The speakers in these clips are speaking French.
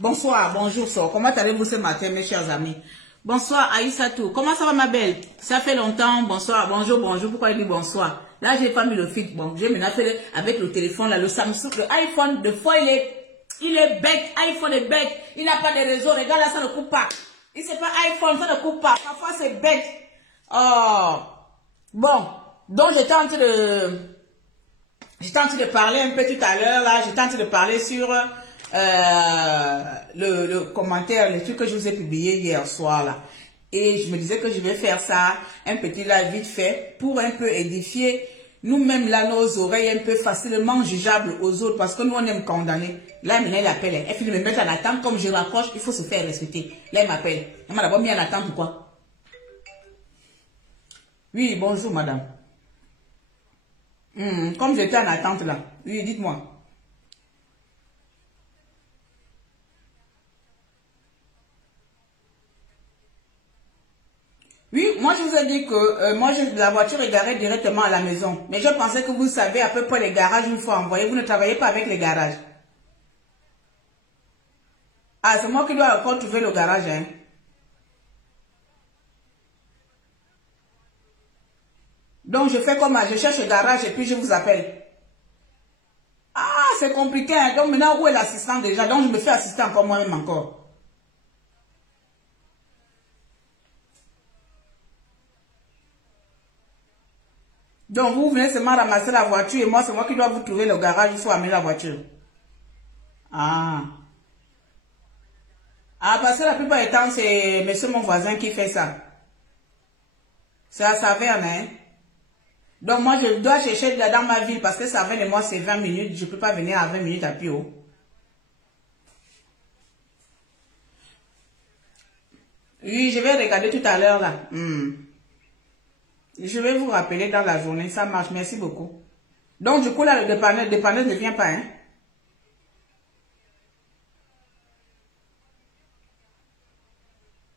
Bonsoir, bonjour, so. Comment allez-vous ce matin, mes chers amis? Bonsoir, Aïssatou. Comment ça va, ma belle? Ça fait longtemps. Bonsoir, bonjour, bonjour. Pourquoi il dit bonsoir? Là, j'ai pas mis le fit. Bon, j'ai maintenant fait avec le téléphone, là, le Samsung, le iPhone. De fois, il est bête. iPhone est bête. Il n'a pas de réseau. Regarde, là, ça ne coupe pas. Il sait pas iPhone, ça ne coupe pas. Parfois, c'est bête. Oh. Bon. Donc, j'étais en train de parler un peu tout à l'heure, là. J'étais en train de parler sur le commentaire, les trucs que je vous ai publié hier soir, là. Et je me disais que je vais faire ça, un petit live vite fait, pour un peu édifier nous-mêmes, là, nos oreilles un peu facilement jugeables aux autres, parce que nous, on aime condamner. Là, maintenant, il appelle. Elle finit de me mettre en attente, comme je raccroche, il faut se faire respecter. Là, il m'appelle. Elle m'a d'abord mis en attente, pourquoi? Oui, bonjour, madame. Comme j'étais en attente, là. Oui, dites-moi. Oui, moi je vous ai dit que la voiture est garée directement à la maison. Mais je pensais que vous savez à peu près les garages où il faut envoyer. Vous ne travaillez pas avec les garages. Ah, c'est moi qui dois encore trouver le garage, hein. Donc je fais comment? Je cherche le garage et puis je vous appelle. Ah, c'est compliqué, hein. Donc maintenant, où est l'assistant déjà? Donc je me fais assister encore moi-même encore. Donc vous venez seulement ramasser la voiture et moi c'est moi qui dois vous trouver le garage, il faut amener la voiture. Ah. Ah, parce que la plupart du temps, c'est monsieur mon voisin qui fait ça. C'est à Saverne, hein. Donc moi, je dois chercher dans ma ville parce que Saverne et moi, c'est 20 minutes. Je ne peux pas venir à 20 minutes à pied haut. Oui, je vais regarder tout à l'heure là. Je vais vous rappeler dans la journée. Ça marche. Merci beaucoup. Donc du coup, là, le dépanneur ne vient pas, hein.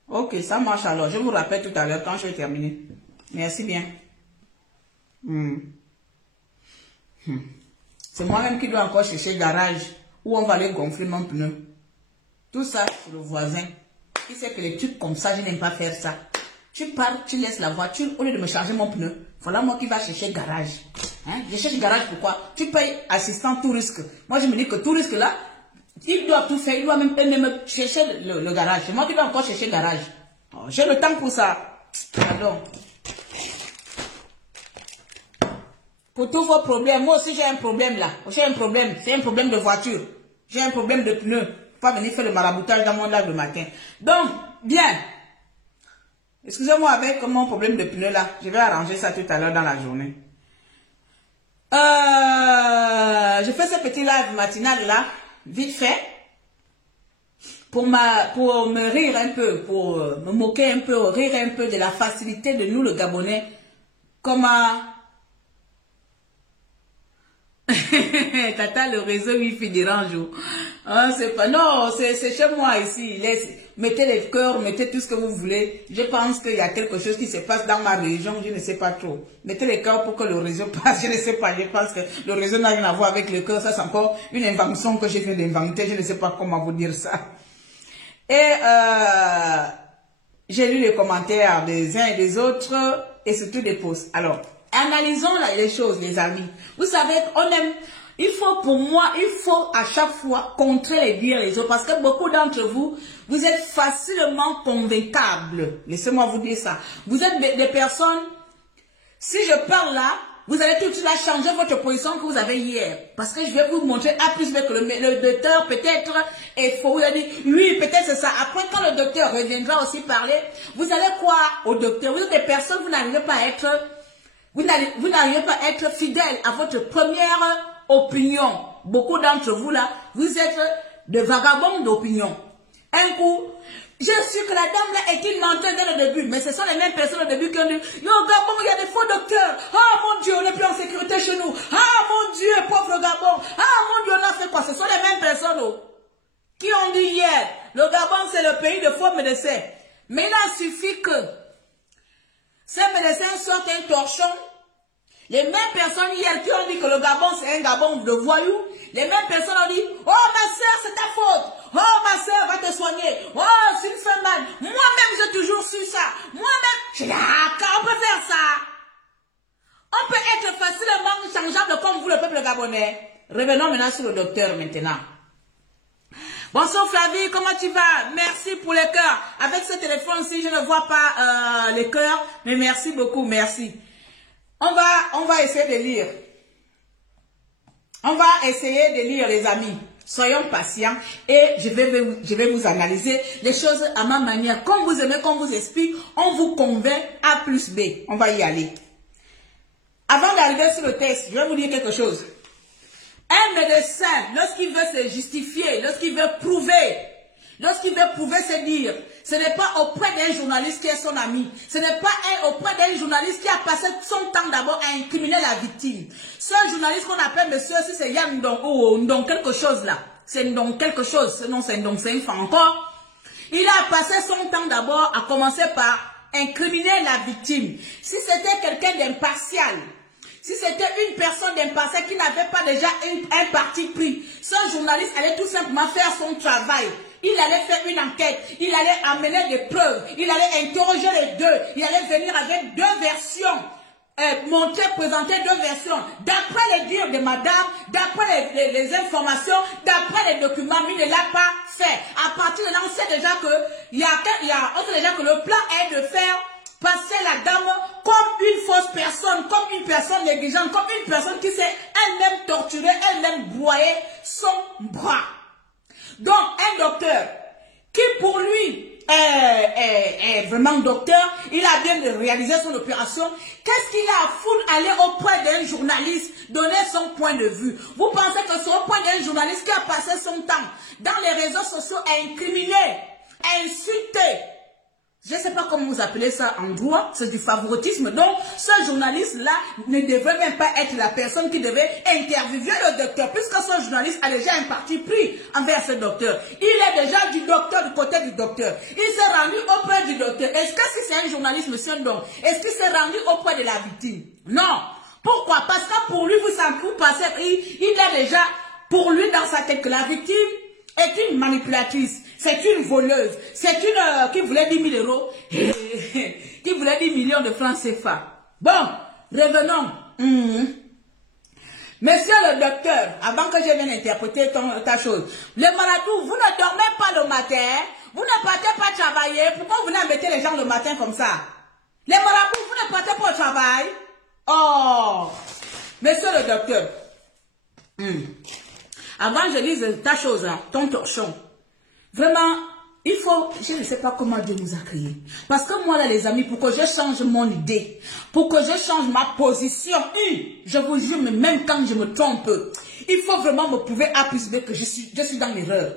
Ok, ça marche alors. Je vous rappelle tout à l'heure quand je vais terminer. Merci bien. C'est moi-même qui dois encore chercher le garage où on va aller gonfler mon pneu. Tout ça, c'est le voisin. Il sait que les trucs comme ça, je n'aime pas faire ça. Tu pars, tu laisses la voiture au lieu de me changer mon pneu. Voilà moi qui va chercher le garage. Hein? Je cherche le garage pourquoi? Tu payes assistant tout risque. Moi, je me dis que tout risque là, il doit tout faire. Il doit même chercher le garage. C'est moi qui dois encore chercher le garage. Oh, j'ai le temps pour ça. Pardon. Pour tous vos problèmes, moi aussi j'ai un problème là. J'ai un problème, c'est un problème de voiture. J'ai un problème de pneus. Pas venir faire le maraboutage dans mon live le matin. Donc, bien. Excusez-moi avec mon problème de pneus là. Je vais arranger ça tout à l'heure dans la journée. Je fais ce petit live matinal là, vite fait. Pour me rire un peu, pour me moquer un peu, rire un peu de la facilité de nous le Gabonais. Comment... Tata, le réseau Wi-Fi dérange. Hein, c'est pas, non, c'est chez moi ici. Mettez les cœurs, mettez tout ce que vous voulez. Je pense qu'il y a quelque chose qui se passe dans ma région, je ne sais pas trop. Mettez les cœurs pour que le réseau passe, je ne sais pas. Je pense que le réseau n'a rien à voir avec le cœur. Ça, c'est encore une invention que je viens d'inventer. Je ne sais pas comment vous dire ça. Et j'ai lu les commentaires des uns et des autres et surtout des posts. Alors, analysons les choses, les amis. Vous savez, il faut pour moi, il faut à chaque fois contrer les dires les autres parce que beaucoup d'entre vous, vous êtes facilement convaincables. Laissez-moi vous dire ça. Vous êtes des personnes, si je parle là, vous allez tout de suite changer votre position que vous avez hier. Parce que je vais vous montrer A plus B que le docteur peut-être est faux. Vous allez dire, oui, peut-être c'est ça. Après, quand le docteur reviendra aussi parler, vous allez croire au docteur. Vous êtes des personnes, vous n'arrivez pas à être... Vous n'arrivez pas à être fidèle à votre première opinion. Beaucoup d'entre vous là, vous êtes de vagabonds d'opinion. Un coup, je suis que la dame là est une menteuse dès le début, mais ce sont les mêmes personnes au début qui ont dit, yo Gabon, il y a des faux docteurs. Ah mon Dieu, on n'est plus en sécurité chez nous. Ah mon Dieu, pauvre Gabon. Ah mon Dieu, on a fait quoi? Ce sont les mêmes personnes qui ont dit hier, le Gabon c'est le pays de faux médecins. Mais il en suffit que ces médecins sortent un torchon. Les mêmes personnes hier qui ont dit que le Gabon c'est un Gabon de voyous, les mêmes personnes ont dit, oh ma soeur c'est ta faute, oh ma soeur mais revenons maintenant sur le docteur maintenant. Bonsoir Flavie, comment tu vas? Merci pour les cœurs. Avec ce téléphone-ci, je ne vois pas les cœurs, mais merci beaucoup, merci. On va essayer de lire. On va essayer de lire, les amis. Soyons patients et je vais vous analyser les choses à ma manière. Comme vous aimez, comme vous explique, on vous convainc A plus B. On va y aller. Avant d'arriver sur le texte, je vais vous dire quelque chose. Un médecin, lorsqu'il veut se justifier, lorsqu'il veut prouver, se dire, ce n'est pas auprès d'un journaliste qui est son ami, ce n'est pas auprès d'un journaliste qui a passé son temps d'abord à incriminer la victime. Ce journaliste qu'on appelle monsieur, si c'est Yann Ndong ou Ndong quelque chose là, c'est Ndong quelque chose, non c'est Ndong, c'est un encore. Il a passé son temps d'abord à commencer par incriminer la victime. Si c'était quelqu'un d'impartial, si c'était une personne d'impartial qui n'avait pas déjà un parti pris, ce journaliste allait tout simplement faire son travail. Il allait faire une enquête, il allait amener des preuves, il allait interroger les deux, il allait venir avec deux versions, présenter deux versions, d'après les dires de madame, d'après les informations, d'après les documents, mais il ne l'a pas fait. À partir de là, on sait déjà que le plan est de faire passer la dame comme une fausse personne, comme une personne négligente, comme une personne qui s'est elle-même torturée, elle-même broyée son bras. Donc, un docteur qui pour lui est vraiment docteur, il a bien réalisé son opération. Qu'est-ce qu'il a à foutre aller auprès d'un journaliste, donner son point de vue? Vous pensez que c'est auprès d'un journaliste qui a passé son temps dans les réseaux sociaux à incriminer, à insulter? Je ne sais pas comment vous appelez ça en droit, c'est du favoritisme. Donc, ce journaliste-là ne devrait même pas être la personne qui devait interviewer le docteur, puisque ce journaliste a déjà un parti pris envers ce docteur. Il est déjà du docteur, du côté du docteur. Il s'est rendu auprès du docteur. Est-ce que si c'est un journaliste, monsieur Ndong, est-ce qu'il s'est rendu auprès de la victime? Non. Pourquoi? Parce que pour lui, vous passez, il est déjà, pour lui, dans sa tête, que la victime est une manipulatrice. C'est une voleuse. C'est une qui voulait 10 000 euros. Qui voulait 10 millions de francs CFA. Bon, revenons. Monsieur le docteur, avant que je vienne interpréter ta chose. Le maladou, vous ne dormez pas le matin. Vous ne partez pas travailler. Pourquoi vous venez embêter les gens le matin comme ça? Les marabouts, vous ne partez pas au travail. Oh, monsieur le docteur. Avant je lise ta chose là, ton torchon. Vraiment, il faut, je ne sais pas comment Dieu nous a créés. Parce que moi là les amis, pour que je change mon idée, pour que je change ma position, je vous jure, mais même quand je me trompe, il faut vraiment me prouver A plus B que je suis dans l'erreur.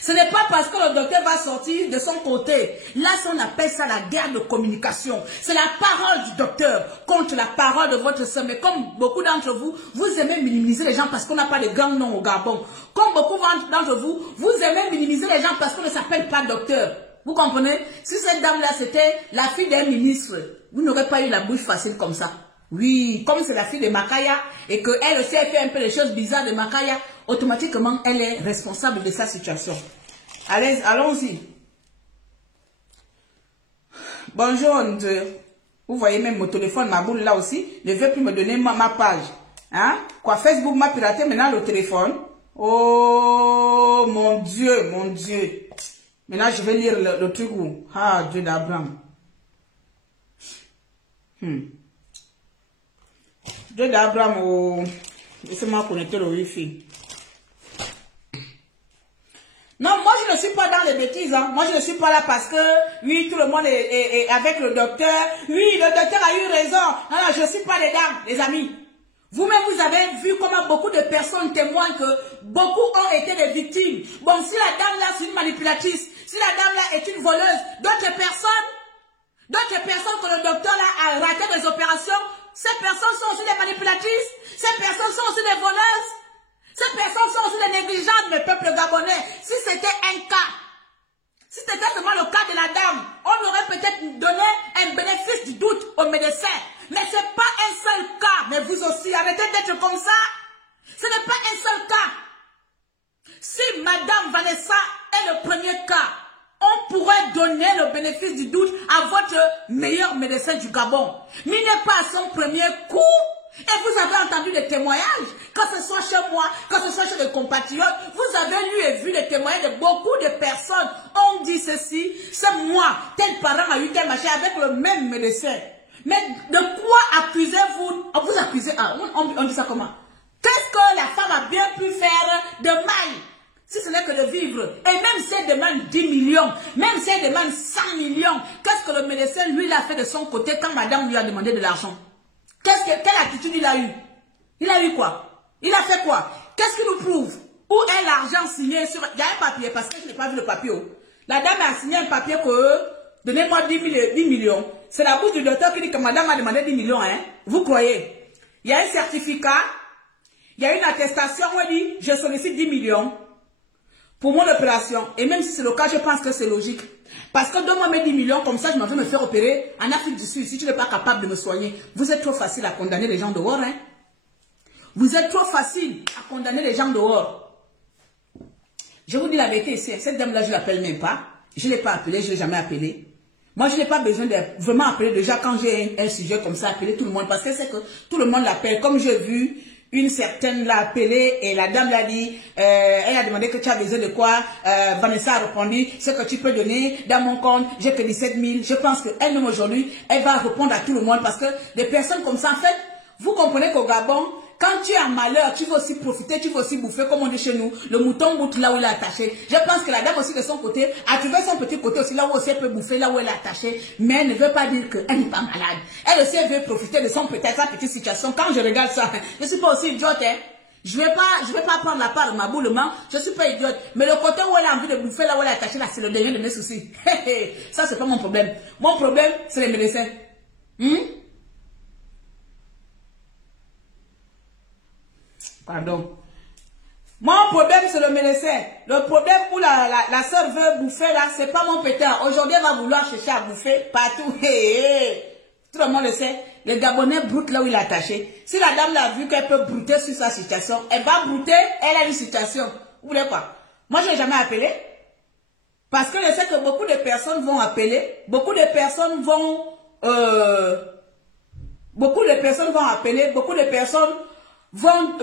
Ce n'est pas parce que le docteur va sortir de son côté. Là, on appelle ça la guerre de communication. C'est la parole du docteur contre la parole de votre soeur. Mais comme beaucoup d'entre vous, vous aimez minimiser les gens parce qu'on n'a pas de grands noms au Gabon. Comme beaucoup d'entre vous, vous aimez minimiser les gens parce qu'on ne s'appelle pas docteur. Vous comprenez? Si cette dame-là, c'était la fille d'un ministre, vous n'aurez pas eu la bouche facile comme ça. Oui, comme c'est la fille de Makaya et qu'elle aussi a fait un peu les choses bizarres de Makaya, automatiquement, elle est responsable de sa situation. Allez, allons-y. Bonjour, vous voyez même mon téléphone, ma boule là aussi, ne veut plus me donner ma page. Hein? Quoi, Facebook m'a piraté maintenant le téléphone. Oh, mon Dieu, mon Dieu. Maintenant, je vais lire le truc où. Ah, Dieu d'Abraham. Dieu d'Abraham, oh, laissez-moi connecter le Wi-Fi. Non, moi je ne suis pas dans les bêtises. Hein. Moi je ne suis pas là parce que, oui, tout le monde est avec le docteur. Oui, le docteur a eu raison. Non, non, je ne suis pas dedans, les amis. Vous-même, vous avez vu comment beaucoup de personnes témoignent que beaucoup ont été des victimes. Bon, si la dame là, c'est une manipulatrice, si la dame là est une voleuse, d'autres personnes que le docteur là a raté des opérations, ces personnes sont aussi des manipulatrices, ces personnes sont aussi des voleuses, ces personnes sont aussi des négligentes, le peuple gabonais. Si c'était un cas, si c'était seulement le cas de la dame, on aurait peut-être donné un bénéfice du doute au médecin. Mais ce n'est pas un seul cas. Mais vous aussi, arrêtez d'être comme ça. Ce n'est pas un seul cas. Si Madame Vanessa est le premier cas, on pourrait donner le bénéfice du doute à votre meilleur médecin du Gabon. Mais il n'est pas à son premier coup. Et vous avez entendu des témoignages, que ce soit chez moi, que ce soit chez des compatriotes, vous avez lu et vu des témoignages de beaucoup de personnes. On dit ceci, c'est moi, tel parent a eu tel machin avec le même médecin. Mais de quoi accusez-vous? Vous accusez, on dit ça comment? Qu'est-ce que la femme a bien pu faire de mal? Si ce n'est que de vivre. Et même si elle demande 10 millions, même si elle demande 100 millions, qu'est-ce que le médecin, lui, il a fait de son côté quand madame lui a demandé de l'argent? Quelle attitude il a eu? Il a eu quoi? Il a fait quoi? Qu'est-ce qu'il nous prouve? Où est l'argent signé sur... Il y a un papier, parce que je n'ai pas vu le papier. La dame a signé un papier que... Donnez-moi 10 millions. C'est la bouche du docteur qui dit que madame a demandé 10 millions. Hein? Vous croyez? Il y a un certificat. Il y a une attestation où elle dit, je sollicite 10 millions pour mon opération. Et même si c'est le cas, je pense que c'est logique. Parce que donne-moi mes 10 millions, comme ça, je m'en vais me faire opérer en Afrique du Sud. Si tu n'es pas capable de me soigner, vous êtes trop facile à condamner les gens dehors. Hein? Vous êtes trop facile à condamner les gens dehors. Je vous dis la vérité ici. Cette dame-là, je ne l'appelle même pas. Je ne l'ai pas appelée, je ne l'ai jamais appelée. Moi, je n'ai pas besoin de vraiment appeler déjà quand j'ai un sujet comme ça, appeler tout le monde. Parce que c'est que tout le monde l'appelle. Comme j'ai vu... Une certaine l'a appelé et la dame l'a dit, elle a demandé que tu as besoin de quoi. Vanessa a répondu, ce que tu peux donner dans mon compte, j'ai que 17 000. Je pense qu'elle-même aujourd'hui, elle va répondre à tout le monde parce que des personnes comme ça, en fait, vous comprenez qu'au Gabon, quand tu es en malheur, tu veux aussi profiter, tu veux aussi bouffer, comme on dit chez nous, le mouton goûte là où il est attaché. Je pense que la dame aussi de son côté a trouvé son petit côté aussi là où aussi elle peut bouffer, là où elle est attachée, mais elle ne veut pas dire qu'elle n'est pas malade. Elle aussi elle veut profiter de son peut-être sa petite situation. Quand je regarde ça, je ne suis pas aussi idiote, hein. Je vais pas prendre la part de ma boule, je ne suis pas idiote. Mais le côté où elle a envie de bouffer, là où elle est attachée, là, c'est le dernier de mes soucis. Ça, c'est pas mon problème. Mon problème, c'est les médecins. Pardon. Mon problème, c'est le médecin. Le problème où la soeur veut bouffer, là, c'est pas mon pétard. Aujourd'hui, elle va vouloir chercher à bouffer partout. Tout le monde le sait. Le Gabonais broute là où il est attaché. Si la dame l'a vu qu'elle peut brouter sur sa situation, elle va brouter, elle a une situation. Vous voulez quoi? Moi, je n'ai jamais appelé. Parce que je sais que beaucoup de personnes vont appeler. Beaucoup de personnes vont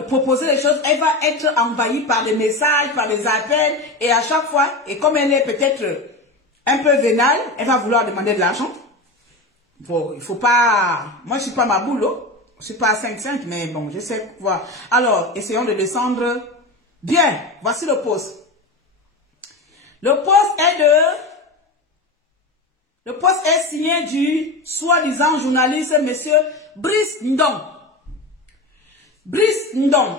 proposer des choses, elle va être envahie par des messages, par des appels, et à chaque fois, et comme elle est peut-être un peu vénale, elle va vouloir demander de l'argent. Bon, il faut pas, moi je suis pas ma boule, je suis pas à 5,5, mais bon, je sais quoi. Alors, essayons de descendre. Bien, voici le post. Le post est signé du soi-disant journaliste monsieur Brice Ndong. Brice Ndong,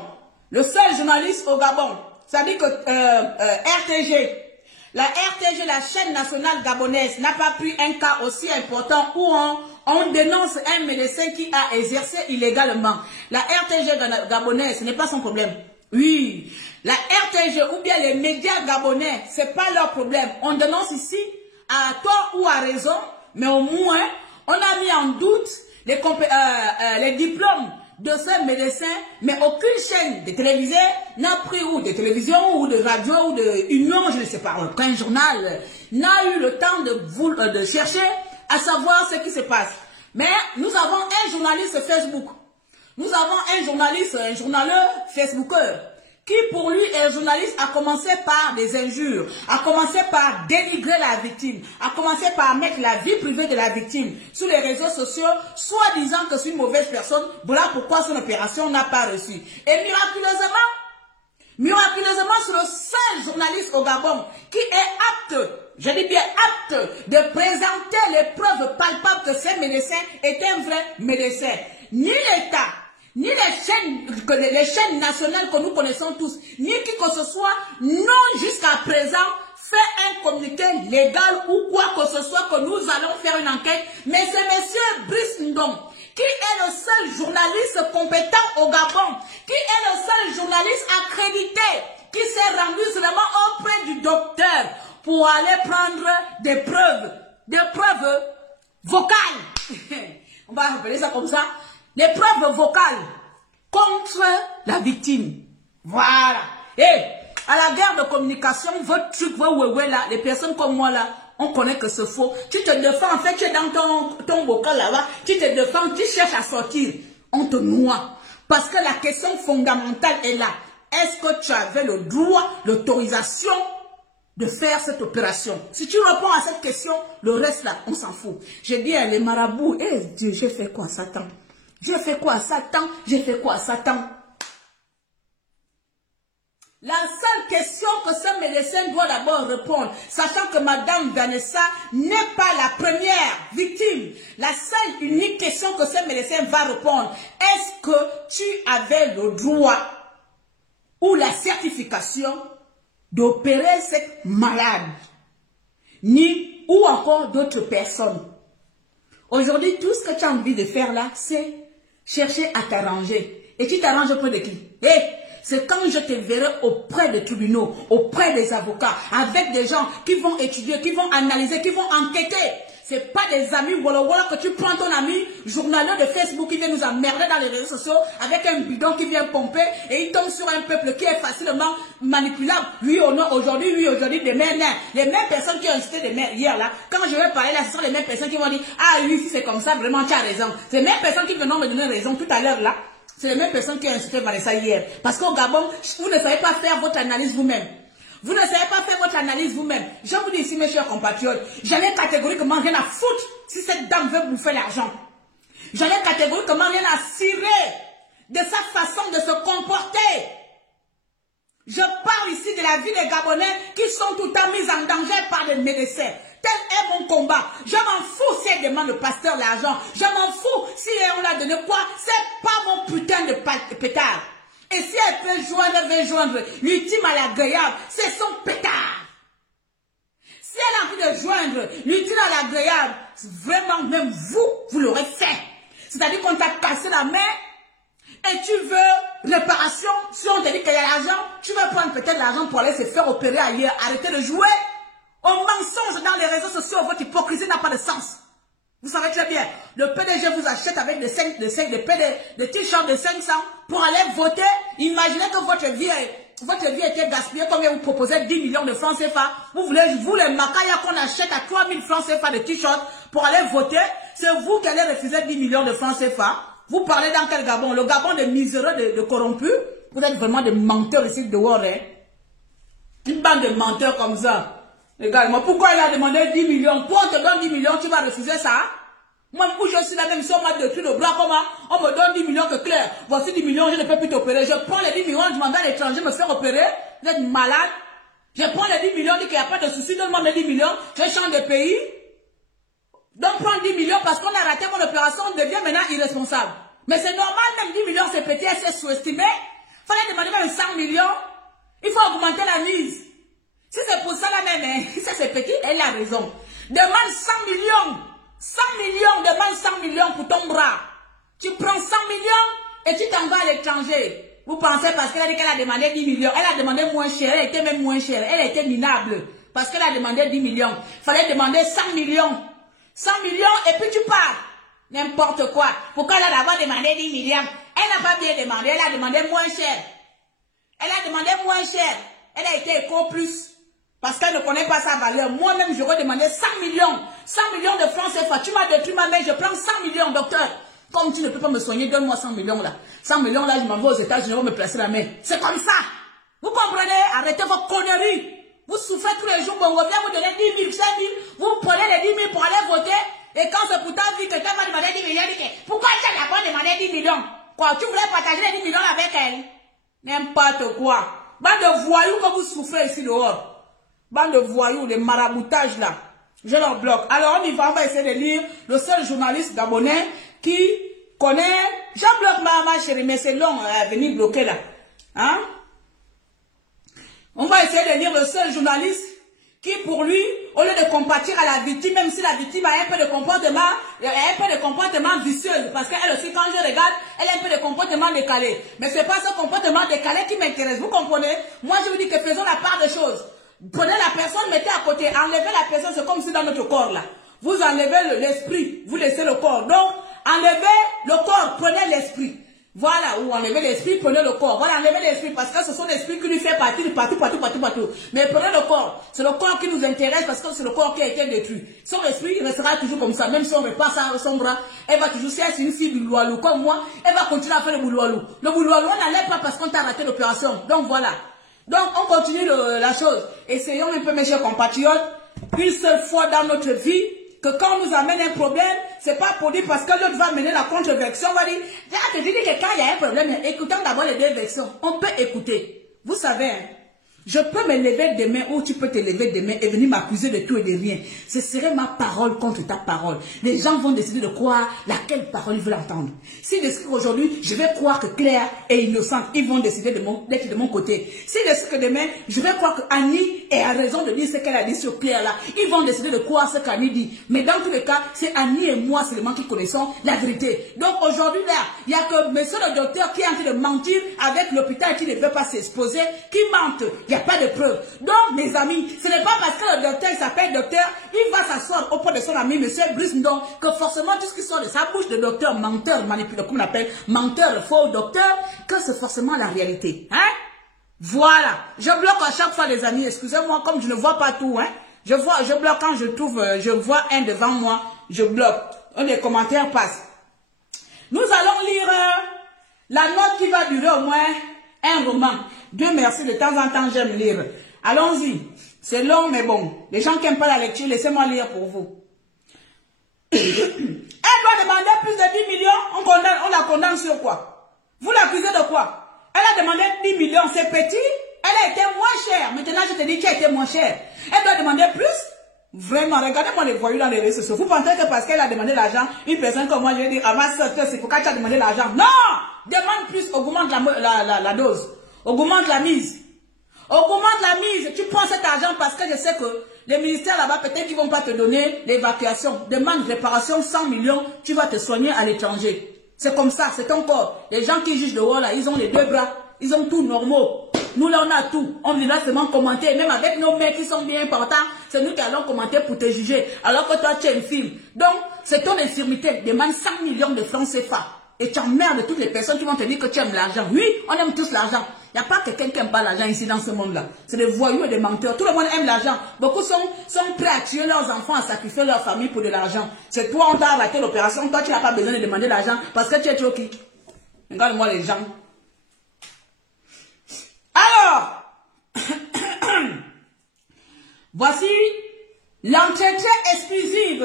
le seul journaliste au Gabon. C'est-à-dire que RTG, la RTG, la chaîne nationale gabonaise, n'a pas pris un cas aussi important où on dénonce un médecin qui a exercé illégalement. La RTG gabonaise, ce n'est pas son problème. Oui, la RTG ou bien les médias gabonais, ce n'est pas leur problème. On dénonce ici, à tort ou à raison, mais au moins, on a mis en doute les diplômes de ce médecin, mais aucune chaîne de télévisée n'a pris, ou de télévision, ou de radio, ou de union, je ne sais pas, aucun journal n'a eu le temps de chercher à savoir ce qui se passe. Mais nous avons un journaliste Facebook. Nous avons un journaleur Facebooker, qui pour lui est journaliste, a commencé par des injures, a commencé par dénigrer la victime, a commencé par mettre la vie privée de la victime sur les réseaux sociaux, soit disant que c'est une mauvaise personne, voilà pourquoi son opération n'a pas reçu. Et miraculeusement, c'est le seul journaliste au Gabon qui est apte, je dis bien apte, de présenter les preuves palpables que ce médecin est un vrai médecin. Ni l'État, ni les chaînes nationales que nous connaissons tous, ni qui que ce soit, n'ont jusqu'à présent fait un communiqué légal ou quoi que ce soit que nous allons faire une enquête. Mais c'est monsieur Brice Ndong, qui est le seul journaliste compétent au Gabon, qui est le seul journaliste accrédité, qui s'est rendu seulement auprès du docteur pour aller prendre des preuves vocales. On va appeler ça comme ça. Des preuves vocales contre la victime. Voilà. Et à la guerre de communication, votre truc, là, les personnes comme moi là, on connaît que c'est faux. Tu te défends, en fait, tu es dans ton bocal là-bas, tu te défends, tu cherches à sortir. On te noie. Parce que la question fondamentale est là. Est-ce que tu avais le droit, l'autorisation de faire cette opération? Si tu réponds à cette question, le reste là, on s'en fout. J'ai dit à les marabouts, eh Dieu, j'ai fait quoi à Satan? J'ai fait quoi à Satan? J'ai fait quoi à Satan? La seule question que ce médecin doit d'abord répondre, sachant que Madame Vanessa n'est pas la première victime, la seule unique question que ce médecin va répondre, est-ce que tu avais le droit ou la certification d'opérer cette malade, ni ou encore d'autres personnes? Aujourd'hui, tout ce que tu as envie de faire là, c'est chercher à t'arranger. Et tu t'arranges auprès de qui? C'est quand je te verrai auprès des tribunaux, auprès des avocats, avec des gens qui vont étudier, qui vont analyser, qui vont enquêter. Ce n'est pas des amis voilà que tu prends ton ami journaliste de Facebook qui vient nous emmerder dans les réseaux sociaux avec un bidon qui vient pomper et il tombe sur un peuple qui est facilement manipulable. Lui au nord aujourd'hui, lui aujourd'hui, demain, non. Les mêmes personnes qui ont incité hier là, quand je vais parler là, ce sont les mêmes personnes qui vont dire ah oui, si c'est comme ça, vraiment tu as raison. C'est les mêmes personnes qui viennent me donner raison tout à l'heure là. C'est les mêmes personnes qui ont incité Vanessa hier. Parce qu'au Gabon, vous ne savez pas faire votre analyse vous-même. Vous ne savez pas faire votre analyse vous-même. Je vous dis ici, mes chers compatriotes, j'en ai catégoriquement rien à foutre si cette dame veut bouffer l'argent. J'en ai catégoriquement rien à cirer de sa façon de se comporter. Je parle ici de la vie des Gabonais qui sont tout le temps mis en danger par des médecins. Tel est mon combat. Je m'en fous si elle demande le pasteur l'argent. Je m'en fous si on l'a donné quoi. C'est pas mon putain de pétard. Et si elle peut joindre, elle veut joindre l'ultime à l'agréable, c'est son pétard. Si elle a envie de joindre l'ultime à l'agréable, vraiment même vous l'aurez fait. C'est-à-dire qu'on t'a cassé la main et tu veux réparation. Si on te dit qu'il y a l'argent, tu vas prendre peut-être l'argent pour aller se faire opérer ailleurs. Arrêtez de jouer au mensonge dans les réseaux sociaux. Votre hypocrisie n'a pas de sens. Vous savez très bien, le PDG vous achète avec des t-shirts de 500 pour aller voter. Imaginez que votre vie était gaspillée, combien vous proposez 10 millions de francs CFA. Vous les macayas qu'on achète à 3000 francs CFA de t-shirts pour aller voter. C'est vous qui allez refuser 10 millions de francs CFA. Vous parlez dans quel Gabon? Le Gabon des miséreux, de corrompus. Vous êtes vraiment des menteurs ici dehors. Hein? Une bande de menteurs comme ça. Regarde-moi, pourquoi il a demandé 10 millions? Toi, on te donne 10 millions, tu vas refuser ça? Moi, où je suis là, même si on m'a détruit le bras, comment on me donne 10 millions que clair. Voici 10 millions, je ne peux plus t'opérer. Je prends les 10 millions, je m'en vais à l'étranger me faire opérer. Vous êtes malade. Je prends les 10 millions, je dis qu'il n'y a pas de souci, donne-moi mes 10 millions, je change de pays. Donc, prends 10 millions parce qu'on a raté mon opération, on devient maintenant irresponsable. Mais c'est normal, même 10 millions, c'est petit, c'est sous-estimé. Il fallait demander même 100 millions. Il faut augmenter la mise. Si c'est pour ça la même, hein, ça c'est petit, elle a raison. Demande 100 millions. 100 millions, demande 100 millions pour ton bras. Tu prends 100 millions et tu t'en vas à l'étranger. Vous pensez parce qu'elle a dit qu'elle a demandé 10 millions. Elle a demandé moins cher, elle était même moins chère. Elle était minable parce qu'elle a demandé 10 millions. Il fallait demander 100 millions. 100 millions et puis tu pars. N'importe quoi. Pourquoi elle a d'abord demandé 10 millions? Elle n'a pas bien demandé, elle a demandé moins cher. Elle a demandé moins cher. Elle a été éco plus. Parce qu'elle ne connaît pas sa valeur. Moi-même, j'aurais demandé 100 millions. 100 millions de francs CFA. Tu m'as détruit ma main, je prends 100 millions, docteur. Comme tu ne peux pas me soigner, donne-moi 100 millions là. 100 millions là, je m'en vais aux États-Unis, je vais me placer la main. C'est comme ça. Vous comprenez? Arrêtez vos conneries. Vous souffrez tous les jours, bon, on vient vous donner 10 000, 5 000. Vous prenez les 10 000 pour aller voter. Et quand c'est pour ta vie, quelqu'un va demander 10 millions, pourquoi tu n'as pas demandé 10 millions? Quoi, tu voulais partager les 10 millions avec elle? N'importe quoi. Bande de voyous que vous souffrez ici dehors. Bande de voyous, les maraboutages là. Je leur bloque. Alors on y va, on va essayer de lire le seul journaliste gabonais qui connaît. Je bloque ma chérie, mais c'est long à venir bloquer là. Hein? On va essayer de lire le seul journaliste qui pour lui, au lieu de compatir à la victime, même si la victime a un peu de comportement vicieux, parce qu'elle aussi quand je regarde, elle a un peu de comportement décalé. Mais c'est pas ce comportement décalé qui m'intéresse, vous comprenez? Moi je vous dis que faisons la part des choses. Prenez la personne, mettez à côté, enlevez la personne, c'est comme si dans notre corps là. Vous enlevez l'esprit, vous laissez le corps. Donc, enlevez le corps, prenez l'esprit. Voilà, ou enlever l'esprit, prenez le corps. Voilà, enlever l'esprit, parce que ce sont l'esprit qui lui fait partie de partout. Mais prenez le corps. C'est le corps qui nous intéresse parce que c'est le corps qui a été détruit. Son esprit, il restera toujours comme ça. Même si on repasse son bras, elle va toujours, si elle est une fille bouloualou comme moi, elle va continuer à faire le bouloualou. Le bouloualou, on n'enlève pas parce qu'on t'a raté l'opération. Donc voilà. Donc on continue la chose. Essayons un peu, mes chers compatriotes, une seule fois dans notre vie, que quand on nous amène un problème, c'est pas pour dire parce que l'autre va mener la contre-version, on va dire, je te dis que quand il y a un problème, écoutons d'abord les deux versions. On peut écouter. Vous savez, hein, je peux me lever demain ou tu peux te lever demain et venir m'accuser de tout et de rien. Ce serait ma parole contre ta parole. Les gens vont décider de croire laquelle parole ils veulent entendre. S'ils décident qu'aujourd'hui, je vais croire que Claire est innocente, ils vont décider d'être de mon côté. S'ils décident que demain, je vais croire que Annie a raison de dire ce qu'elle a dit sur Claire là, ils vont décider de croire ce qu'Annie dit. Mais dans tous les cas, c'est Annie et moi seulement qui connaissons la vérité. Donc aujourd'hui là, il n'y a que monsieur le docteur qui est en train de mentir avec l'hôpital qui ne veut pas s'exposer, qui mente. Il n'y a pas de preuve. Donc, mes amis, ce n'est pas parce que le docteur s'appelle docteur, il va s'asseoir auprès de son ami, monsieur Brice Ndong, que forcément tout ce qui sort de sa bouche de docteur, menteur, manipulateur, comme on l'appelle, menteur, faux docteur, que c'est forcément la réalité. Hein? Voilà. Je bloque à chaque fois, les amis. Excusez-moi, comme je ne vois pas tout, hein. Je bloque quand je trouve, je vois un devant moi, je bloque. Les commentaires passent. Nous allons lire la note qui va durer au moins un roman. Dieu merci, de temps en temps, j'aime lire. Allons-y. C'est long, mais bon. Les gens qui n'aiment pas la lecture, laissez-moi lire pour vous. Elle doit demander plus de 10 millions. On la condamne sur quoi? Vous l'accusez de quoi? Elle a demandé 10 millions. C'est petit. Elle a été moins chère. Maintenant, je te dis qu'elle a été moins chère. Elle doit demander plus. Vraiment, regardez-moi les voyous dans les réseaux sociaux. Vous pensez que parce qu'elle a demandé l'argent, une personne comme moi, je vais dire, ah, ma soeur, c'est pourquoi tu as demandé l'argent. Non! Demande plus, augmente la dose. Augmente la mise. Augmente la mise. Tu prends cet argent parce que je sais que les ministères là-bas, peut-être qu'ils ne vont pas te donner l'évacuation. Demande réparation 100 millions, tu vas te soigner à l'étranger. C'est comme ça, c'est ton corps. Les gens qui jugent dehors là, ils ont les deux bras. Ils ont tout normaux. Nous là, on a tout. On vient seulement commenter. Même avec nos mères qui sont bien importants, c'est nous qui allons commenter pour te juger. Alors que toi, tu es une fille. Donc, c'est ton infirmité. Demande 100 millions de francs CFA. Et tu emmerdes toutes les personnes qui vont te dire que tu aimes l'argent. Oui, on aime tous l'argent. Il n'y a pas quelqu'un qui n'aime pas l'argent ici dans ce monde-là. C'est des voyous et des menteurs. Tout le monde aime l'argent. Beaucoup sont prêts à tuer leurs enfants, à sacrifier leur famille pour de l'argent. C'est toi, on t'a arrêté l'opération. Toi, tu n'as pas besoin de demander l'argent parce que tu es trop qui. Regarde-moi les gens. Alors, voici l'entretien exclusif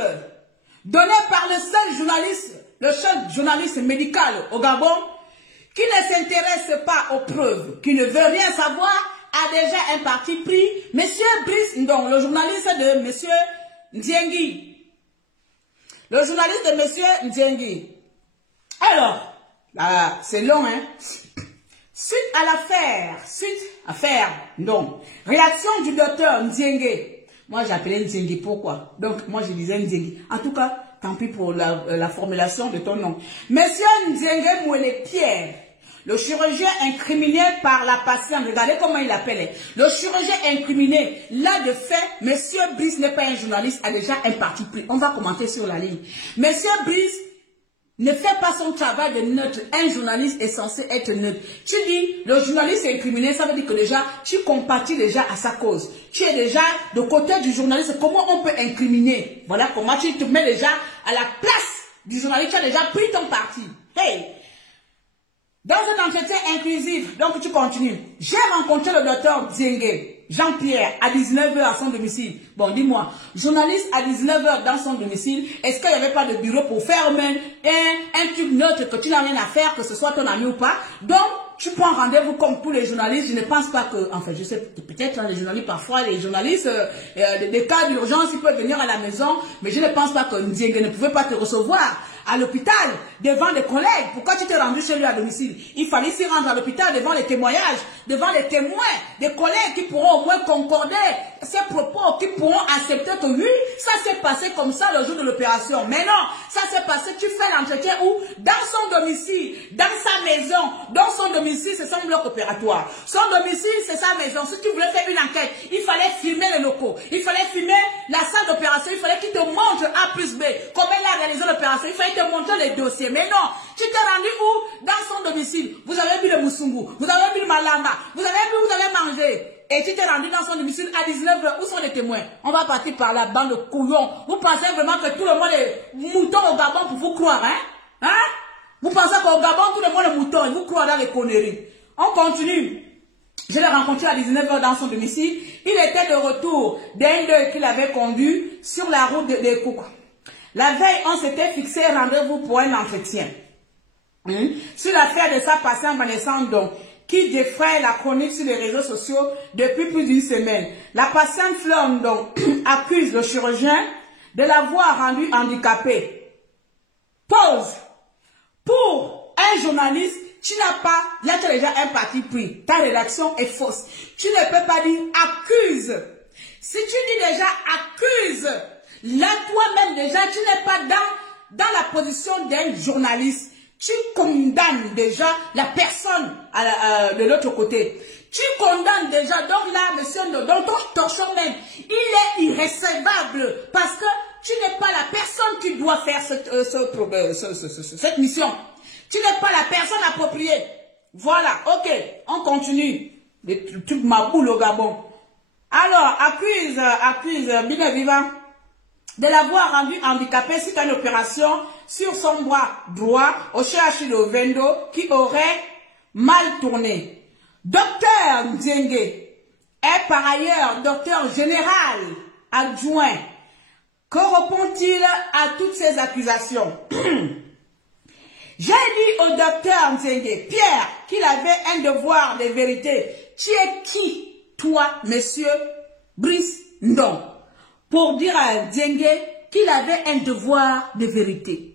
donné par le seul journaliste médical au Gabon, qui ne s'intéresse pas aux preuves, qui ne veut rien savoir, a déjà un parti pris. Monsieur Brice Ndong, le journaliste de Monsieur Ndiengi. Le journaliste de Monsieur Ndiengi. Alors, c'est long, hein. Suite à l'affaire, donc, réaction du docteur Ndiengue. Moi, j'appelais Ndiengue, pourquoi? Donc, moi, je disais Ndiengue. En tout cas, tant pis pour la formulation de ton nom. Monsieur Ndiengue Mouele-Pierre, le chirurgien incriminé par la patiente, regardez comment il l'appelle. Le chirurgien incriminé, là de fait, monsieur Brice n'est pas un journaliste, a déjà un parti pris. On va commenter sur la ligne. Monsieur Brice ne fait pas son travail de neutre. Un journaliste est censé être neutre. Tu dis, le journaliste est incriminé, ça veut dire que déjà, tu compatis déjà à sa cause. Tu es déjà de côté du journaliste. Comment on peut incriminer? Voilà comment tu te mets déjà à la place du journaliste. Tu as déjà pris ton parti. Hey! Dans un entretien inclusif, donc tu continues. J'ai rencontré le docteur Ndiengue, Jean-Pierre, à 19 h à son domicile. Bon, dis-moi, journaliste à 19 h dans son domicile, est-ce qu'il n'y avait pas de bureau pour faire même un truc neutre que tu n'as rien à faire, que ce soit ton ami ou pas? Donc, tu prends rendez-vous comme tous les journalistes. Je ne pense pas que, enfin, je sais peut-être les journalistes, parfois les journalistes, des cas d'urgence, ils peuvent venir à la maison, mais je ne pense pas que Ndiengue ne pouvait pas te recevoir à l'hôpital, devant des collègues. Pourquoi tu t'es rendu chez lui à domicile? Il fallait s'y rendre à l'hôpital devant les témoignages, devant les témoins, des collègues qui pourront au moins concorder ces propos, qui pourront accepter que oui, ça s'est passé comme ça le jour de l'opération. Mais non, ça s'est passé, tu fais l'entretien où? Dans son domicile, dans sa maison. Dans son domicile, c'est son bloc opératoire. Son domicile, c'est sa maison. Si tu voulais faire une enquête, il fallait filmer les locaux. Il fallait filmer la salle d'opération. Il fallait qu'il te montre A plus B. Comment il a réalisé l'opération. Il fallait te montrer les dossiers. l'entier. Mais non, tu t'es rendu où? Dans son domicile. Vous avez vu le moussoungou, vous avez vu le malamba, vous avez mangé. Et tu t'es rendu dans son domicile à 19h. Où sont les témoins? On va partir par la bande de couillons. Vous pensez vraiment que tout le monde est mouton au Gabon pour vous croire, hein? Hein? Vous pensez qu'au Gabon, tout le monde est mouton et vous croyez dans les conneries. On continue. Je l'ai rencontré à 19h dans son domicile. Il était de retour d'un deuil qu'il avait conduit sur la route de Koukou. La veille, on s'était fixé rendez-vous pour un entretien. Sur l'affaire de sa patiente Vanessa Ndong, qui défraie la chronique sur les réseaux sociaux depuis plus d'une semaine. La patiente Fleur Ndong accuse le chirurgien de l'avoir rendue handicapée. Pause. Pour un journaliste, tu n'as pas, là tu as déjà un parti pris. Ta rédaction est fausse. Tu ne peux pas dire accuse. Si tu dis déjà accuse, là toi-même déjà, tu n'es pas dans la position d'un journaliste. Tu condamnes déjà la personne de l'autre côté. Tu condamnes déjà, donc là, monsieur, dans ton torchon même, il est irrécevable parce que tu n'es pas la personne qui doit faire cette mission. Tu n'es pas la personne appropriée. Voilà, ok, on continue. Les trucs maboule au Gabon. Alors, accuse Bine Vivant de l'avoir rendu handicapé suite à une opération sur son bras droit au CHU de Vendo qui aurait mal tourné. Docteur Nzenge est par ailleurs docteur général adjoint. Que répond-il à toutes ces accusations? J'ai dit au docteur Nzenge, Pierre, qu'il avait un devoir de vérité. Tu es qui, toi, monsieur Brice Ndong, pour dire à Nzenge qu'il avait un devoir de vérité?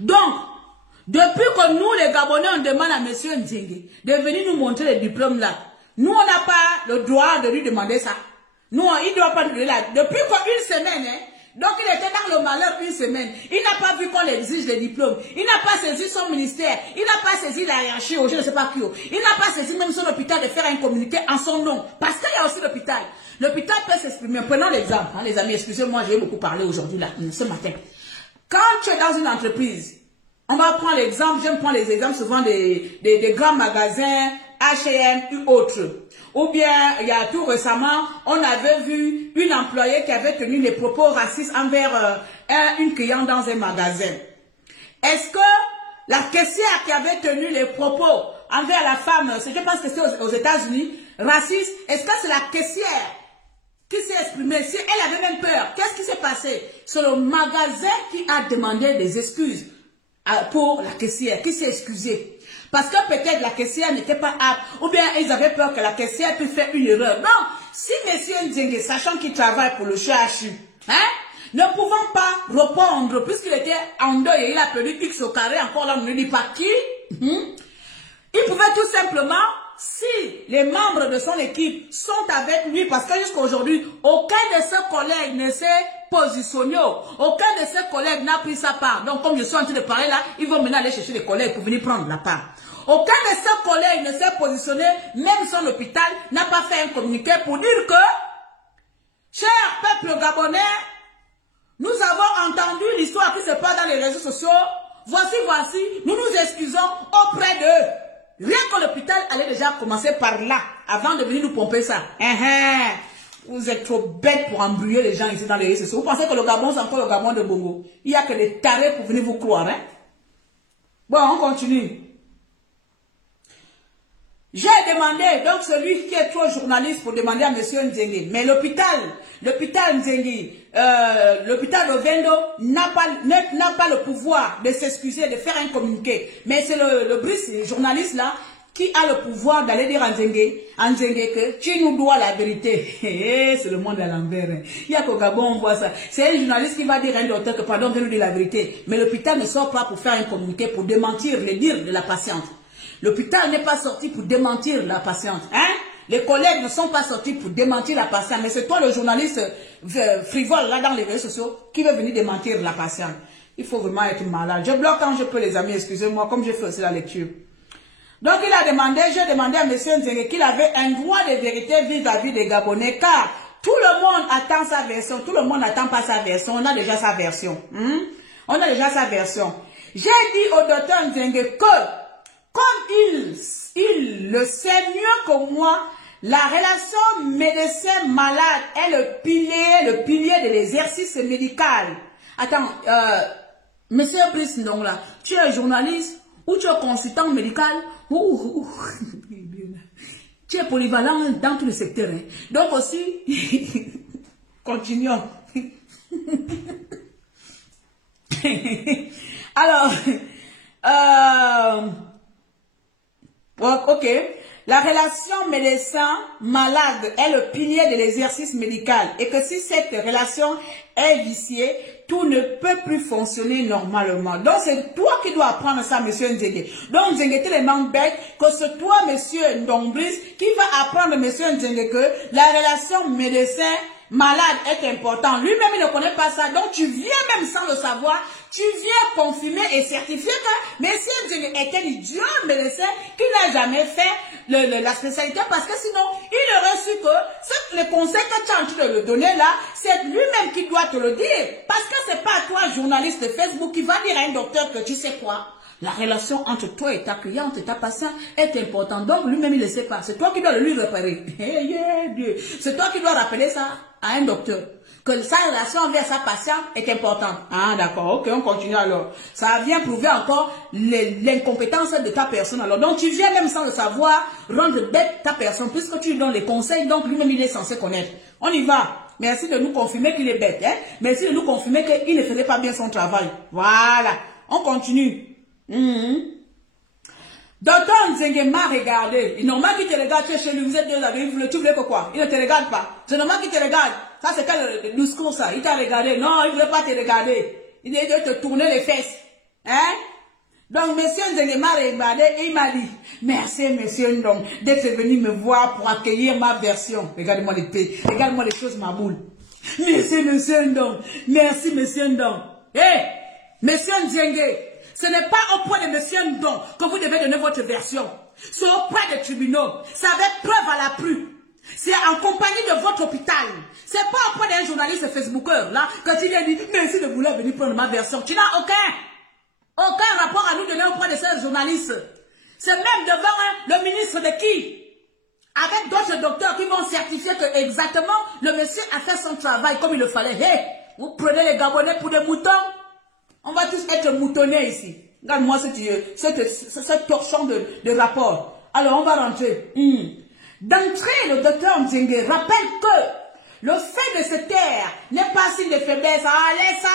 Donc, depuis que nous, les Gabonais, on demande à monsieur Nzenge de venir nous montrer le diplôme là, nous, on n'a pas le droit de lui demander ça. Nous, il ne doit pas nous donner là. Depuis une semaine, hein, donc il était dans le malheur une semaine. Il n'a pas vu qu'on exige les diplômes. Il n'a pas saisi son ministère. Il n'a pas saisi la hiérarchie, je ne sais pas qui. Il n'a pas saisi même son hôpital de faire un communiqué en son nom. Parce qu'il y a aussi l'hôpital. L'hôpital peut s'exprimer. Prenons l'exemple, hein, les amis. Excusez-moi, j'ai beaucoup parlé aujourd'hui, là, ce matin. Quand tu es dans une entreprise, on va prendre l'exemple, j'aime prendre les exemples souvent des grands magasins, H&M ou autres. Ou bien, il y a tout récemment, on avait vu une employée qui avait tenu des propos racistes envers une cliente dans un magasin. Est-ce que la caissière qui avait tenu les propos envers la femme, je pense que c'est aux États-Unis, raciste, est-ce que c'est la caissière qui s'est exprimée? Si elle avait même peur, qu'est-ce qui s'est passé? C'est le magasin qui a demandé des excuses pour la caissière, qui s'est excusée. Parce que peut-être la caissière n'était pas apte, ou bien ils avaient peur que la caissière puisse faire une erreur. Donc, si M. Nzenge, sachant qu'il travaille pour le CHU, hein, ne pouvant pas répondre, puisqu'il était en deuil et il a perdu X au carré, encore là, on ne dit pas qui, il pouvait tout simplement, si les membres de son équipe sont avec lui, parce que jusqu'à aujourd'hui, aucun de ses collègues ne s'est positionné, aucun de ses collègues n'a pris sa part. Donc, comme je suis en train de parler là, ils vont maintenant aller chercher des collègues pour venir prendre la part. Aucun de ses collègues ne s'est positionné, même son hôpital n'a pas fait un communiqué pour dire que, cher peuple gabonais, nous avons entendu l'histoire qui se passe dans les réseaux sociaux. Voici, nous nous excusons auprès d'eux. Rien que l'hôpital allait déjà commencer par là, avant de venir nous pomper ça. Vous êtes trop bêtes pour embrouiller les gens ici dans les réseaux sociaux. Vous pensez que le Gabon, c'est encore le Gabon de Bongo? Il n'y a que des tarés pour venir vous croire. Hein? Bon, on continue. J'ai demandé, donc celui qui est trop journaliste pour demander à M. Nzenge, mais l'hôpital Nzenge, l'hôpital de Vendo n'a pas le pouvoir de s'excuser, de faire un communiqué. Mais c'est le Brice, le journaliste là, qui a le pouvoir d'aller dire à Nzenge que tu nous dois la vérité. C'est le monde à l'envers. Hein. Il y a qu'au Gabon, on voit ça. C'est un journaliste qui va dire à un docteur que pardon, viens nous dire la vérité. Mais l'hôpital ne sort pas pour faire un communiqué, pour démentir les dires de la patiente. L'hôpital n'est pas sorti pour démentir la patiente. Hein? Les collègues ne sont pas sortis pour démentir la patiente. Mais c'est toi le journaliste frivole là dans les réseaux sociaux qui veut venir démentir la patiente. Il faut vraiment être malade. Je bloque quand je peux les amis, excusez-moi, comme j'ai fait aussi la lecture. Donc j'ai demandé à M. Nzenge qu'il avait un droit de vérité vis-à-vis des Gabonais, car tout le monde attend sa version. Tout le monde n'attend pas sa version. On a déjà sa version. On a déjà sa version. J'ai dit au docteur Nzenge que, comme il le sait mieux que moi, la relation médecin-malade est le pilier de l'exercice médical. Attends, monsieur Brice, donc là, tu es journaliste ou tu es consultant médical ou tu es polyvalent dans tous les secteurs. Hein. Donc aussi, continuons. Alors, ok. La relation médecin-malade est le pilier de l'exercice médical et que si cette relation est viciée, tout ne peut plus fonctionner normalement. Donc, c'est toi qui dois apprendre ça, monsieur Nzenge. Donc, Nzenge, tellement bête que c'est toi, monsieur Ndombris, qui va apprendre, monsieur Nzenge, que la relation médecin-malade est importante. Lui-même, il ne connaît pas ça. Donc, tu viens même sans le savoir. Tu viens confirmer et certifier que monsieur Nzenge est un idiot médecin qui n'a jamais fait la spécialité parce que sinon, il aurait su que le conseil que tu es en train de le donner là, c'est lui-même qui doit te le dire. Parce que c'est pas toi, journaliste de Facebook, qui va dire à un docteur que tu sais quoi. La relation entre toi et ta cliente et ta patiente est importante. Donc, lui-même, il ne le sait pas. C'est toi qui dois le lui repérer. C'est toi qui dois rappeler ça à un docteur. Que sa relation envers sa patiente est importante. Ah, d'accord. Ok, on continue alors. Ça vient prouver encore l'incompétence de ta personne. Alors, donc, tu viens même sans le savoir rendre bête ta personne. Puisque tu lui donnes les conseils, donc lui-même, il est censé connaître. On y va. Merci de nous confirmer qu'il est bête. Hein? Merci de nous confirmer qu'il ne faisait pas bien son travail. Voilà. On continue. Docteur Nzenge m'a regardé. Il est normal qu'il te regarde, tu es chez lui, vous êtes deux amis, tu voulais que quoi? Il ne te regarde pas. C'est normal qu'il te regarde. Ça, c'est quel discours ça? Il t'a regardé. Non, il ne voulait pas te regarder. Il est de te tourner les fesses. Hein? Donc, monsieur Nzenge m'a regardé et il m'a dit, merci, monsieur Ndong, d'être venu me voir pour accueillir ma version. Regarde-moi les pays. Regarde-moi les choses, ma boule. Merci, monsieur Ndong. Merci, monsieur Ndong. Hé, monsieur Nzenge. Ce n'est pas auprès de monsieur Ndong que vous devez donner votre version. C'est auprès des tribunaux. C'est avec preuve à l'appui. C'est en compagnie de votre hôpital. C'est pas auprès d'un journaliste Facebooker là que tu viens dire merci de vouloir venir prendre ma version. Tu n'as aucun rapport à nous donner auprès de ces journalistes. C'est même devant le ministre de qui? Avec d'autres docteurs qui vont certifier que exactement le monsieur a fait son travail comme il le fallait. Hey, vous prenez les Gabonais pour des moutons? On va tous être moutonnés ici. Regarde-moi cette torchon de rapport. Alors, on va rentrer. D'entrée, le docteur Nzenge rappelle que le fait de se taire n'est pas signe de faiblesse. Allez, ça!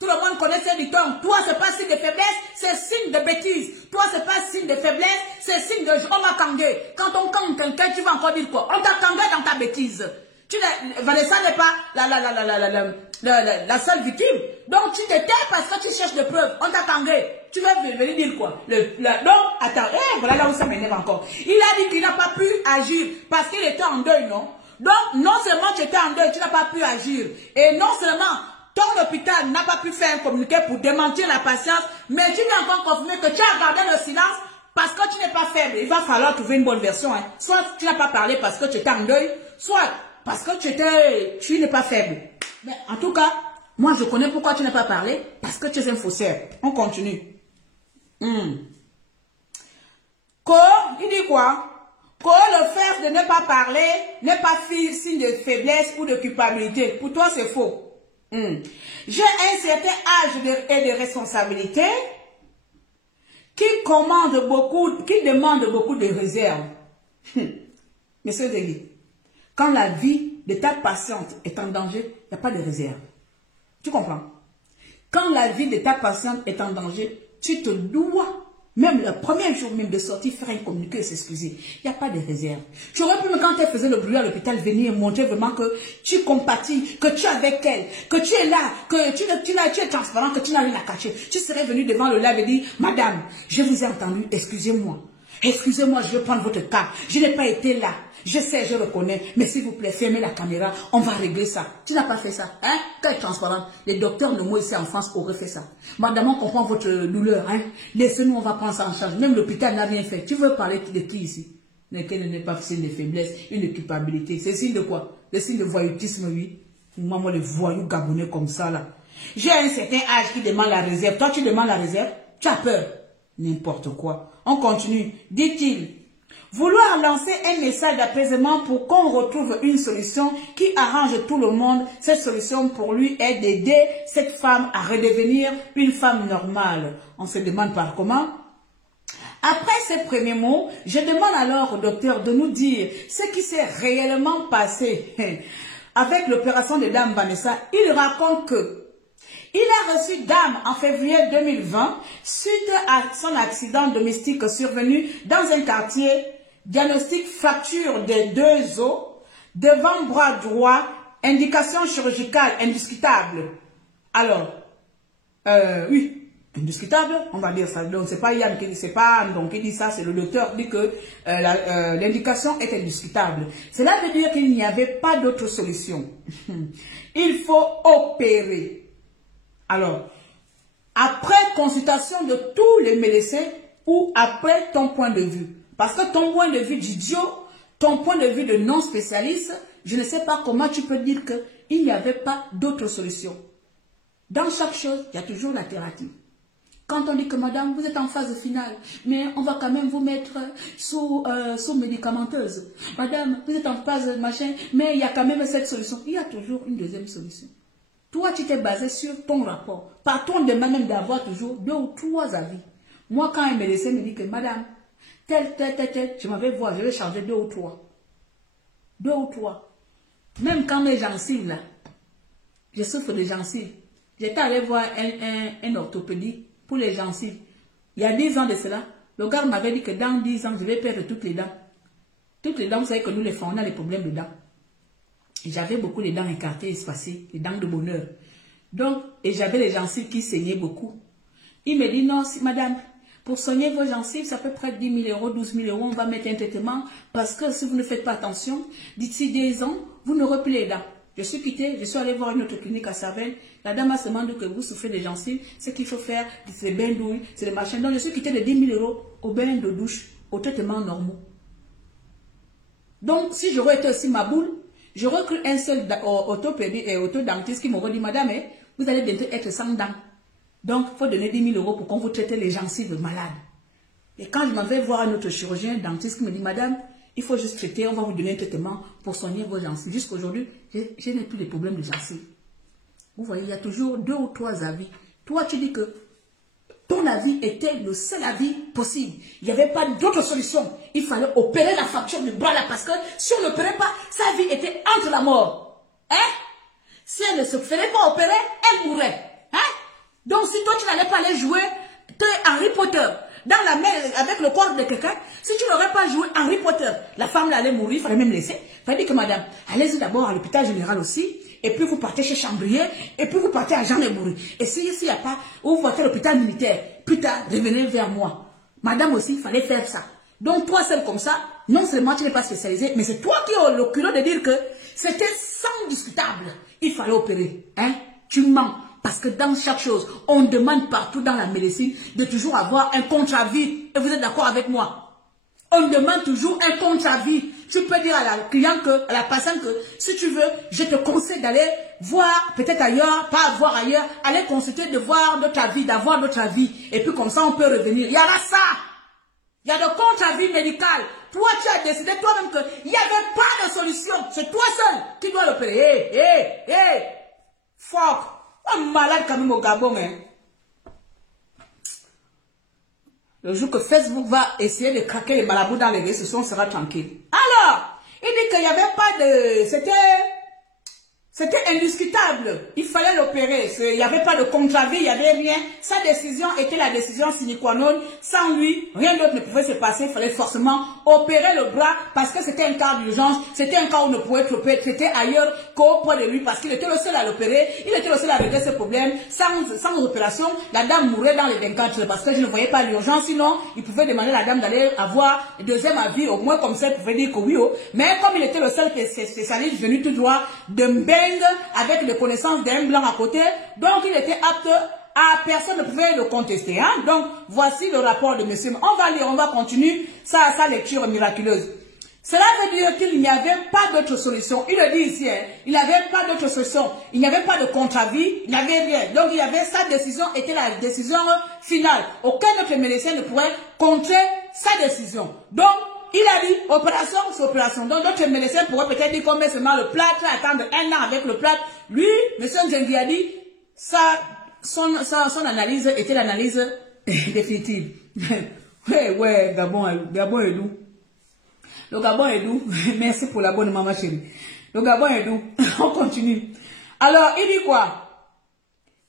Tout le monde connaît ces dictons. Toi, c'est pas signe de faiblesse, c'est signe de bêtise. Toi, c'est pas signe de faiblesse, c'est signe de... On m'a kangé. Quand on kangue quelqu'un, tu vas encore dire quoi? On t'a kangé dans ta bêtise. Vanessa n'est pas la seule victime. Donc tu te tais parce que tu cherches des preuves. On t'a kangé. Tu vas venir dire quoi? Donc, attends, voilà là où ça m'énerve encore. Il a dit qu'il n'a pas pu agir parce qu'il était en deuil, non? Donc, non seulement tu étais en deuil, tu n'as pas pu agir. Et non seulement ton hôpital n'a pas pu faire un communiqué pour démentir la patience, mais tu viens encore confirmer que tu as gardé le silence parce que tu n'es pas faible. Il va falloir trouver une bonne version. Hein. Soit tu n'as pas parlé parce que tu étais en deuil, soit parce que tu n'es pas faible. Mais en tout cas, moi je connais pourquoi tu n'as pas parlé. Parce que tu es un faussaire. On continue. Il dit quoi? Que le fait de ne pas parler n'est pas signe de faiblesse ou de culpabilité. Pour toi, c'est faux. J'ai un certain âge et de responsabilité qui demande beaucoup de réserve. Monsieur Degui. Quand la vie de ta patiente est en danger, il n'y a pas de réserve. Tu comprends? Quand la vie de ta patiente est en danger, tu te dois, même le premier jour même de sortir, faire un communiqué et s'excuser. Il n'y a pas de réserve. Tu aurais pu, quand elle faisait le bruit à l'hôpital, venir montrer vraiment que tu compatis, que tu es avec elle, que tu es là, que tu es transparent, que tu n'as rien à cacher. Tu serais venu devant le live et dire, madame, je vous ai entendu, excusez-moi. Excusez-moi, je vais prendre votre cas. Je n'ai pas été là. Je sais, je reconnais. Mais s'il vous plaît, fermez la caméra. On va régler ça. Tu n'as pas fait ça. Hein? Quelle transparence. Les docteurs de moi ici en France auraient fait ça. Madame, on comprend votre douleur. Hein? Laissez-nous, on va prendre ça en charge. Même l'hôpital n'a rien fait. Tu veux parler de qui ici? Lequel n'est pas signe de faiblesse, une culpabilité. C'est signe de quoi? Le signe de voyoutisme, oui. Moi, les voyous gabonais comme ça, là. J'ai un certain âge qui demande la réserve. Toi, tu demandes la réserve? Tu as peur. N'importe quoi. On continue. Dit-il, vouloir lancer un message d'apaisement pour qu'on retrouve une solution qui arrange tout le monde. Cette solution pour lui est d'aider cette femme à redevenir une femme normale. On se demande par comment? Après ces premiers mots, je demande alors au docteur de nous dire ce qui s'est réellement passé avec l'opération de Dame Vanessa. Il raconte que il a reçu Dame en février 2020 suite à son accident domestique survenu dans un quartier. Diagnostic fracture des 2 os, devant bras droit, indication chirurgicale indiscutable. Alors, oui, indiscutable, on va dire ça. Donc, c'est pas Yann qui dit, c'est pas Anne donc qui dit ça, c'est le docteur qui dit que l'indication est indiscutable. Cela veut dire qu'il n'y avait pas d'autre solution. Il faut opérer. Alors, après consultation de tous les médecins ou après ton point de vue. Parce que ton point de vue d'idiot, ton point de vue de non-spécialiste, je ne sais pas comment tu peux dire qu'il n'y avait pas d'autre solution. Dans chaque chose, il y a toujours l'alternative. Quand on dit que madame, vous êtes en phase finale, mais on va quand même vous mettre sous médicamenteuse. Madame, vous êtes en phase machin, mais il y a quand même cette solution. Il y a toujours une deuxième solution. Toi, tu t'es basé sur ton rapport. Partons de même d'avoir toujours 2 ou 3 avis. Moi, quand un médecin me dit que madame, tel, je m'avais voir, je vais changer 2 ou 3. 2 ou 3. Même quand mes gencives, là, je souffre de gencives. J'étais allé voir un orthopédie pour les gencives. Il y a 10 ans de cela, le gars m'avait dit que dans 10 ans, je vais perdre toutes les dents. Toutes les dents, vous savez que nous, les femmes, on a les problèmes de dents. J'avais beaucoup les dents écartées, espacées, les dents de bonheur. Donc, et j'avais les gencives qui saignaient beaucoup. Il me dit, non, si, madame, pour soigner vos gencives, ça peut près de 10 000 euros, 12 000 euros, on va mettre un traitement, parce que si vous ne faites pas attention, d'ici 10 ans, vous n'aurez plus les dents. Je suis quittée, je suis allée voir une autre clinique à Saverne. La dame m'a demandé que vous souffrez des gencives, ce qu'il faut faire, c'est des bains douilles, c'est des machins. Donc, je suis quittée de 10 000 euros au bain de douche, au traitement normaux. Donc, si j'aurais été aussi ma boule, j'aurais cru un seul orthopédie et orthodontiste qui m'aurait dit, madame, vous allez bientôt être sans dents. Donc, il faut donner 10 000 euros pour qu'on vous traite les gencives malades. Et quand je m'en vais voir un autre chirurgien dentiste qui me dit, madame, il faut juste traiter, on va vous donner un traitement pour soigner vos gencives. Jusqu'aujourd'hui, je n'ai plus de problèmes de gencives. Vous voyez, il y a toujours 2 ou 3 avis. Toi, tu dis que ton avis était le seul avis possible. Il n'y avait pas d'autre solution. Il fallait opérer la fracture du bras là parce que si on n'opérait pas, sa vie était entre la mort. Hein? Si elle ne se faisait pas opérer, elle mourrait. Hein? Donc si toi tu n'allais pas aller jouer Harry Potter dans la mer avec le corps de quelqu'un, si tu n'aurais pas joué Harry Potter, la femme là allait mourir, il fallait même laisser. Il fallait dire que madame, allez-y d'abord à l'hôpital général aussi, et puis vous partez chez Chambrier, et puis vous partez à Jean de Bourri. Et s'il n'y a pas, vous partez à l'hôpital militaire, plus tard, revenez vers moi. Madame aussi, il fallait faire ça. Donc toi seul comme ça, non seulement tu n'es pas spécialisé, mais c'est toi qui as le culot de dire que c'était sans discutable. Il fallait opérer. Hein? Tu mens. Parce que dans chaque chose, on demande partout dans la médecine de toujours avoir un contre-avis. Et vous êtes d'accord avec moi? On demande toujours un contre-avis. Tu peux dire à la cliente, à la patiente que si tu veux, je te conseille d'aller voir peut-être ailleurs, pas voir ailleurs, aller consulter, de voir d'autres avis, d'avoir d'autres avis. Et puis comme ça, on peut revenir. Il y aura ça. Il y a de contre-avis médical. Toi, tu as décidé toi-même qu'il n'y avait pas de solution. C'est toi seul qui dois l'opérer. Fuck. Un malade quand même au Gabon, hein. Le jour que Facebook va essayer de craquer les marabouts dans les réseaux sociaux, on sera tranquille. Alors, il dit qu'il n'y avait pas de... C'était indiscutable. Il fallait l'opérer. Il n'y avait pas de contre-avis, il n'y avait rien. Sa décision était la décision sine qua non. Sans lui, rien d'autre ne pouvait se passer. Il fallait forcément opérer le bras parce que c'était un cas d'urgence. C'était un cas où on ne pouvait être traité ailleurs qu'auprès de lui parce qu'il était le seul à l'opérer. Il était le seul à régler ses problèmes. Sans opération, la dame mourait dans les 24 parce que je ne voyais pas l'urgence. Sinon, il pouvait demander à la dame d'aller avoir un deuxième avis. Au moins, comme ça, il pouvait dire que oui. Mais comme il était le seul spécialiste venu tout droit de Mbeng, avec les connaissances d'un blanc à côté, donc il était apte à personne ne pouvait le contester. Hein? Donc voici le rapport de monsieur. On va lire, on va continuer sa lecture miraculeuse. Cela veut dire qu'il n'y avait pas d'autre solution. Il le dit ici, hein, il n'y avait pas d'autre solution. Il n'y avait pas de contre-avis, il n'y avait rien. Donc il y avait sa décision, était la décision finale. Aucun autre médecin ne pourrait contrer sa décision. Donc, il a dit, opération, c'est opération. Donc, d'autres médecins pourraient peut-être dire qu'on met seulement le plâtre, attendre 1 an avec le plâtre. Lui, M. Nzengi a dit, son analyse était l'analyse définitive. ouais, Gabon est doux. Le Gabon est doux. Merci pour l'abonnement, ma chérie. Le Gabon est doux. On continue. Alors, il dit quoi?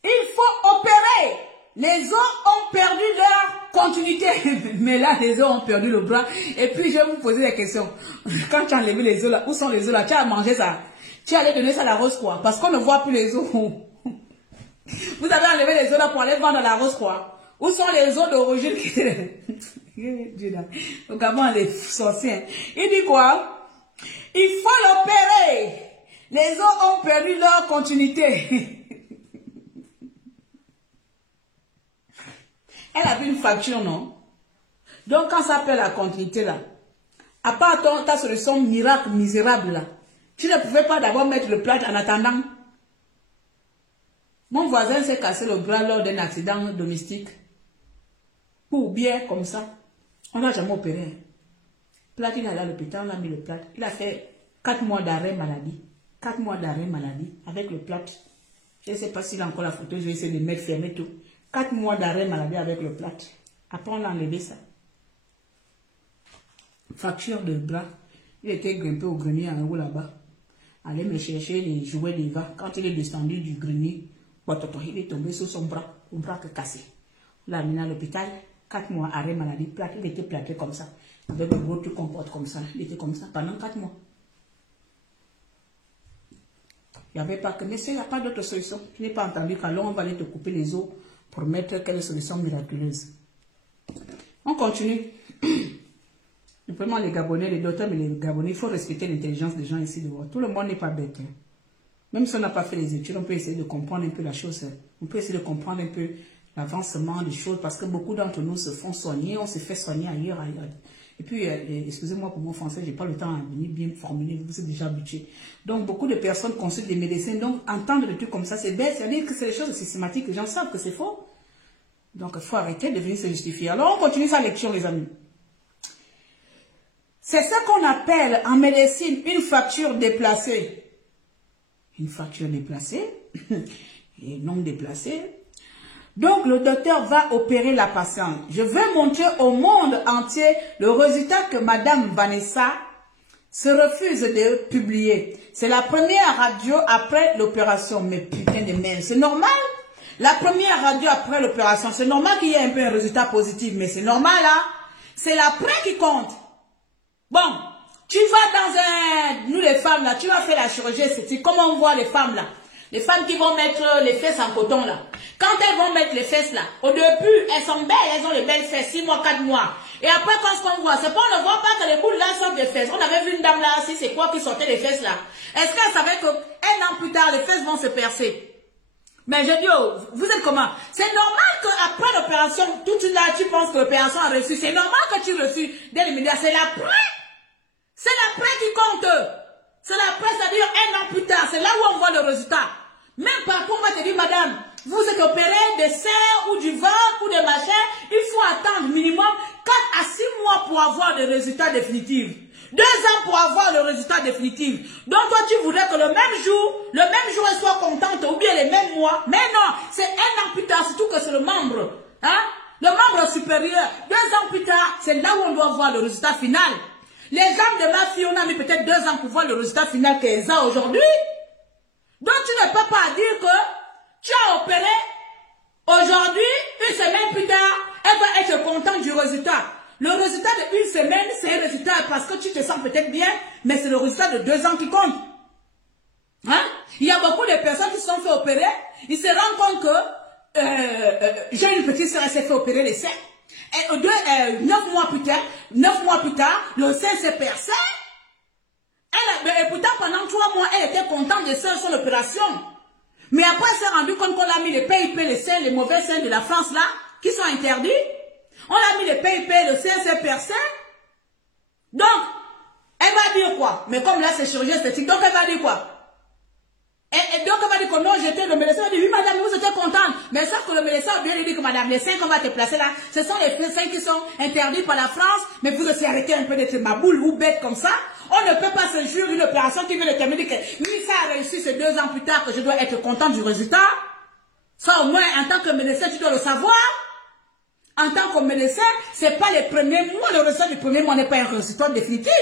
Il faut opérer. Les os ont perdu leur continuité. Mais là, les os ont perdu le bras. Et puis, je vais vous poser des questions. Quand tu as enlevé les os là, où sont les os là? Tu as mangé ça. Tu allais donner ça à la rose quoi? Parce qu'on ne voit plus les os. Vous avez enlevé les os là pour aller vendre à la rose quoi? Où sont les os d'origine qui étaient... Le Gabon, les sorciers. Il dit quoi? Il faut l'opérer. Les os ont perdu leur continuité. Elle avait une fracture, non? Donc, quand ça perd la continuité, là, à part ta solution miracle, misérable, là, tu ne pouvais pas d'abord mettre le plâtre en attendant. Mon voisin s'est cassé le bras lors d'un accident domestique. Ou bien, comme ça. On n'a jamais opéré. Plâtre, il est allé à l'hôpital, on a mis le plâtre. Il a fait 4 mois d'arrêt maladie. 4 mois d'arrêt maladie avec le plâtre. Je ne sais pas s'il a encore la photo, je vais essayer de mettre fermé tout. 4 mois d'arrêt maladie avec le plâtre. Après, on a enlevé ça. Fracture de bras. Il était grimpé au grenier en haut là-bas. Allait me chercher les jouets d'Eva. Quand il est descendu du grenier, il est tombé sur son bras. Le bras est cassé. On l'a amené à l'hôpital. 4 mois, arrêt maladie, plâtre. Il était plâtré comme ça. Avec le gros truc qu'on porte comme ça. Il était comme ça pendant 4 mois. Il n'y avait pas que... Mais il n'y a pas d'autre solution. Je n'ai pas entendu qu'alors on va aller te couper les os pour mettre quelle solution miraculeuse. On continue. Vraiment les Gabonais, les docteurs, mais les Gabonais, il faut respecter l'intelligence des gens ici dehors. Tout le monde n'est pas bête. Hein. Même si on n'a pas fait les études, on peut essayer de comprendre un peu la chose. On peut essayer de comprendre un peu l'avancement des choses parce que beaucoup d'entre nous se font soigner, on se fait soigner ailleurs. Et puis, excusez-moi pour mon français, je n'ai pas le temps à venir bien formuler, vous êtes déjà habitués. Donc, beaucoup de personnes consultent des médecins, donc entendre des trucs comme ça, c'est bête, c'est-à-dire que c'est des choses systématiques, les gens savent que c'est faux. Donc, il faut arrêter de venir se justifier. Alors, on continue sa lecture, les amis. C'est ce qu'on appelle en médecine une fracture déplacée. Une fracture déplacée et non déplacée. Donc, le docteur va opérer la patiente. Je veux montrer au monde entier le résultat que Madame Vanessa se refuse de publier. C'est la première radio après l'opération. Mais putain de merde, c'est normal. La première radio après l'opération, c'est normal qu'il y ait un peu un résultat positif. Mais c'est normal, hein. C'est l'après qui compte. Bon, tu vas dans un... Nous les femmes, là, tu vas faire la chirurgie esthétique. Comment on voit les femmes, là? Les femmes qui vont mettre les fesses en coton là. Quand elles vont mettre les fesses là, au début, elles sont belles, elles ont les belles fesses, 6 mois, 4 mois. Et après, quand ce qu'on voit, c'est pas, on ne voit pas que les boules là sortent des fesses. On avait vu une dame là, si c'est quoi qui sortait les fesses là. Est-ce qu'elle savait que 1 an plus tard, les fesses vont se percer? Mais je dis, oh, vous êtes comment? C'est normal qu'après l'opération, tout là, tu penses que l'opération a reçu. C'est normal que tu reçus dès les médias. C'est l'après. C'est l'après qui compte. C'est l'après, c'est-à-dire 1 an plus tard. C'est là où on voit le résultat. Même parfois, on va te dire, madame, vous êtes opéré de serre ou du ventre ou de machin. Il faut attendre minimum 4 à 6 mois pour avoir le résultat définitif. 2 ans pour avoir le résultat définitif. Donc, toi, tu voudrais que le même jour, elle soit contente, ou bien les mêmes mois. Mais non, c'est 1 an plus tard, surtout que c'est le membre. Hein? Le membre supérieur. 2 ans plus tard, c'est là où on doit voir le résultat final. Les âmes de ma fille, on a mis peut-être 2 ans pour voir le résultat final qu'elles ont aujourd'hui. Donc, tu ne peux pas dire que tu as opéré aujourd'hui, 1 semaine plus tard, elle va être contente du résultat. Le résultat de 1 semaine, c'est un résultat parce que tu te sens peut-être bien, mais c'est le résultat de 2 ans qui compte. Hein? Il y a beaucoup de personnes qui se sont fait opérer, ils se rendent compte que j'ai une petite sœur, elle s'est fait opérer les seins. Et 9 mois plus tard, le sein s'est percé. Et pourtant, pendant 3 mois, elle était contente de ça sur l'opération. Mais après, elle s'est rendue compte qu'on a mis les PIP, les seins, les mauvais seins de la France là, qui sont interdits. On a mis les PIP, le sein s'est percé. Donc, elle Elle va dire quoi? Mais comme là, c'est chirurgie esthétique, donc elle va dire quoi? Et donc, elle va dire que non, j'étais le médecin. Elle va dire, oui, madame, vous étiez contente. Mais sauf que le médecin a bien dit que madame, les seins qu'on va te placer là, ce sont les seins qui sont interdits par la France. Mais vous aussi arrêtez un peu d'être ma boule ou bête comme ça. On ne peut pas se jurer une opération qui veut le terminer. Oui, ça a réussi, c'est 2 ans plus tard que je dois être contente du résultat. Ça, au moins, en tant que médecin, tu dois le savoir. En tant que médecin, c'est pas les premiers mois. Le résultat du premier mois n'est pas un résultat définitif.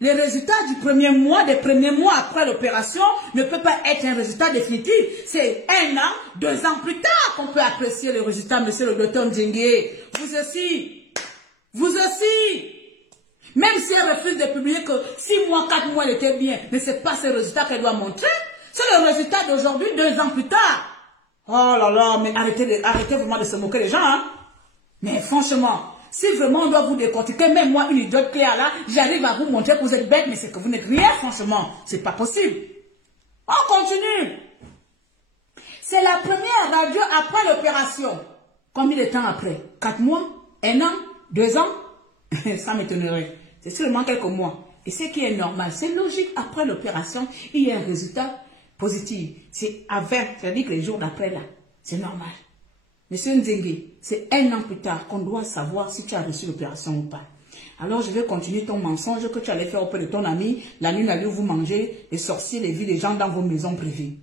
Le résultat du premier mois, des premiers mois après l'opération, ne peut pas être un résultat définitif. C'est 1 an, 2 ans plus tard qu'on peut apprécier le résultat, monsieur le docteur Nzengue. Vous aussi. Vous aussi. Même si elle refuse de publier que 6 mois, 4 mois, elle était bien, mais ce n'est pas ce résultat qu'elle doit montrer. C'est le résultat d'aujourd'hui, 2 ans plus tard. Oh là là, mais arrêtez vraiment de se moquer des gens. Hein? Mais franchement, si vraiment on doit vous décortiquer, même moi, une idiote claire là, j'arrive à vous montrer que vous êtes bête, mais c'est que vous n'êtes rien, franchement. C'est pas possible. On continue. C'est la première radio après l'opération. Combien de temps après? 4 mois? 1 an? 2 ans? Ça m'étonnerait. C'est seulement quelques mois. Et ce qui est normal, c'est logique. Après l'opération, il y a un résultat positif. C'est à 20, c'est-à-dire que les jours d'après là, c'est normal. Monsieur Nzengue, c'est 1 an plus tard qu'on doit savoir si tu as reçu l'opération ou pas. Alors je vais continuer ton mensonge que tu allais faire auprès de ton ami. La nuit, allez vous manger les sorciers, les vies des gens dans vos maisons privées.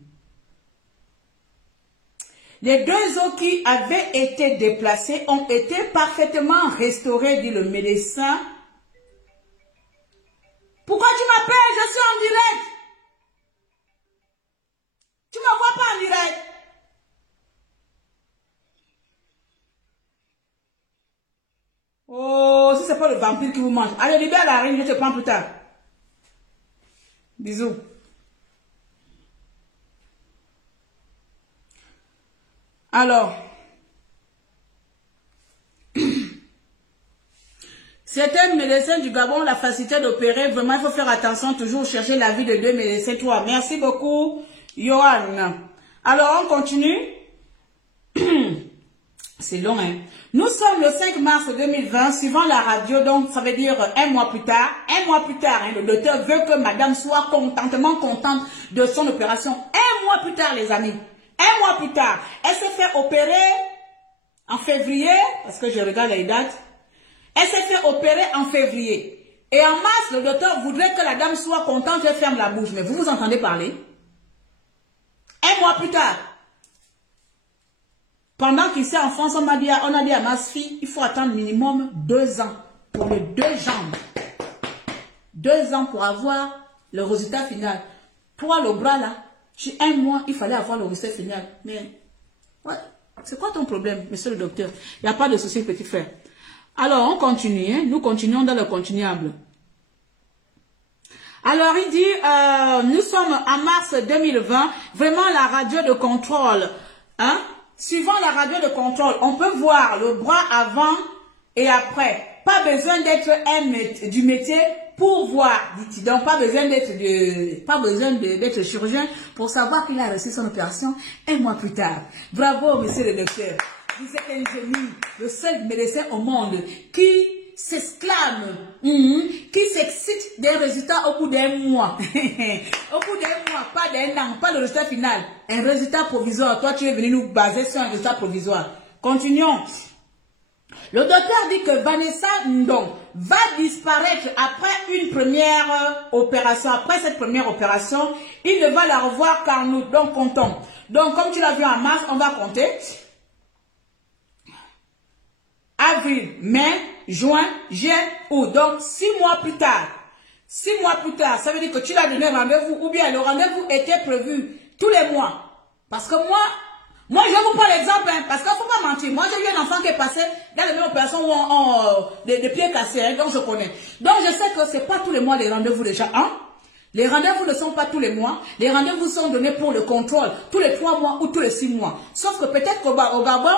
Les 2 os qui avaient été déplacés ont été parfaitement restaurés, dit le médecin. Pourquoi tu m'appelles? Je suis en direct. Tu ne me vois pas en direct. Oh, si ce n'est pas le vampire qui vous mange. Allez, libère la reine, je te prends plus tard. Bisous. Alors, certains médecins du Gabon, la facilité d'opérer, vraiment, il faut faire attention, toujours chercher l'avis de 2 médecins, 3. Merci beaucoup, Johan. Alors, on continue. C'est long, hein. Nous sommes le 5 mars 2020, suivant la radio, donc ça veut dire 1 mois plus tard. 1 mois plus tard, hein, le docteur veut que madame soit contentement contente de son opération. 1 mois plus tard, les amis. 1 mois plus tard, elle s'est fait opérer en février, parce que je regarde les dates. Elle s'est fait opérer en février. Et en mars, le docteur voudrait que la dame soit contente et ferme la bouche. Mais vous vous entendez parler? 1 mois plus tard. Pendant qu'ici en France, on a dit à ma fille, il faut attendre minimum 2 ans pour les 2 jambes. 2 ans pour avoir le résultat final. Toi, le bras là, sur 1 mois, il fallait avoir le résultat final. Mais, ouais, c'est quoi ton problème, monsieur le docteur? Il n'y a pas de souci, petit frère. Alors, on continue, hein? Nous continuons dans le continuable. Alors, il dit, nous sommes en mars 2020, vraiment la radio de contrôle, hein? Suivant la radio de contrôle, on peut voir le bras avant et après. Pas besoin d'être du métier pour voir, dit-il. Donc, pas besoin d'être chirurgien pour savoir qu'il a reçu son opération 1 mois plus tard. Bravo, monsieur le docteur. Vous êtes un génie, le seul médecin au monde qui s'exclame, qui s'excite des résultats au bout d'1 mois. Au bout d'1 mois, pas d'1 an, pas le résultat final. Un résultat provisoire. Toi, tu es venu nous baser sur un résultat provisoire. Continuons. Le docteur dit que Vanessa Ndong va disparaître après une première opération. Après cette première opération, il ne va la revoir qu'en août. Donc, comptons. Donc, comme tu l'as vu en mars, on va compter. Avril, mai, juin, juillet, août. Donc, 6 mois plus tard. 6 mois plus tard, ça veut dire que tu l'as donné rendez-vous ou bien le rendez-vous était prévu tous les mois. Parce que moi je vous prends l'exemple, hein, parce qu'il ne faut pas mentir. Moi, j'ai eu un enfant qui est passé dans la même opération où des pieds cassés, hein, donc je connais. Donc, je sais que ce n'est pas tous les mois les rendez-vous déjà. Hein? Les rendez-vous ne sont pas tous les mois. Les rendez-vous sont donnés pour le contrôle tous les 3 mois ou tous les 6 mois. Sauf que peut-être qu'au Gabon,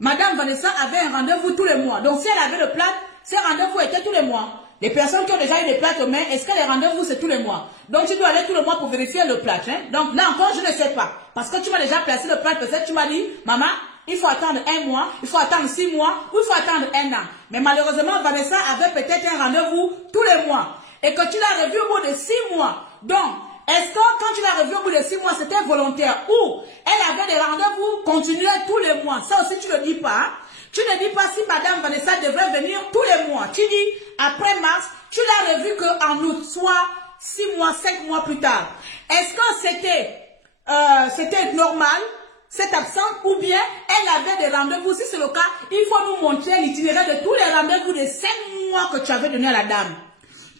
Madame Vanessa avait un rendez-vous tous les mois. Donc, si elle avait le plâtre, ces rendez-vous étaient tous les mois. Les personnes qui ont déjà eu des plâtres aux mains, est-ce que les rendez-vous, c'est tous les mois? Donc, tu dois aller tous les mois pour vérifier le plâtre. Hein? Donc, là encore, je ne sais pas. Parce que tu m'as déjà placé le plâtre. Peut-être tu m'as dit, maman, il faut attendre 1 mois, il faut attendre 6 mois, ou il faut attendre 1 an. Mais malheureusement, Vanessa avait peut-être un rendez-vous tous les mois. et que tu l'as revu au bout de 6 mois. Donc, est-ce que quand tu l'as revu au bout de 6 mois, c'était volontaire ou elle avait des rendez-vous continuels tous les mois? Ça aussi, tu ne dis pas. Tu ne dis pas si Madame Vanessa devrait venir tous les mois. Tu dis, après mars, tu l'as revu qu'en août, soit 6 mois, 5 mois plus tard. Est-ce que c'était normal, cette absence, ou bien elle avait des rendez-vous? Si c'est le cas, il faut nous montrer l'itinéraire de tous les rendez-vous de 5 mois que tu avais donné à la dame.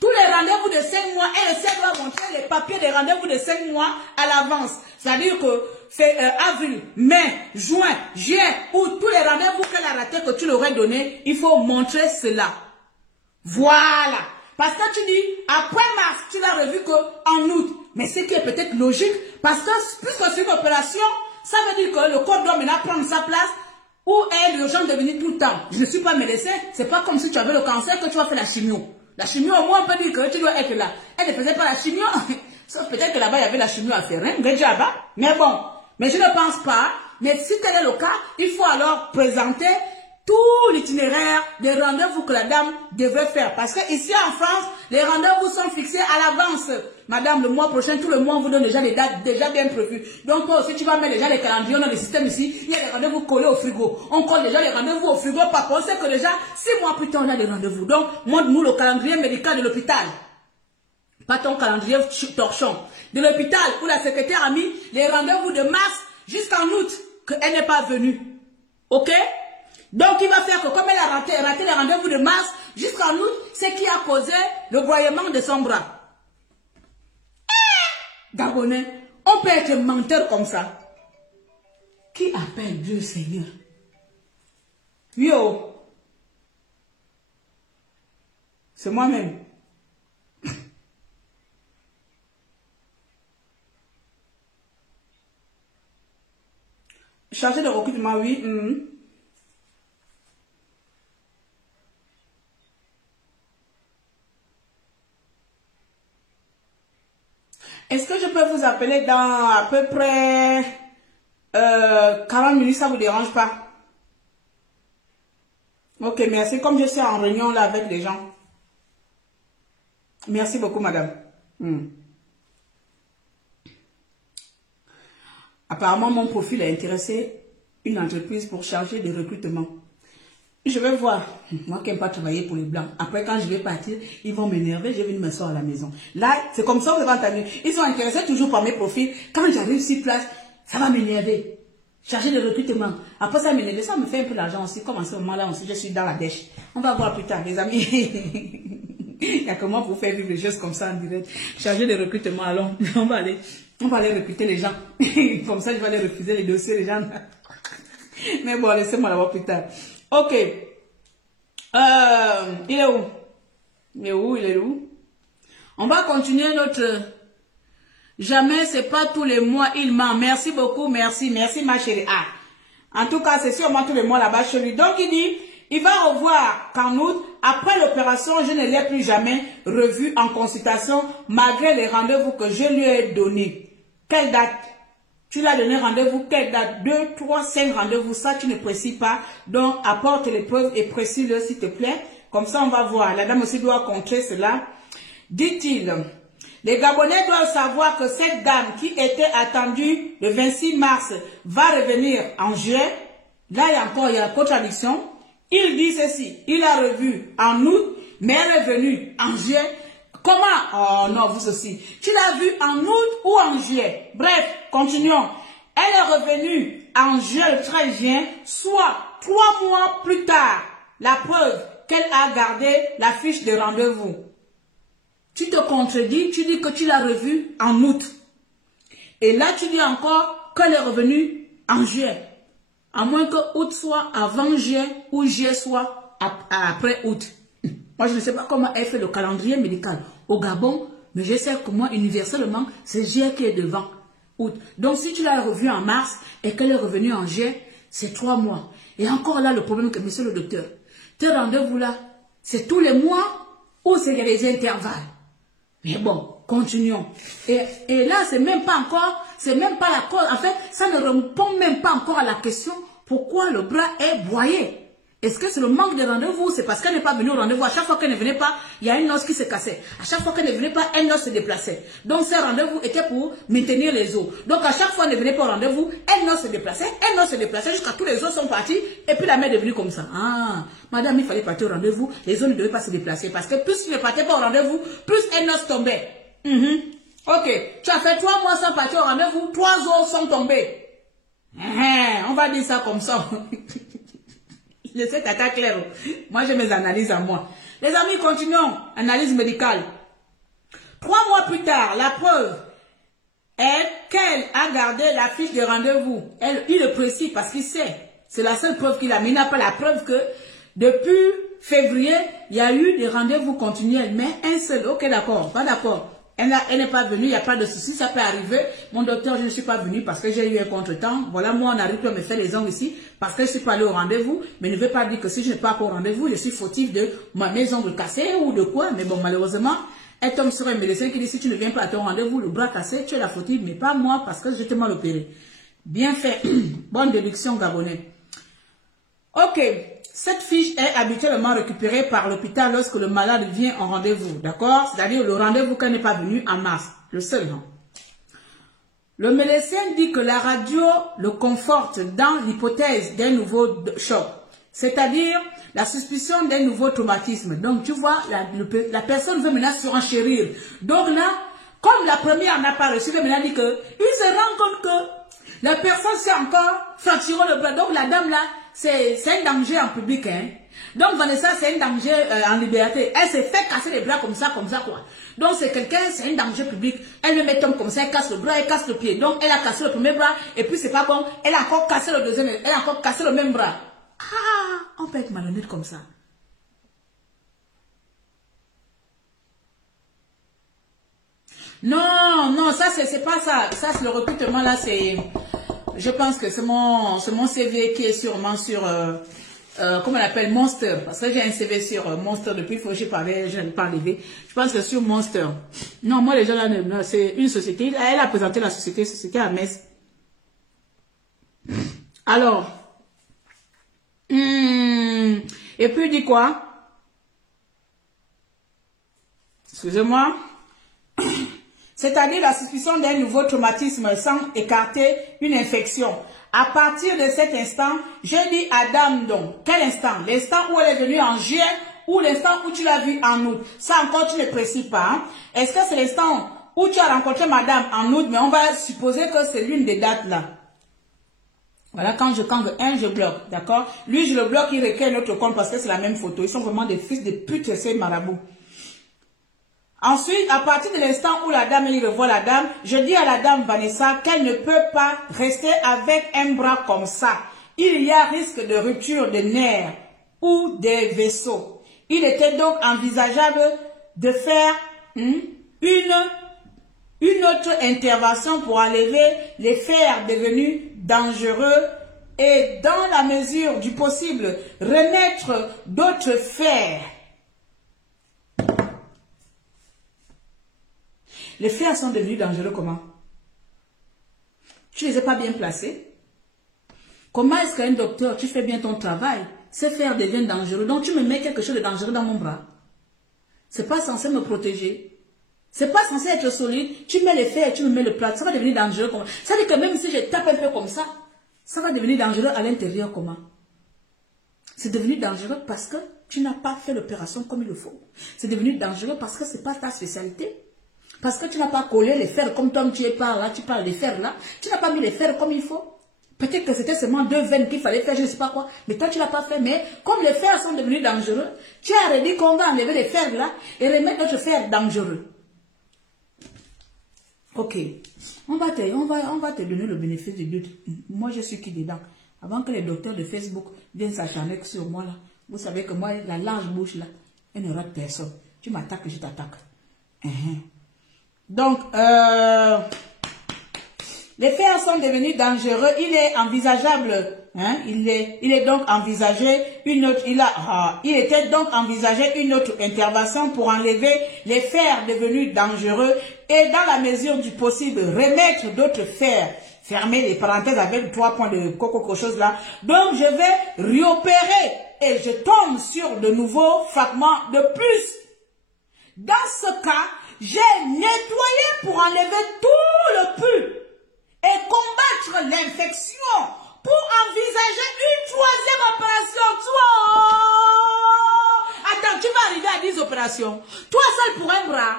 Tous les rendez-vous de 5 mois, elle doit montrer les papiers des rendez-vous de 5 mois à l'avance. C'est-à-dire que c'est avril, mai, juin, juillet, ou tous les rendez-vous qu'elle a ratés que tu l'aurais donné, il faut montrer cela. Voilà. Parce que tu dis, après mars, tu l'as revu qu'en août. Mais ce qui est peut-être logique, parce que puisque c'est une opération, ça veut dire que le corps doit maintenant prendre sa place où est l'urgence de venir tout le temps. Je ne suis pas médecin, c'est pas comme si tu avais le cancer que tu vas faire la chimio. La chimio, au moins, on peut dire que tu dois être là. Elle ne faisait pas la chimio. Sauf peut-être que là-bas, il y avait la chimio à faire. Hein? Mais bon, mais je ne pense pas. Mais si tel est le cas, il faut alors présenter tout l'itinéraire des rendez-vous que la dame devait faire. Parce que ici en France, les rendez-vous sont fixés à l'avance. Madame, le mois prochain, tout le mois, on vous donne déjà des dates déjà bien prévues. Donc, toi aussi, tu vas mettre déjà les calendriers dans le système ici. Il y a des rendez-vous collés au frigo. On colle déjà les rendez-vous au frigo. Par contre, on sait que déjà, 6 mois plus tard, on a des rendez-vous. Donc, montre-nous le calendrier médical de l'hôpital. Pas ton calendrier torchon. De l'hôpital où la secrétaire a mis les rendez-vous de mars jusqu'en août, qu'elle n'est pas venue. OK? Donc, il va faire que comme elle a raté les rendez-vous de mars jusqu'en août, c'est qui a causé le broyement de son bras. Gabonais, on peut être menteur comme ça. Qui appelle Dieu Seigneur? Yo, c'est moi-même. Chargé de recrutement, oui. Est-ce que je peux vous appeler dans à peu près 40 minutes, ça vous dérange pas? Ok, merci. Comme je suis en réunion là avec les gens. Merci beaucoup, madame. Apparemment, mon profil a intéressé une entreprise pour charger de recrutement. Je vais voir. Moi qui n'aime pas travailler pour les blancs. Après, quand je vais partir, ils vont m'énerver. Je vais venir m'asseoir à la maison. Là, c'est comme ça, vous avez entendu. Ils sont intéressés toujours par mes profils. Quand j'arrive sur place, ça va m'énerver. Charger de recrutement. Après ça, m'énerver. Ça me fait un peu l'argent aussi. Comme en ce moment-là aussi, je suis dans la dèche. On va voir plus tard, les amis. Il y a comment pour faire vivre les choses comme ça en direct. Charger de recrutement, allons. On va aller recruter les gens. Comme ça, je vais aller refuser les dossiers des gens. Mais bon, laissez-moi l'avoir plus tard. Ok. Il est où? Il est où? On va continuer notre... Jamais, c'est pas tous les mois, il ment. Merci beaucoup, merci ma chérie. Ah. En tout cas, c'est sûrement tous les mois là-bas chez lui. Donc, il dit, il va revoir qu'en août, après l'opération, je ne l'ai plus jamais revu en consultation, malgré les rendez-vous que je lui ai donnés. Quelle date? Tu lui as donné rendez-vous, quelle date? 2, 3, 5 rendez-vous, ça tu ne précises pas. Donc, apporte les preuves et précise-le s'il te plaît. Comme ça, on va voir. La dame aussi doit contrer cela. Dit-il, les Gabonais doivent savoir que cette dame qui était attendue le 26 mars va revenir en juillet. Là, il y a la contradiction. Il dit ceci, il a revu en août, mais elle est venue en juillet. Comment? Oh non, vous aussi. Tu l'as vu en août ou en juillet? Bref, continuons. Elle est revenue en juillet, le 13 juin, soit 3 mois plus tard. La preuve qu'elle a gardé la fiche de rendez-vous. Tu te contredis, tu dis que tu l'as revue en août. Et là, tu dis encore qu'elle est revenue en juillet. À moins que août soit avant juillet ou juillet soit après août. Moi, je ne sais pas comment elle fait le calendrier médical au Gabon, mais je sais que moi, universellement, c'est juillet qui est devant août. Donc, si tu l'as revue en mars et qu'elle est revenue en juillet, c'est 3 mois. Et encore là, le problème que, monsieur le docteur, tes rendez-vous là, c'est tous les mois ou c'est il y a des intervalles? Mais bon, continuons. Et là, c'est même pas la cause. En fait, ça ne répond même pas encore à la question pourquoi le bras est broyé. Est-ce que c'est le manque de rendez-vous? C'est parce qu'elle n'est pas venue au rendez-vous. À chaque fois qu'elle ne venait pas, il y a une os qui se cassait. À chaque fois qu'elle ne venait pas, un os se déplaçait. Donc ces rendez-vous étaient pour maintenir les os. Donc à chaque fois qu'elle ne venait pas au rendez-vous, un os se déplaçait, jusqu'à tous les os sont partis. Et puis la mère est venue comme ça. Ah, madame, il fallait partir au rendez-vous. Les os ne devaient pas se déplacer. Parce que plus tu ne partais pas au rendez-vous, plus un os tombait. Ok, tu as fait 3 mois sans partir au rendez-vous, 3 os sont tombés. On va dire ça comme ça. Je sais tata clair. Moi, j'ai mes analyses à moi. Les amis, continuons. Analyse médicale. 3 mois plus tard, la preuve est qu'elle a gardé la fiche de rendez-vous. Il le précise parce qu'il sait. C'est la seule preuve qu'il a. Mais il n'a pas la preuve que depuis février, il y a eu des rendez-vous continuels. Mais un seul. Ok, d'accord. Pas d'accord. Elle n'est pas venue, il n'y a pas de souci, ça peut arriver. Mon docteur, je ne suis pas venue parce que j'ai eu un contretemps. Voilà, moi, on arrive à me faire les ongles ici parce que je ne suis pas allée au rendez-vous. Mais ne veut pas dire que si je n'ai pas au rendez-vous, je suis fautif de mes ongles cassés ou de quoi. Mais bon, malheureusement, elle tombe sur un médecin qui dit si tu ne viens pas à ton rendez-vous, le bras cassé, tu es la fautive, mais pas moi parce que j'étais mal opéré. Bien fait. Bonne déduction, Gabonais. Ok. Cette fiche est habituellement récupérée par l'hôpital lorsque le malade vient en rendez-vous, d'accord? C'est-à-dire le rendez-vous qu'elle n'est pas venue en mars, le seul. Non? Le médecin dit que la radio le conforte dans l'hypothèse d'un nouveau choc, c'est-à-dire la suspicion d'un nouveau traumatisme. Donc tu vois, la personne veut maintenant surenchérir. Donc là, comme la première n'a pas reçu, il veut maintenant dire que il se rend compte que la personne s'est encore fracturé le bras. Donc la dame là, c'est un danger en public. Hein. Donc Vanessa, c'est un danger en liberté. Elle s'est fait casser les bras comme ça quoi. Donc c'est quelqu'un, c'est un danger public. Elle le met comme ça, elle casse le bras, elle casse le pied. Donc elle a cassé le premier bras et puis c'est pas bon. Elle a encore cassé le deuxième, elle a encore cassé le même bras. Ah, on peut être malhonnête comme ça. Non, non, ça c'est pas ça. Ça c'est le recrutement là, c'est... Je pense que c'est mon CV qui est sûrement sur, comment on appelle, Monster. Parce que j'ai un CV sur Monster depuis que je n'ai pas arrivé. Je pense que sur Monster. Non, moi les gens là, c'est une société. Elle a présenté la société à Metz. Alors, et puis il dit quoi? Excusez-moi. C'est-à-dire la suspicion d'un nouveau traumatisme sans écarter une infection. À partir de cet instant, je dis à Dame donc, quel instant? L'instant où elle est venue en juillet ou l'instant où tu l'as vue en août? Ça encore, tu ne précises pas. Hein? Est-ce que c'est l'instant où tu as rencontré madame en août? Mais on va supposer que c'est l'une des dates là. Voilà, quand je bloque, d'accord? Lui, je le bloque, il requiert notre compte parce que c'est la même photo. Ils sont vraiment des fils de pute, ces marabouts. Ensuite, à partir de l'instant où la dame, il revoit la dame, je dis à la dame Vanessa qu'elle ne peut pas rester avec un bras comme ça. Il y a risque de rupture des nerfs ou des vaisseaux. Il était donc envisageable de faire une autre intervention pour enlever les fers devenus dangereux et dans la mesure du possible, remettre d'autres fers. Les fers sont devenus dangereux comment? Tu ne les as pas bien placés? Comment est-ce qu'un docteur, tu fais bien ton travail, ces fers deviennent dangereux? Donc tu me mets quelque chose de dangereux dans mon bras. C'est pas censé me protéger. C'est pas censé être solide. Tu mets les fers, tu me mets le plat, ça va devenir dangereux comment? Ça veut dire que même si je tape un peu comme ça, ça va devenir dangereux à l'intérieur comment? C'est devenu dangereux parce que tu n'as pas fait l'opération comme il le faut. C'est devenu dangereux parce que ce n'est pas ta spécialité. Parce que tu n'as pas collé les fers comme toi tu es par là, tu parles des fers là. Tu n'as pas mis les fers comme il faut. Peut-être que c'était seulement 2 veines qu'il fallait faire, je ne sais pas quoi. Mais toi tu ne l'as pas fait. Mais comme les fers sont devenus dangereux, tu as redit qu'on va enlever les fers là et remettre notre fer dangereux. Ok. On va te donner le bénéfice du doute. Moi je suis qui dedans? Avant que les docteurs de Facebook viennent s'acharner sur moi là. Vous savez que moi, la large bouche là, elle ne rate personne. Tu m'attaques, je t'attaque. Donc, les fers sont devenus dangereux. Il est envisageable Hein, il est donc envisagé une autre, il était donc envisagé une autre intervention pour enlever les fers devenus dangereux et dans la mesure du possible remettre d'autres fers. Fermer les parenthèses avec 3 points de quelque chose là. Donc je vais réopérer et je tombe sur de nouveaux fragments de plus. Dans ce cas, j'ai nettoyé pour enlever tout le pus et combattre l'infection. Pour envisager une 3e opération, toi, attends, tu vas arriver à 10 opérations. Toi seul pour un bras.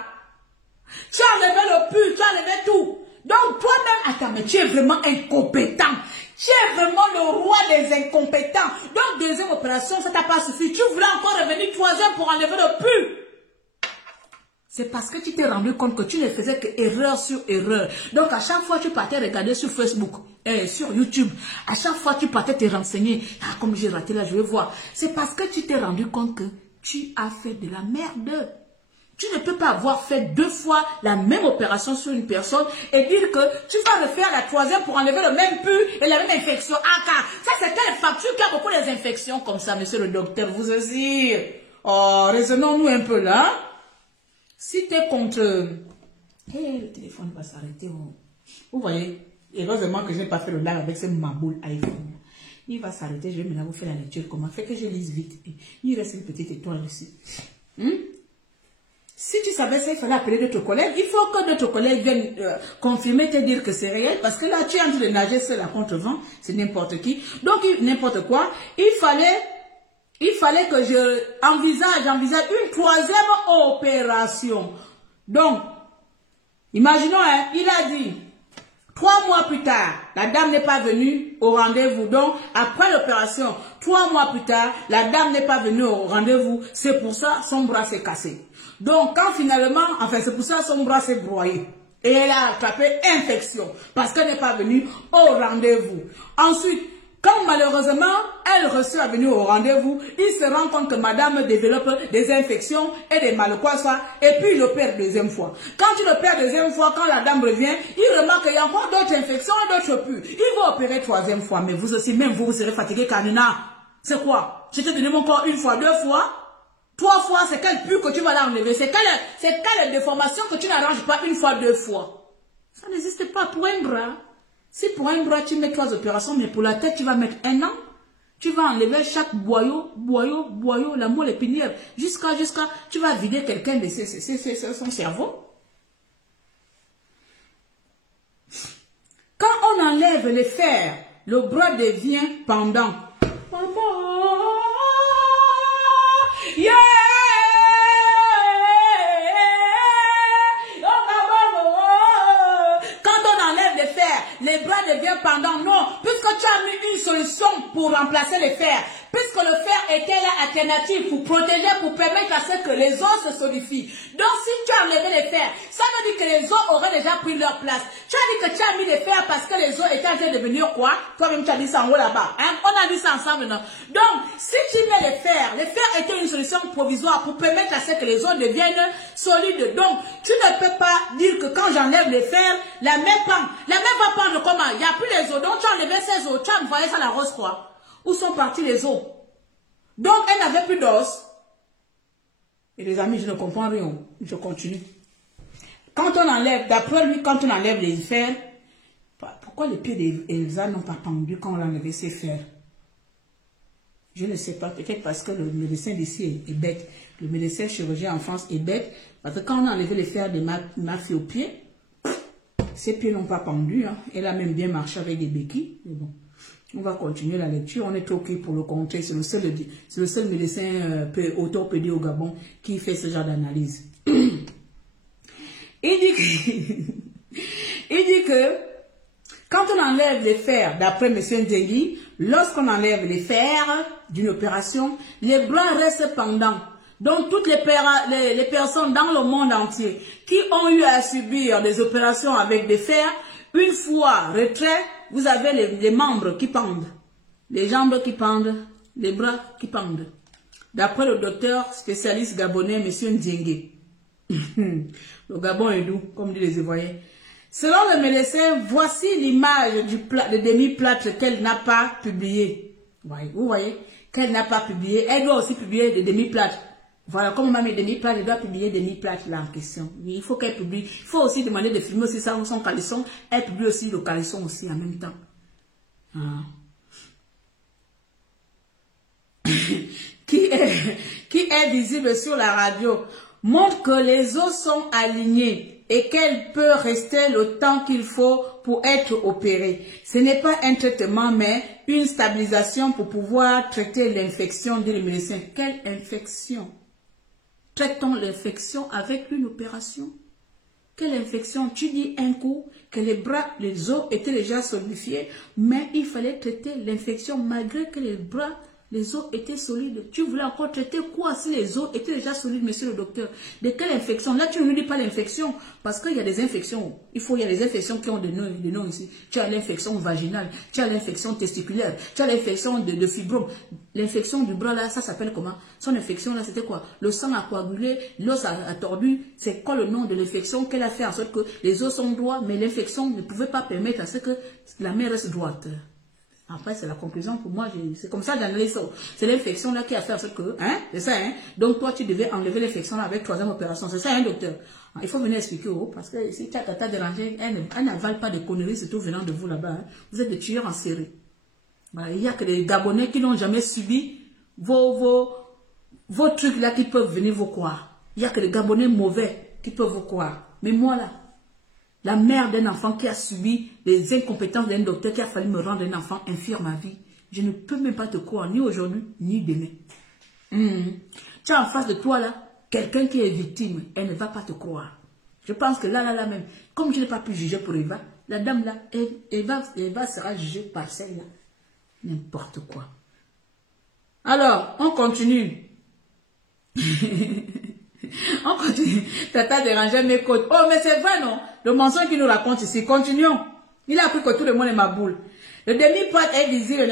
Tu as enlevé le pus, tu as enlevé tout. Donc toi-même, attends, mais tu es vraiment incompétent. Tu es vraiment le roi des incompétents. Donc 2e opération, ça t'a pas suffi. Tu voulais encore revenir 3e pour enlever le pus. C'est parce que tu t'es rendu compte que tu ne faisais que erreur sur erreur. Donc à chaque fois tu partais regarder sur Facebook, sur YouTube, à chaque fois tu partais te renseigner. Ah, comme j'ai raté là, je vais voir. C'est parce que tu t'es rendu compte que tu as fait de la merde. Tu ne peux pas avoir fait 2 fois la même opération sur une personne et dire que tu vas refaire la 3e pour enlever le même pus et la même infection. Ah, car ça c'est quelle facture qui a beaucoup des infections comme ça, monsieur le docteur, vous aussi. Oh, raisonnons-nous un peu là. Hein? Si tu es contre... le téléphone va s'arrêter. Oh. Vous voyez, heureusement que je n'ai pas fait le live avec ce maboule iPhone. Il va s'arrêter, je vais maintenant vous faire la lecture. Comment fait que je lise vite. Il reste une petite étoile ici. Si tu savais ça, il fallait appeler d'autres collègues. Il faut que d'autres collègues viennent confirmer, te dire que c'est réel. Parce que là, tu es en train de nager seul à contre-vent. C'est n'importe qui. Donc, n'importe quoi. Il fallait que je envisage une 3e opération. Donc, imaginons, hein, il a dit, 3 mois plus tard, la dame n'est pas venue au rendez-vous. Donc, après l'opération, 3 mois plus tard, la dame n'est pas venue au rendez-vous. C'est pour ça son bras s'est cassé. Donc, quand finalement, enfin, c'est pour ça son bras s'est broyé. Et elle a attrapé infection parce qu'elle n'est pas venue au rendez-vous. Ensuite, quand malheureusement, elle reçoit la venue au rendez-vous, il se rend compte que madame développe des infections et des mal quoi ça, et puis il opère 2e fois. Quand il opère 2e fois, quand la dame revient, il remarque qu'il y a encore d'autres infections et d'autres pus. Il va opérer 3e fois, mais vous aussi, même vous serez fatigué, Kanina. C'est quoi? Je t'ai donné mon corps 1 fois, 2 fois, 3 fois, c'est quel pus que tu vas l'enlever? C'est quelle déformation que tu n'arranges pas 1 fois, 2 fois? Ça n'existe pas pour un bras. Si pour un bras, tu mets 3 opérations, mais pour la tête, tu vas mettre 1 an. Tu vas enlever chaque boyau, la moelle épinière, jusqu'à, tu vas vider quelqu'un de son cerveau. Quand on enlève les fers, le bras devient pendant. Yeah! Les bras deviennent pendants. Non, puisque tu as mis une solution pour remplacer les fers. Puisque le fer était l'alternative pour protéger, pour permettre à ce que les os se solidifient. Donc si tu as enlevé les fers, ça veut dire que les os auraient déjà pris leur place. Tu as dit que tu as mis les fers parce que les os étaient en train de devenir quoi? Toi-même tu as dit ça en haut là-bas. Hein? On a dit ça ensemble non? Donc si tu mets les fers étaient une solution provisoire pour permettre à ce que les os deviennent solides. Donc tu ne peux pas dire que quand j'enlève les fers, la main va prendre comment? Il n'y a plus les os. Donc tu as enlevé ces os, tu as envoyé ça à la rose quoi? Où sont partis les os? Donc, elle n'avait plus d'os. Et les amis, je ne comprends rien. Je continue. Quand on enlève, d'après lui, quand on enlève les fers, pourquoi les pieds d'Elsa n'ont pas pendu quand on a enlevé ses fers? Je ne sais pas. Peut-être parce que le médecin d'ici est bête. Le médecin chirurgien en France est bête. Parce que quand on a enlevé les fers de ma fille aux pieds, ses pieds n'ont pas pendu. Hein. Elle a même bien marché avec des béquilles. Mais bon. On va continuer la lecture. On est OK pour le compter. C'est le seul médecin orthopédie au Gabon qui fait ce genre d'analyse. Il dit que quand on enlève les fers, d'après M. Ndeli, lorsqu'on enlève les fers d'une opération, les bras restent pendants. Donc toutes les personnes dans le monde entier qui ont eu à subir des opérations avec des fers, une fois retrait, vous avez les membres qui pendent, les jambes qui pendent, les bras qui pendent. D'après le docteur spécialiste gabonais, M. Ndiengue. Le Gabon est doux, comme disent les Ivoiriens. Selon le médecin, voici l'image de demi-plâtre qu'elle n'a pas publié. Vous voyez, qu'elle n'a pas publié. Elle doit aussi publier des demi-plâtres. Voilà, comme on m'a mis demi-plâtre, elle doit publier demi-plâtre là en question. Oui, il faut qu'elle publie. Il faut aussi demander de filmer aussi ça son caleçon. Elle publie aussi le caleçon aussi en même temps. Ah. qui est visible sur la radio montre que les os sont alignés et qu'elle peut rester le temps qu'il faut pour être opérée. Ce n'est pas un traitement, mais une stabilisation pour pouvoir traiter l'infection, dit le médecin. Quelle infection? Traitons l'infection avec une opération. Quelle infection? Tu dis un coup que les bras, les os étaient déjà solidifiés, mais il fallait traiter l'infection malgré que les bras, les os étaient solides. Tu voulais encore traiter quoi si les os étaient déjà solides, monsieur le docteur? De quelle infection? Là, tu ne me dis pas l'infection, parce qu'il y a des infections. Il y a des infections qui ont des noms ici. Tu as l'infection vaginale, tu as l'infection testiculaire, tu as l'infection de fibrome. L'infection du bras, là, ça s'appelle comment? Son infection, là, c'était quoi? Le sang a coagulé, l'os a tordu. C'est quoi le nom de l'infection qu'elle a fait en sorte que les os sont droits, mais l'infection ne pouvait pas permettre à ce que la mère reste droite? Après, c'est la conclusion pour moi. C'est comme ça que j'analyse ça. C'est l'infection là qui a fait en sorte que, hein, c'est ça, hein. Donc, toi, tu devais enlever l'infection là avec troisième opération. C'est ça, hein, docteur? Il faut venir expliquer, parce que si Tata dérangé, elle n'avale pas de conneries, surtout venant de vous là-bas. Hein. Vous êtes des tueurs en série. Bah, il n'y a que des Gabonais qui n'ont jamais subi vos trucs là qui peuvent venir vous croire. Il n'y a que des Gabonais mauvais qui peuvent vous croire. Mais moi là, la mère d'un enfant qui a subi les incompétences d'un docteur qui a fallu me rendre un enfant infirme à vie. Je ne peux même pas te croire, ni aujourd'hui, ni demain. Tu as en face de toi, là, quelqu'un qui est victime, elle ne va pas te croire. Je pense que là, même, comme je n'ai pas pu juger pour Eva, la dame là, Eva sera jugée par celle-là. N'importe quoi. Alors, on continue. On continue. Tata dérangeait mes côtes. Oh, mais c'est vrai, non? Le mensonge qu'il nous raconte ici. Continuons. Il a appris que tout le monde est ma boule. Le demi-pote est visible.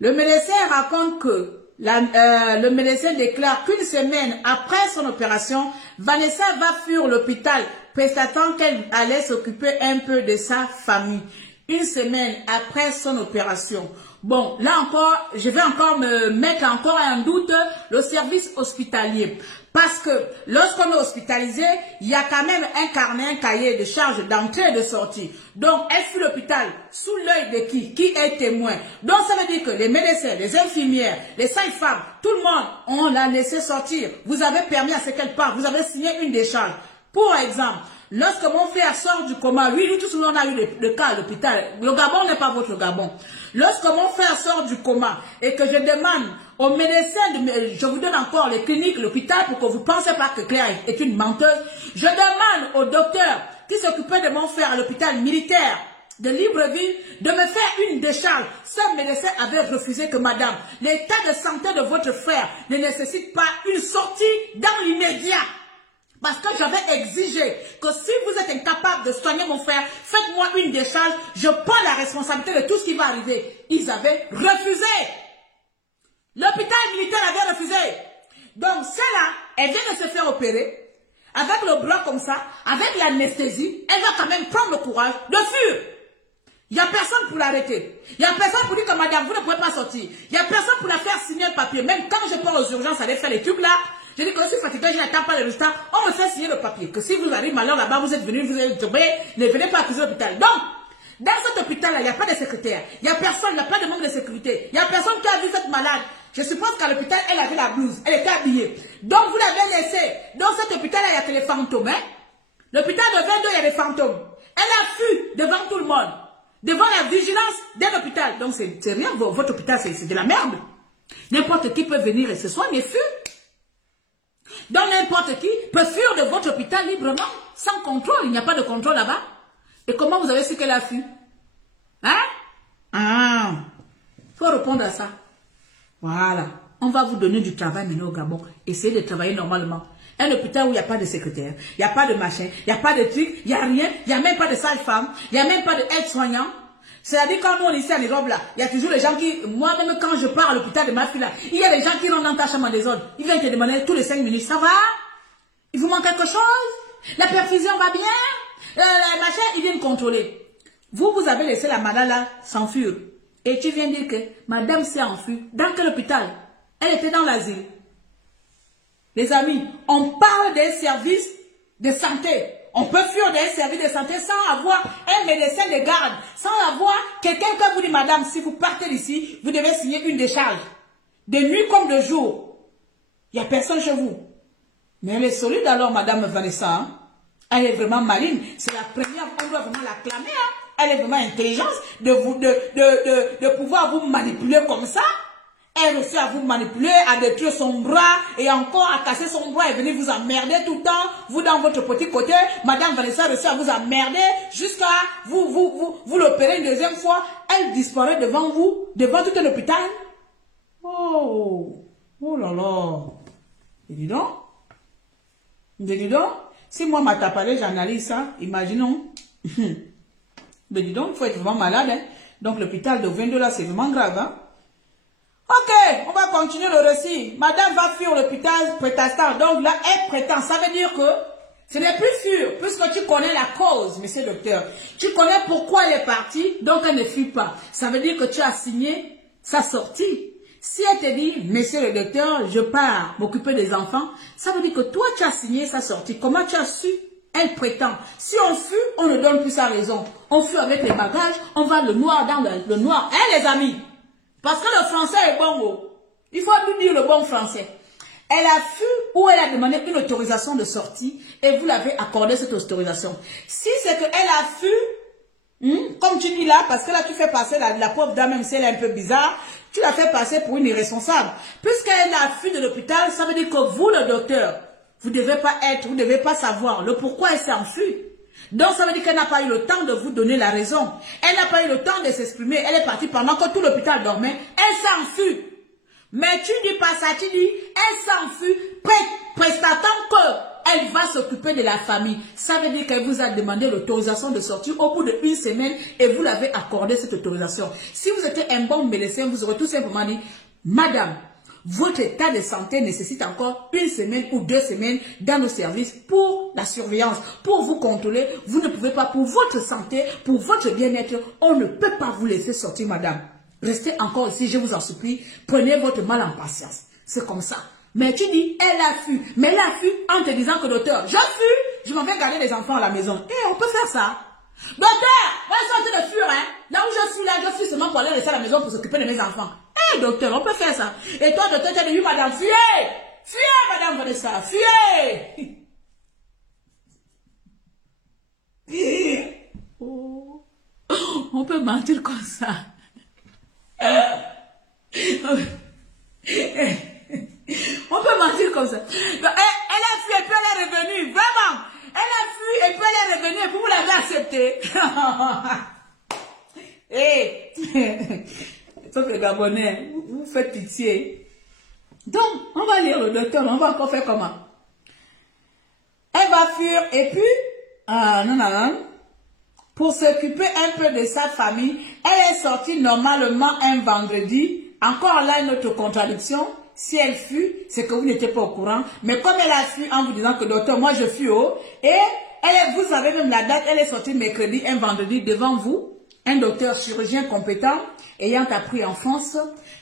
Le médecin raconte que le médecin déclare qu'une semaine après son opération, Vanessa va fuir l'hôpital, prétendant qu'elle allait s'occuper un peu de sa famille. Une semaine après son opération. Bon, là encore, je vais encore me mettre encore en doute le service hospitalier. Parce que lorsqu'on est hospitalisé, il y a quand même un carnet, un cahier de charges d'entrée et de sortie. Donc, elle fuit l'hôpital sous l'œil de qui est témoin. Donc, ça veut dire que les médecins, les infirmières, les sages-femmes, tout le monde, on l'a laissé sortir. Vous avez permis à ce qu'elle parte. Vous avez signé une décharge. Pour exemple, lorsque mon frère sort du coma, oui, nous tous on a eu le cas à l'hôpital. Le Gabon n'est pas votre Gabon. Lorsque mon frère sort du coma et que je demande aux médecins, je vous donne encore les cliniques, l'hôpital, pour que vous ne pensez pas que Claire est une menteuse, je demande au docteur qui s'occupait de mon frère à l'hôpital militaire de Libreville de me faire une décharge. Ce médecin avait refusé que madame, l'état de santé de votre frère ne nécessite pas une sortie dans l'immédiat. Parce que j'avais exigé que si vous êtes incapable de soigner mon frère, faites-moi une décharge, je prends la responsabilité de tout ce qui va arriver. Ils avaient refusé. L'hôpital militaire avait refusé. Donc celle-là, elle vient de se faire opérer, avec le bras comme ça, avec l'anesthésie, elle va quand même prendre le courage de fuir. Il n'y a personne pour l'arrêter. Il n'y a personne pour dire que madame, vous ne pouvez pas sortir. Il n'y a personne pour la faire signer un papier. Même quand je pars aux urgences, aller faire les trucs là, je dis que je suis fatiguée, je n'attends pas le résultat, on me fait signer le papier. Que si vous arrivez malheur là-bas, vous êtes venu, vous êtes tombé, ne venez pas accuser l'hôpital. Donc, dans cet hôpital-là, il n'y a pas de secrétaire. Il n'y a personne, il n'y a pas de membre de sécurité. Il n'y a personne qui a vu cette malade. Je suppose qu'à l'hôpital, elle avait la blouse. Elle était habillée. Donc, vous l'avez laissée. Dans cet hôpital-là, il n'y a que les fantômes. Hein? L'hôpital de 22, il y a des fantômes. Elle a fui devant tout le monde. Devant la vigilance d'un hôpital. Donc, c'est rien. Votre hôpital, c'est de la merde. N'importe qui peut venir et se soigner et fuir. Donc, n'importe qui peut fuir de votre hôpital librement, sans contrôle. Il n'y a pas de contrôle là-bas. Et comment vous avez su qu'elle a fui? Hein? Ah, il faut répondre à ça. Voilà. On va vous donner du travail maintenant au Gabon. Essayez de travailler normalement. Un hôpital où il n'y a pas de secrétaire, il n'y a pas de machin, il n'y a pas de truc, il n'y a rien, il n'y a même pas de sage-femme, il n'y a même pas d'aide-soignant. C'est-à-dire quand nous on est ici à l'Europe là, il y a toujours les gens qui, moi-même quand je pars à l'hôpital de ma fille là, il y a des gens qui rentrent dans ta chambre en désordre. Ils viennent te demander tous les 5 minutes, ça va? Il vous manque quelque chose? La perfusion va bien? Les machins, ils viennent contrôler. Vous avez laissé la madame là s'enfuir. Et tu viens dire que madame s'est enfuie. Dans quel hôpital? Elle était dans l'asile. Les amis, on parle des services de santé. On peut fuir des services de santé sans avoir un médecin de garde, sans avoir quelqu'un qui vous dit, madame, si vous partez d'ici, vous devez signer une décharge. De nuit comme de jour. Il n'y a personne chez vous. Mais elle est solide alors, madame Vanessa. Hein? Elle est vraiment maligne. C'est la première fois qu'on doit vraiment l'acclamer. Hein? Elle est vraiment intelligente de pouvoir vous manipuler comme ça. Elle réussit à vous manipuler, à détruire son bras et encore à casser son bras et venir vous emmerder tout le temps. Vous dans votre petit côté, madame Vanessa réussit à vous emmerder jusqu'à vous l'opérer une deuxième fois. Elle disparaît devant vous, devant tout un hôpital. Oh, oh là là. Et dis donc. Mais dis donc, si moi m'a tapé, j'analyse ça, imaginons. Mais dis donc, il faut être vraiment malade. Hein? Donc l'hôpital de 22 là, c'est vraiment grave. Hein? Ok, on va continuer le récit. Madame va fuir l'hôpital prétextant. Donc là, elle prétend. Ça veut dire que ce n'est plus sûr, puisque tu connais la cause, monsieur le docteur. Tu connais pourquoi elle est partie, donc elle ne fuit pas. Ça veut dire que tu as signé sa sortie. Si elle te dit, monsieur le docteur, je pars m'occuper des enfants, ça veut dire que toi, tu as signé sa sortie. Comment tu as su? Elle prétend. Si on fuit, on ne donne plus sa raison. On fuit avec les bagages, on va le noir dans le noir. Hein, les amis? Parce que le français est bon. Il faut nous dire le bon français. Elle a fui ou elle a demandé une autorisation de sortie et vous l'avez accordé cette autorisation. Si c'est qu'elle a fui, comme tu dis là, parce que là tu fais passer la pauvre dame, même si elle est un peu bizarre, tu la fais passer pour une irresponsable. Puisqu'elle a fui de l'hôpital, ça veut dire que vous, le docteur, vous ne devez pas savoir le pourquoi elle s'est enfuie. Donc ça veut dire qu'elle n'a pas eu le temps de vous donner la raison. Elle n'a pas eu le temps de s'exprimer. Elle est partie pendant que tout l'hôpital dormait. Elle s'enfuit. Mais tu dis pas ça, tu dis, elle s'enfuit, prétendant qu'elle va s'occuper de la famille. Ça veut dire qu'elle vous a demandé l'autorisation de sortir au bout d'une semaine et vous l'avez accordé cette autorisation. Si vous étiez un bon médecin, vous aurez tout simplement dit, madame, votre état de santé nécessite encore 1 semaine ou 2 semaines dans nos services pour la surveillance, pour vous contrôler. Vous ne pouvez pas, pour votre santé, pour votre bien-être, on ne peut pas vous laisser sortir, madame. Restez encore ici, je vous en supplie. Prenez votre mal en patience. C'est comme ça. Mais tu dis, elle a fui. Mais elle a fui en te disant que docteur, je fuis, je m'en vais garder les enfants à la maison. Et on peut faire ça. Docteur, moi je suis en train de fuir, hein. Là où je fuis seulement pour aller rester à la maison pour s'occuper de mes enfants. Eh, docteur, on peut faire ça. Et toi, docteur, tu as dit, oui, madame, fuyez. Fuyez, madame Vanessa, fuyez. Oh. On peut mentir comme ça. On peut mentir comme ça. Elle a fui et puis elle est revenue. Vraiment. Elle a fui et puis elle est revenue et puis vous l'avez accepté. Sauf les Gabonais, vous faites pitié. Donc, on va lire le docteur. On va encore faire comment? Elle va fuir et puis, pour s'occuper un peu de sa famille, elle est sortie normalement un vendredi. Encore là, une autre contradiction. Si elle fuit, c'est que vous n'étiez pas au courant. Mais comme elle a fui en vous disant que docteur, moi je fuis, et vous savez même la date, elle est sortie mercredi, un vendredi devant vous, un docteur chirurgien compétent, ayant appris en France,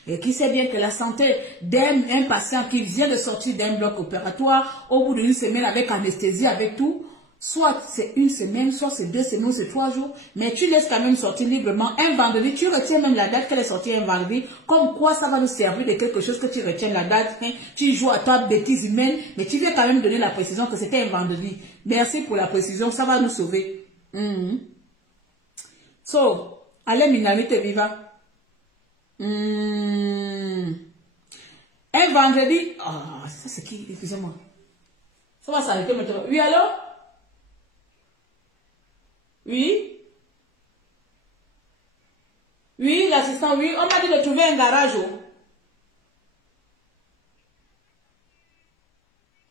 et qui sait bien que la santé d'un patient qui vient de sortir d'un bloc opératoire, au bout d'une semaine avec anesthésie, avec tout, soit c'est 1 semaine, soit c'est 2 semaines, c'est 3 jours, mais tu laisses quand même sortir librement un vendredi, tu retiens même la date qu'elle est sortie un vendredi, comme quoi ça va nous servir de quelque chose que tu retiens la date, hein, tu joues à ta bêtise humaine, mais tu viens quand même donner la précision que c'était un vendredi. Merci pour la précision, ça va nous sauver. So, allez minamite viva. Un vendredi, ça c'est qui, excusez-moi. Ça va s'arrêter maintenant. Oui, allô? Oui? Oui, l'assistant, oui. On m'a dit de trouver un garage.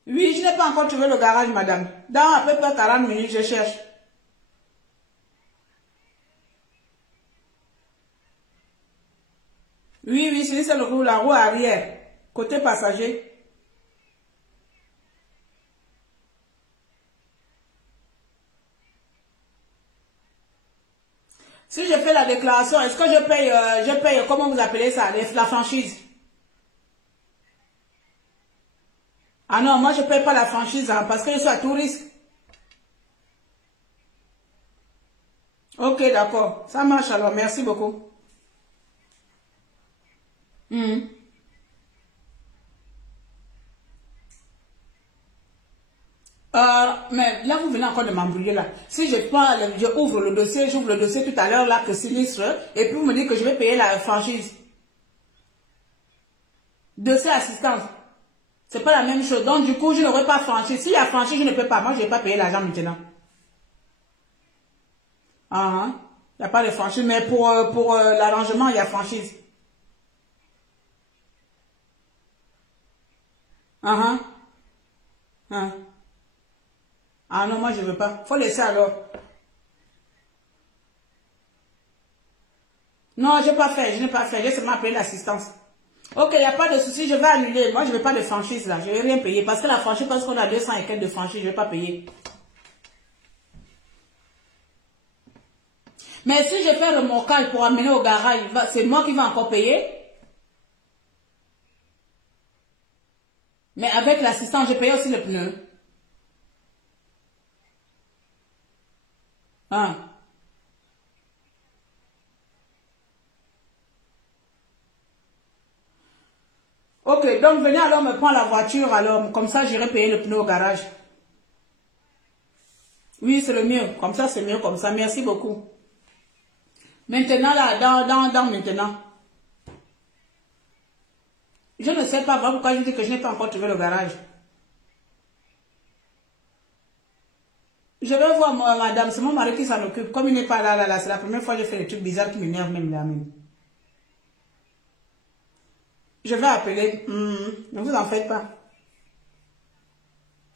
Oui, je n'ai pas encore trouvé le garage, madame. Dans à peu près 40 minutes, je cherche. Oui, oui, c'est la roue arrière. Côté passager. Si je fais la déclaration, est-ce que je paye, comment vous appelez ça, la franchise? Ah non, moi je paye pas la franchise hein, parce que je suis à tout risque. Ok, d'accord. Ça marche alors, merci beaucoup. Mhm. Mais là, vous venez encore de m'embrouiller là. Si je prends, je ouvre le dossier, j'ouvre le dossier tout à l'heure là que sinistre, et puis vous me dites que je vais payer la franchise. Dossier assistance. C'est pas la même chose. Donc du coup, je n'aurai pas franchise. S'il y a franchise, je ne peux pas. Moi, je ne vais pas payer l'argent maintenant. Ah, ah. Il n'y a pas de franchise, mais pour l'arrangement, il y a franchise. Ah, ah. Ah. Ah non, moi je veux pas. Faut laisser alors. Non, je n'ai pas fait, je n'ai pas fait. J'ai seulement appelé l'assistance. Ok, il n'y a pas de souci, je vais annuler. Moi, je ne veux pas de franchise là. Je ne vais rien payer. Parce que la franchise, parce qu'on a 200 et quelques de franchise, je ne vais pas payer. Mais si je fais remorquage pour amener au garage, c'est moi qui vais encore payer. Mais avec l'assistance, je paye aussi le pneu. Hein. Ok, donc venez alors me prendre la voiture, alors comme ça j'irai payer le pneu au garage. Oui, c'est le mieux. Comme ça, c'est mieux comme ça. Merci beaucoup. Maintenant, là, dans maintenant. Je ne sais pas, voilà pourquoi je dis que je n'ai pas encore trouvé le garage. Je vais voir madame, c'est mon mari qui s'en occupe. Comme il n'est pas là, c'est la première fois que je fais des trucs bizarres qui m'énervent même là même. Je vais appeler. Ne vous en faites pas.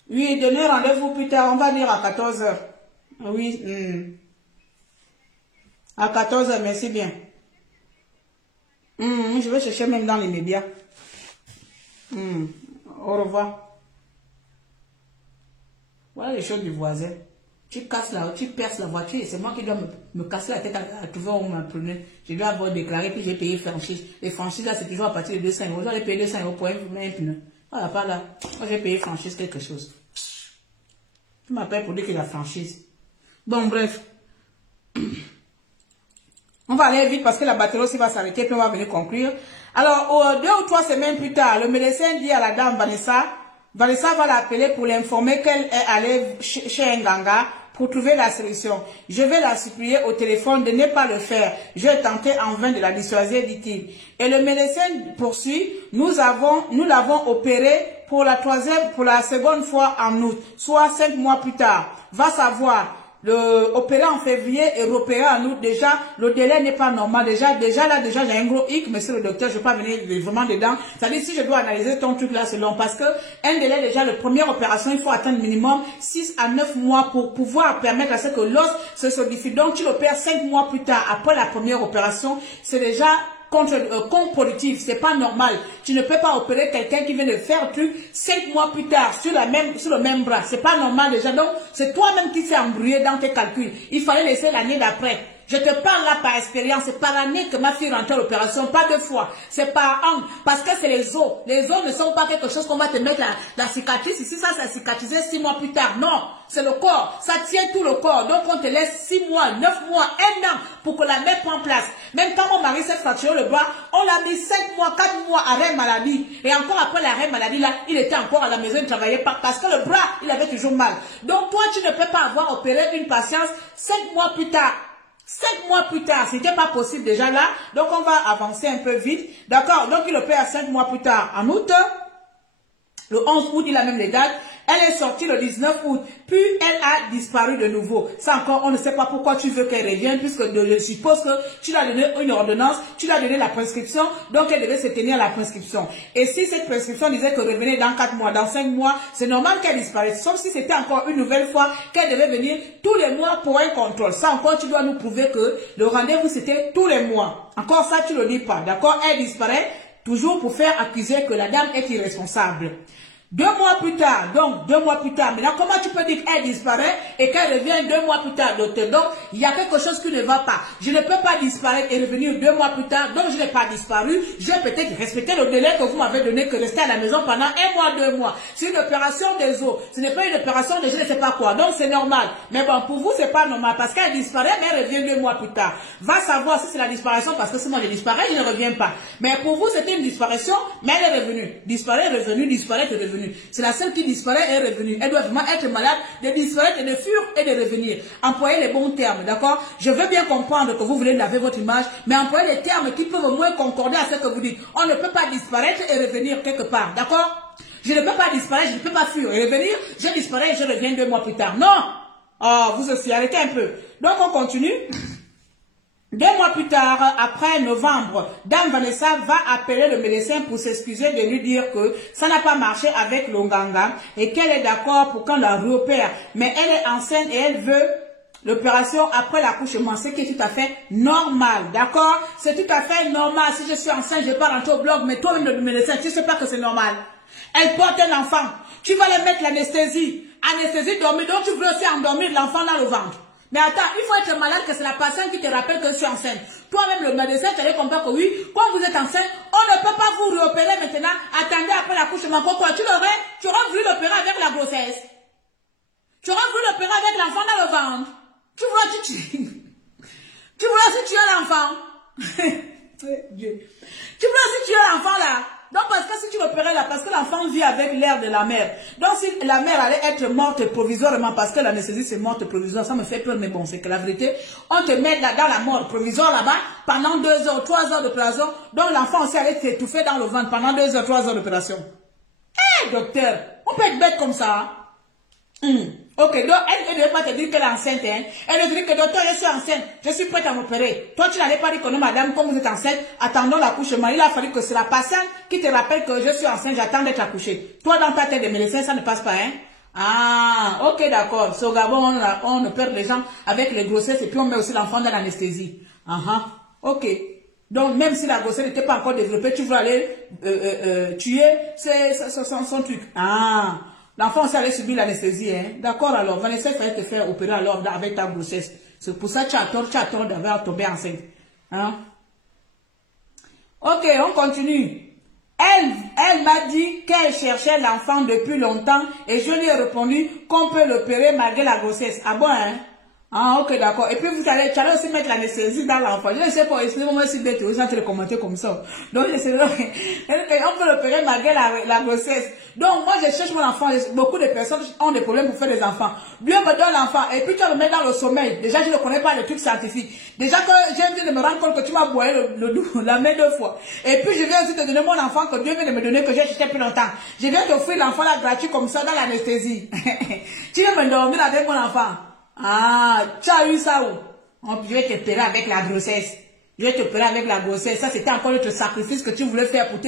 Oui, donnez rendez-vous plus tard. On va dire à 14 heures. Oui. À 14 heures, merci bien. Je vais chercher même dans les médias. Au revoir. Voilà les choses du voisin. Tu casses tu perces la voiture et c'est moi qui dois me casser la tête à trouver où m'apprendre. Je dois avoir déclaré puis j'ai payé franchise. Les franchises là, c'est toujours à partir de 200 euros. J'allais payer 200 euros pour un pneu. Voilà, pas là. Moi j'ai payé franchise quelque chose. Tu m'appelles pour dire que la franchise. Bon, bref. On va aller vite parce que la batterie aussi va s'arrêter puis on va venir conclure. Alors, 2 ou 3 semaines plus tard, le médecin dit à la dame Vanessa va l'appeler pour l'informer qu'elle est allée chez un ganga pour trouver la solution. Je vais la supplier au téléphone de ne pas le faire. J'ai tenté en vain de la dissuader, dit-il. Et le médecin poursuit, nous l'avons opéré pour la seconde fois en août, soit 5 mois plus tard. Va savoir. Opérer en février et repérer en août, déjà, le délai n'est pas normal. Déjà, j'ai un gros hic, monsieur le docteur, je ne vais pas venir vraiment dedans. C'est-à-dire, si je dois analyser ton truc là, c'est long, parce que un délai, déjà, la première opération, il faut attendre minimum 6 à 9 mois pour pouvoir permettre à ce que l'os se solidifie. Donc, tu l'opères 5 mois plus tard, après la première opération, c'est déjà contre-productif, c'est pas normal. Tu ne peux pas opérer quelqu'un qui vient de faire un truc 5 mois plus tard sur le même bras. C'est pas normal déjà. Donc, c'est toi-même qui t'es embrouillé dans tes calculs. Il fallait laisser l'année d'après. Je te parle là par expérience. C'est par année que ma fille rentre à l'opération, pas 2 fois. C'est par an. Parce que c'est les os. Les os ne sont pas quelque chose qu'on va te mettre la cicatrice. Ici, ça cicatrisé 6 mois plus tard. Non, c'est le corps. Ça tient tout le corps. Donc, on te laisse 6 mois, 9 mois, 1 an pour que la main prenne place. Même quand mon mari s'est fracturé le bras, on l'a mis 5 mois, 4 mois arrêt maladie. Et encore après l'arrêt maladie, là, il était encore à la maison, il ne travaillait pas parce que le bras, il avait toujours mal. Donc, toi, tu ne peux pas avoir opéré une patiente 5 mois plus tard. 5 mois plus tard, c'était pas possible déjà là. Donc, on va avancer un peu vite. D'accord? Donc, il opère 5 mois plus tard en août. Le 11 août, il a même les dates. Elle est sortie le 19 août. Puis, elle a disparu de nouveau. Ça encore, on ne sait pas pourquoi tu veux qu'elle revienne, puisque je suppose que tu lui as donné une ordonnance, tu lui as donné la prescription, donc elle devait se tenir à la prescription. Et si cette prescription disait que revenait dans 4 mois, dans 5 mois, c'est normal qu'elle disparaisse. Sauf si c'était encore une nouvelle fois qu'elle devait venir tous les mois pour un contrôle. Ça encore, tu dois nous prouver que le rendez-vous, c'était tous les mois. Encore ça, tu ne le dis pas. D'accord? Elle disparaît toujours pour faire accuser que la dame est irresponsable. 2 mois plus tard, donc 2 mois plus tard, maintenant comment tu peux dire qu'elle disparaît et qu'elle revient 2 mois plus tard, docteur? Donc il y a quelque chose qui ne va pas. Je ne peux pas disparaître et revenir 2 mois plus tard, donc je n'ai pas disparu. Je vais peut-être respecter le délai que vous m'avez donné, que rester à la maison pendant 1 mois, 2 mois. C'est une opération des os, ce n'est pas une opération de je ne sais pas quoi, donc c'est normal. Mais bon, pour vous c'est pas normal parce qu'elle disparaît mais elle revient 2 mois plus tard. Va savoir si c'est la disparition parce que si moi je disparais, je ne reviens pas. Mais pour vous c'était une disparition, mais elle est revenue. Disparaître, revenue, disparaître, revenue. C'est la seule qui disparaît et est revenue. Elle doit vraiment être malade de disparaître et de fuir et de revenir. Employez les bons termes, d'accord? Je veux bien comprendre que vous voulez laver votre image, mais employez les termes qui peuvent au moins concorder à ce que vous dites. On ne peut pas disparaître et revenir quelque part, d'accord? Je ne peux pas disparaître, je ne peux pas fuir et revenir. Je disparais et je reviens 2 mois plus tard. Non! Oh, vous aussi, arrêtez un peu. Donc on continue. 2 mois plus tard, après novembre, Dame Vanessa va appeler le médecin pour s'excuser de lui dire que ça n'a pas marché avec l'Onganga et qu'elle est d'accord pour qu'on la réopère. Mais elle est enceinte et elle veut l'opération après l'accouchement, ce qui est tout à fait normal, d'accord? C'est tout à fait normal. Si je suis enceinte, je pars rentrer au blog, mais toi-même le médecin, tu ne sais pas que c'est normal. Elle porte un enfant, tu vas lui mettre l'anesthésie. Anesthésie dormir, donc tu veux aussi endormir l'enfant dans le ventre. Mais attends, il faut être malade que c'est la patiente qui te rappelle que je suis enceinte. Toi-même, le médecin, tu allais comprendre que oui, quand vous êtes enceinte, on ne peut pas vous réopérer maintenant. Attendez après l'accouchement. Pourquoi? Tu aurais voulu l'opérer avec la grossesse. Tu aurais voulu l'opérer avec l'enfant dans le ventre. Tu voulais aussi tuer l'enfant. Tu voulais aussi tuer l'enfant là. Donc parce que si tu l'opérais là, parce que l'enfant vit avec l'air de la mère. Donc si la mère allait être morte provisoirement, parce que l'anesthésie c'est morte provisoire, ça me fait peur, mais bon, c'est que la vérité, on te met là dans la mort provisoire là-bas, pendant 2 heures, 3 heures d'opération, donc l'enfant aussi allait s'étouffer dans le ventre pendant 2 heures, 3 heures d'opération. Hé, docteur, on peut être bête comme ça. Ok, donc elle ne devait pas te dire qu'elle est enceinte, hein. Elle ne dit que docteur, je suis enceinte, je suis prête à m'opérer. Toi, tu n'allais pas dire que non, madame, comme vous êtes enceinte, attendons l'accouchement. Il a fallu que c'est la patiente qui te rappelle que je suis enceinte, j'attends d'être accouchée. Toi, dans ta tête de médecin, ça ne passe pas, hein. Ah, ok, d'accord. Au Gabon, on opère les gens avec les grossesses et puis on met aussi l'enfant dans l'anesthésie. Ok. Donc, même si la grossesse n'était pas encore développée, tu veux aller tuer son truc. Ah. L'enfant aussi allait subir l'anesthésie, hein. D'accord, alors, Vanessa, il fallait te faire opérer alors avec ta grossesse. C'est pour ça que tu as tort d'avoir tombé enceinte. Hein? Ok, on continue. Elle m'a dit qu'elle cherchait l'enfant depuis longtemps et je lui ai répondu qu'on peut l'opérer malgré la grossesse. Ah bon, hein? Ah, ok, d'accord. Et puis, tu allais aussi mettre l'anesthésie dans l'enfant. Je ne sais pas, excusez-moi si bête, vous allez le commenter comme ça. Donc, on peut l'opérer malgré la grossesse. Donc, moi, je cherche mon enfant. Beaucoup de personnes ont des problèmes pour faire des enfants. Dieu me donne l'enfant. Et puis, tu le mets dans le sommeil. Déjà, je ne connais pas les trucs scientifiques. Déjà, que je viens de me rendre compte que tu m'as boyé la main 2 fois. Et puis, je viens aussi te donner mon enfant que Dieu vient de me donner, que j'ai cherché depuis longtemps. Je viens t'offrir l'enfant là gratuit comme ça dans l'anesthésie. Tu viens me dormir avec mon enfant. Ah, tu as eu ça où? Je vais t'opérer avec la grossesse. Je vais t'opérer avec la grossesse. Ça, c'était encore notre sacrifice que tu voulais faire pour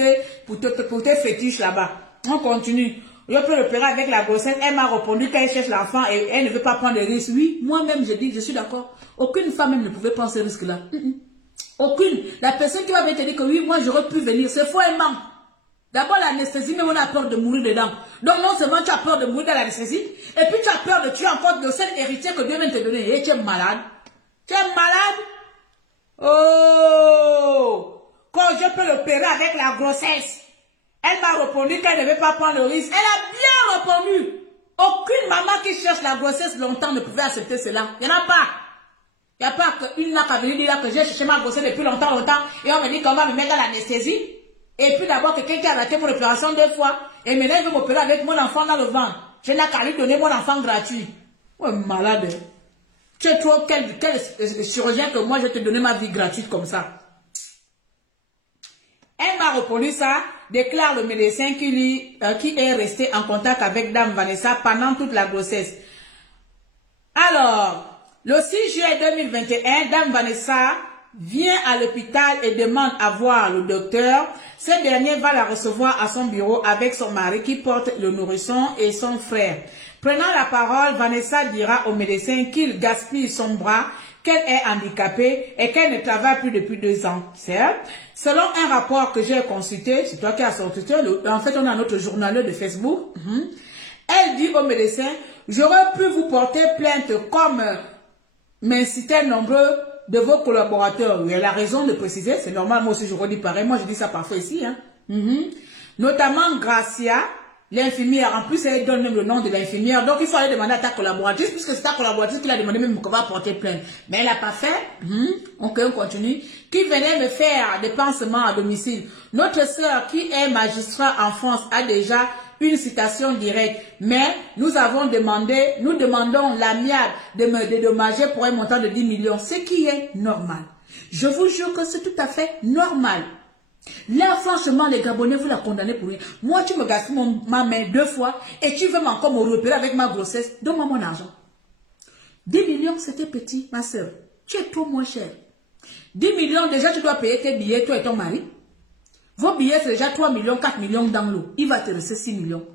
tes fétiches là-bas. On continue. Je peux l'opérer avec la grossesse. Elle m'a répondu qu'elle cherche l'enfant et elle ne veut pas prendre de risques. Oui, moi-même, je dis, je suis d'accord. Aucune femme même ne pouvait prendre ce risque-là. Aucune. La personne qui va venir te dire que oui, moi, j'aurais pu venir. C'est faux et ment. D'abord, l'anesthésie, mais on a peur de mourir dedans. Donc, non seulement tu as peur de mourir dans l'anesthésie, et puis tu as peur de tuer encore le seul héritier que Dieu vient te donner. Et tu es malade. Tu es malade. Oh! Quand je peux l'opérer avec la grossesse, elle m'a répondu qu'elle ne veut pas prendre le risque. Elle a bien répondu. Aucune maman qui cherche la grossesse longtemps ne pouvait accepter cela. Il n'y en a pas. Il n'y a pas qu'une n'a qu'à venir dire que j'ai cherché ma grossesse depuis longtemps, et on me dit qu'on va me mettre dans l'anesthésie. Et puis d'abord, quelqu'un qui a raté mon opération 2 fois, et maintenant il veut m'opérer avec mon enfant dans le ventre. Je n'ai qu'à lui donner mon enfant gratuit. Ouais, malade. Tu es trop quel chirurgien que moi je vais te donner ma vie gratuite comme ça. Elle m'a répondu ça, déclare le médecin qui est resté en contact avec Dame Vanessa pendant toute la grossesse. Alors, le 6 juillet 2021, Dame Vanessa vient à l'hôpital et demande à voir le docteur. Ce dernier va la recevoir à son bureau avec son mari qui porte le nourrisson et son frère. Prenant la parole, Vanessa dira au médecin qu'il gaspille son bras qu'elle est handicapée et qu'elle ne travaille plus depuis 2 ans. Selon un rapport que j'ai consulté, c'est toi qui as sorti, en fait on a notre journal de Facebook, elle dit au médecin, j'aurais pu vous porter plainte comme m'incitaient nombreux de vos collaborateurs. Oui, elle a raison de préciser, c'est normal, moi aussi je redis pareil, moi je dis ça parfois ici. Hein. Notamment Gracia, l'infirmière, en plus elle donne même le nom de l'infirmière, donc il faut aller demander à ta collaboratrice, puisque c'est ta collaboratrice qui l'a demandé même qu'on va porter plainte. Mais elle n'a pas fait, on continue, qui venait me faire des pansements à domicile. Notre sœur qui est magistrat en France a déjà une citation directe, mais nous demandons l'amiable de me dédommager pour un montant de 10 millions, ce qui est normal. Je vous jure que c'est tout à fait normal. Là, franchement, les Gabonais, vous la condamnez pour rien. Moi, tu me gaspilles ma main 2 fois et tu veux encore me repérer avec ma grossesse. Donne-moi mon argent. 10 millions, c'était petit, ma soeur. Tu es trop moins cher. 10 millions, déjà, tu dois payer tes billets, toi et ton mari. Vos billets, c'est déjà 3 millions, 4 millions dans l'eau. Il va te rester 6 millions.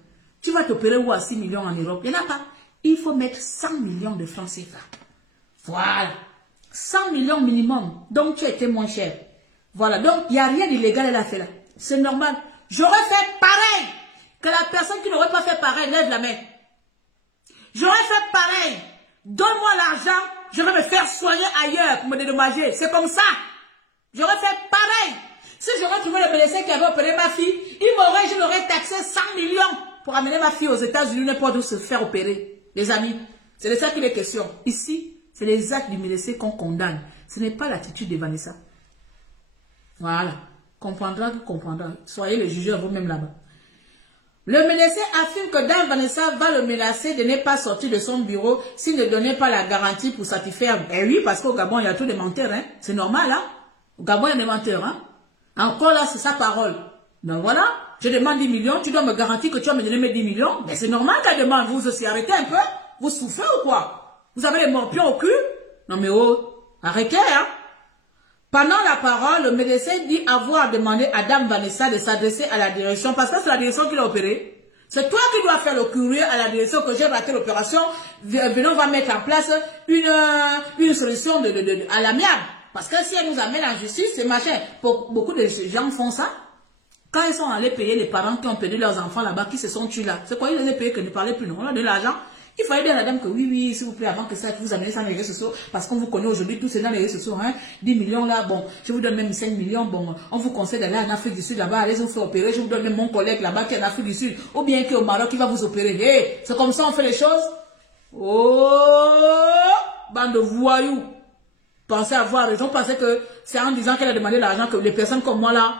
Tu vas t'opérer où à 6 millions en Europe? Il n'y en a pas. Il faut mettre 100 millions de francs CFA. Voilà. 100 millions minimum. Donc, tu étais moins cher. Voilà, donc il n'y a rien d'illégal, elle a fait là. C'est normal. J'aurais fait pareil. Que la personne qui n'aurait pas fait pareil, lève la main. J'aurais fait pareil. Donne-moi l'argent, je vais me faire soigner ailleurs pour me dédommager. C'est comme ça. J'aurais fait pareil. Si j'aurais trouvé le médecin qui avait opéré ma fille, je l'aurais taxé 100 millions pour amener ma fille aux États-Unis, n'importe où se faire opérer. Les amis, c'est de ça qu'il est question. Ici, c'est les actes du médecin qu'on condamne. Ce n'est pas l'attitude de Vanessa. Voilà. Comprendra qui comprendra. Soyez le jugeur vous-même là-bas. Le médecin affirme que Dan Vanessa va le menacer de ne pas sortir de son bureau s'il ne donnait pas la garantie pour satisfaire. Eh oui, parce qu'au Gabon, il y a tous des menteurs. Hein. C'est normal. Hein. Au Gabon, il y a des menteurs. Hein. Encore là, c'est sa parole. Donc voilà. Je demande 10 millions. Tu dois me garantir que tu vas me donner mes 10 millions. Mais c'est normal qu'elle demande. Vous aussi, arrêtez un peu. Vous souffrez ou quoi? Vous avez les morpions au cul? Non mais oh, arrêtez. Hein. Pendant la parole, le médecin dit avoir demandé à Dame Vanessa de s'adresser à la direction parce que c'est la direction qui l'a opéré. C'est toi qui dois faire le courrier à la direction que j'ai raté l'opération. Venons, on va mettre en place une solution à l'amiable. Parce que si elle nous amène en justice, c'est machin. Beaucoup de gens font ça. Quand ils sont allés payer les parents qui ont perdu leurs enfants là-bas, qui se sont tués là, c'est quoi? Ils les ont payés que ne parlaient plus, non? On a donné l'argent. Il fallait dire à la dame que oui, s'il vous plaît, avant que ça, vous amenez ça dans les réseaux sociaux, parce qu'on vous connaît aujourd'hui, tout c'est dans les réseaux sociaux, hein. 10 millions là, bon, je vous donne même 5 millions, bon, on vous conseille d'aller en Afrique du Sud là-bas, allez vous faire opérer, je vous donne même mon collègue là-bas qui est en Afrique du Sud, ou bien qui est au Maroc, qui va vous opérer. Hey, c'est comme ça on fait les choses? Oh, bande de voyous. Pensez avoir raison, pensez que c'est en disant qu'elle a demandé l'argent que les personnes comme moi là,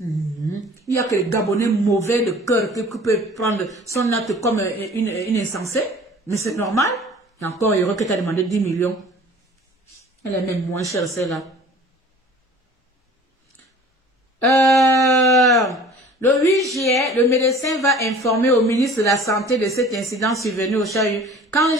il n'y a que les Gabonais mauvais de cœur qui peuvent prendre son acte comme une insensée. Mais c'est normal. Et encore heureux que tu as demandé 10 millions. Elle est même moins chère celle-là. Le 8 juillet, le médecin va informer au ministre de la Santé de cet incident survenu au Chahut. Quand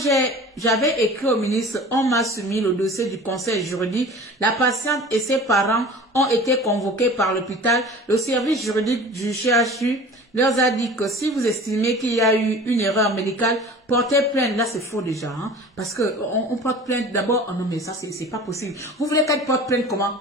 j'avais écrit au ministre, on m'a soumis le dossier du conseil juridique. La patiente et ses parents ont été convoqués par l'hôpital. Le service juridique du CHU leur a dit que si vous estimez qu'il y a eu une erreur médicale, portez plainte. Là, c'est faux déjà. Hein, parce que on porte plainte d'abord. Oh non, mais ça, c'est pas possible. Vous voulez qu'elle porte plainte comment?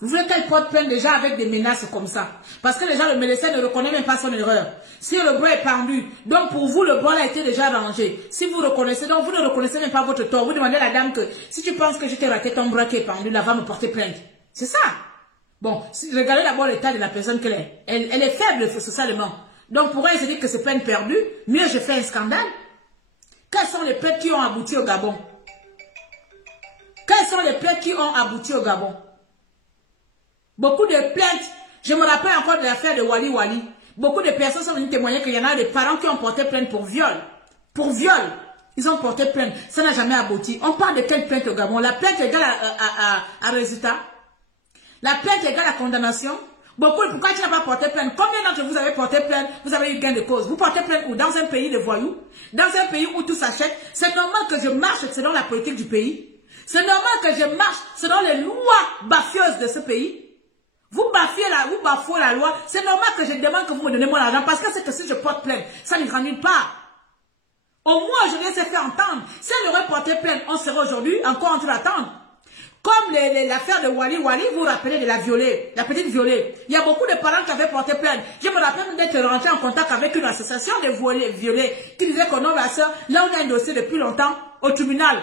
Vous voulez qu'elle porte plainte déjà avec des menaces comme ça? Parce que déjà, le médecin ne reconnaît même pas son erreur. Si le bras est pendu, donc pour vous, le bras a été déjà rangé. Si vous reconnaissez, donc vous ne reconnaissez même pas votre tort. Vous demandez à la dame que si tu penses que je t'ai raté ton bras qui est pendu, là, va me porter plainte. C'est ça. Bon, regardez d'abord l'état de la personne qu'elle est. Elle est faible socialement. Donc pour elle, se dit que c'est peine perdue. Mieux, je fais un scandale. Quelles sont les plaintes qui ont abouti au Gabon? Quelles sont les plaintes qui ont abouti au Gabon? Beaucoup de plaintes. Je me rappelle encore de l'affaire de Wali Wali. Beaucoup de personnes sont venues témoigner qu'il y en a des parents qui ont porté plainte pour viol. Pour viol. Ils ont porté plainte. Ça n'a jamais abouti. On parle de quelle plainte au Gabon? La plainte égale à résultat. La plainte égale à condamnation. Beaucoup, pourquoi tu n'as pas porté plainte? Combien d'entre vous avez porté plainte? Vous avez eu gain de cause. Vous portez plainte où? Dans un pays de voyous? Dans un pays où tout s'achète? C'est normal que je marche selon la politique du pays. C'est normal que je marche selon les lois bafieuses de ce pays. Vous bafouez la loi. C'est normal que je demande que vous me donnez mon argent parce que c'est que si je porte plainte, ça n'ira nulle part. Au moins, je s'est fait entendre. Si elle aurait porté plainte, on serait aujourd'hui encore en train d'attendre. Comme l'affaire de Wali, vous vous rappelez de la violée, la petite violée. Il y a beaucoup de parents qui avaient porté plainte. Je me rappelle d'être rentré en contact avec une association de violés qui disait qu'on a la soeur, là on a un dossier depuis longtemps au tribunal,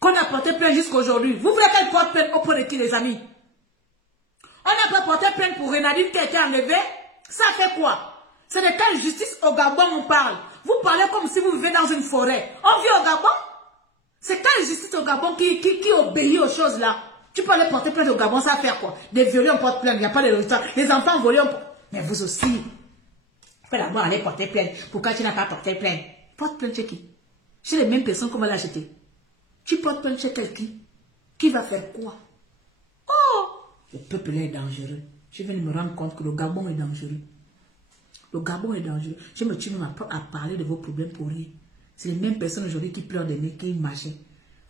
qu'on a porté plainte jusqu'à aujourd'hui. Vous voulez qu'elle porte plainte auprès de qui, les amis? On n'a pas porté plainte pour Renadine qui a été enlevée. Ça fait quoi? C'est de quelle justice au Gabon on parle? Vous parlez comme si vous vivez dans une forêt. On vit au Gabon? C'est quelle justice au Gabon qui obéit aux choses là? Tu peux aller porter plainte au Gabon, ça va faire quoi? Des violés, on porte plainte, il n'y a pas de résultat. Les enfants volés, on porte... Mais vous aussi, il faut d'abord aller porter plainte. Pourquoi tu n'as pas porté plainte? Porte plainte chez qui? Chez les mêmes personnes qu'on va l'acheter. Tu portes plainte chez quelqu'un qui va faire quoi? Oh! Le peuple est dangereux. Je viens de me rendre compte que le Gabon est dangereux. Le Gabon est dangereux. Je me tue même à parler de vos problèmes pour rien. C'est les mêmes personnes aujourd'hui qui pleurent des nez, qui marchent.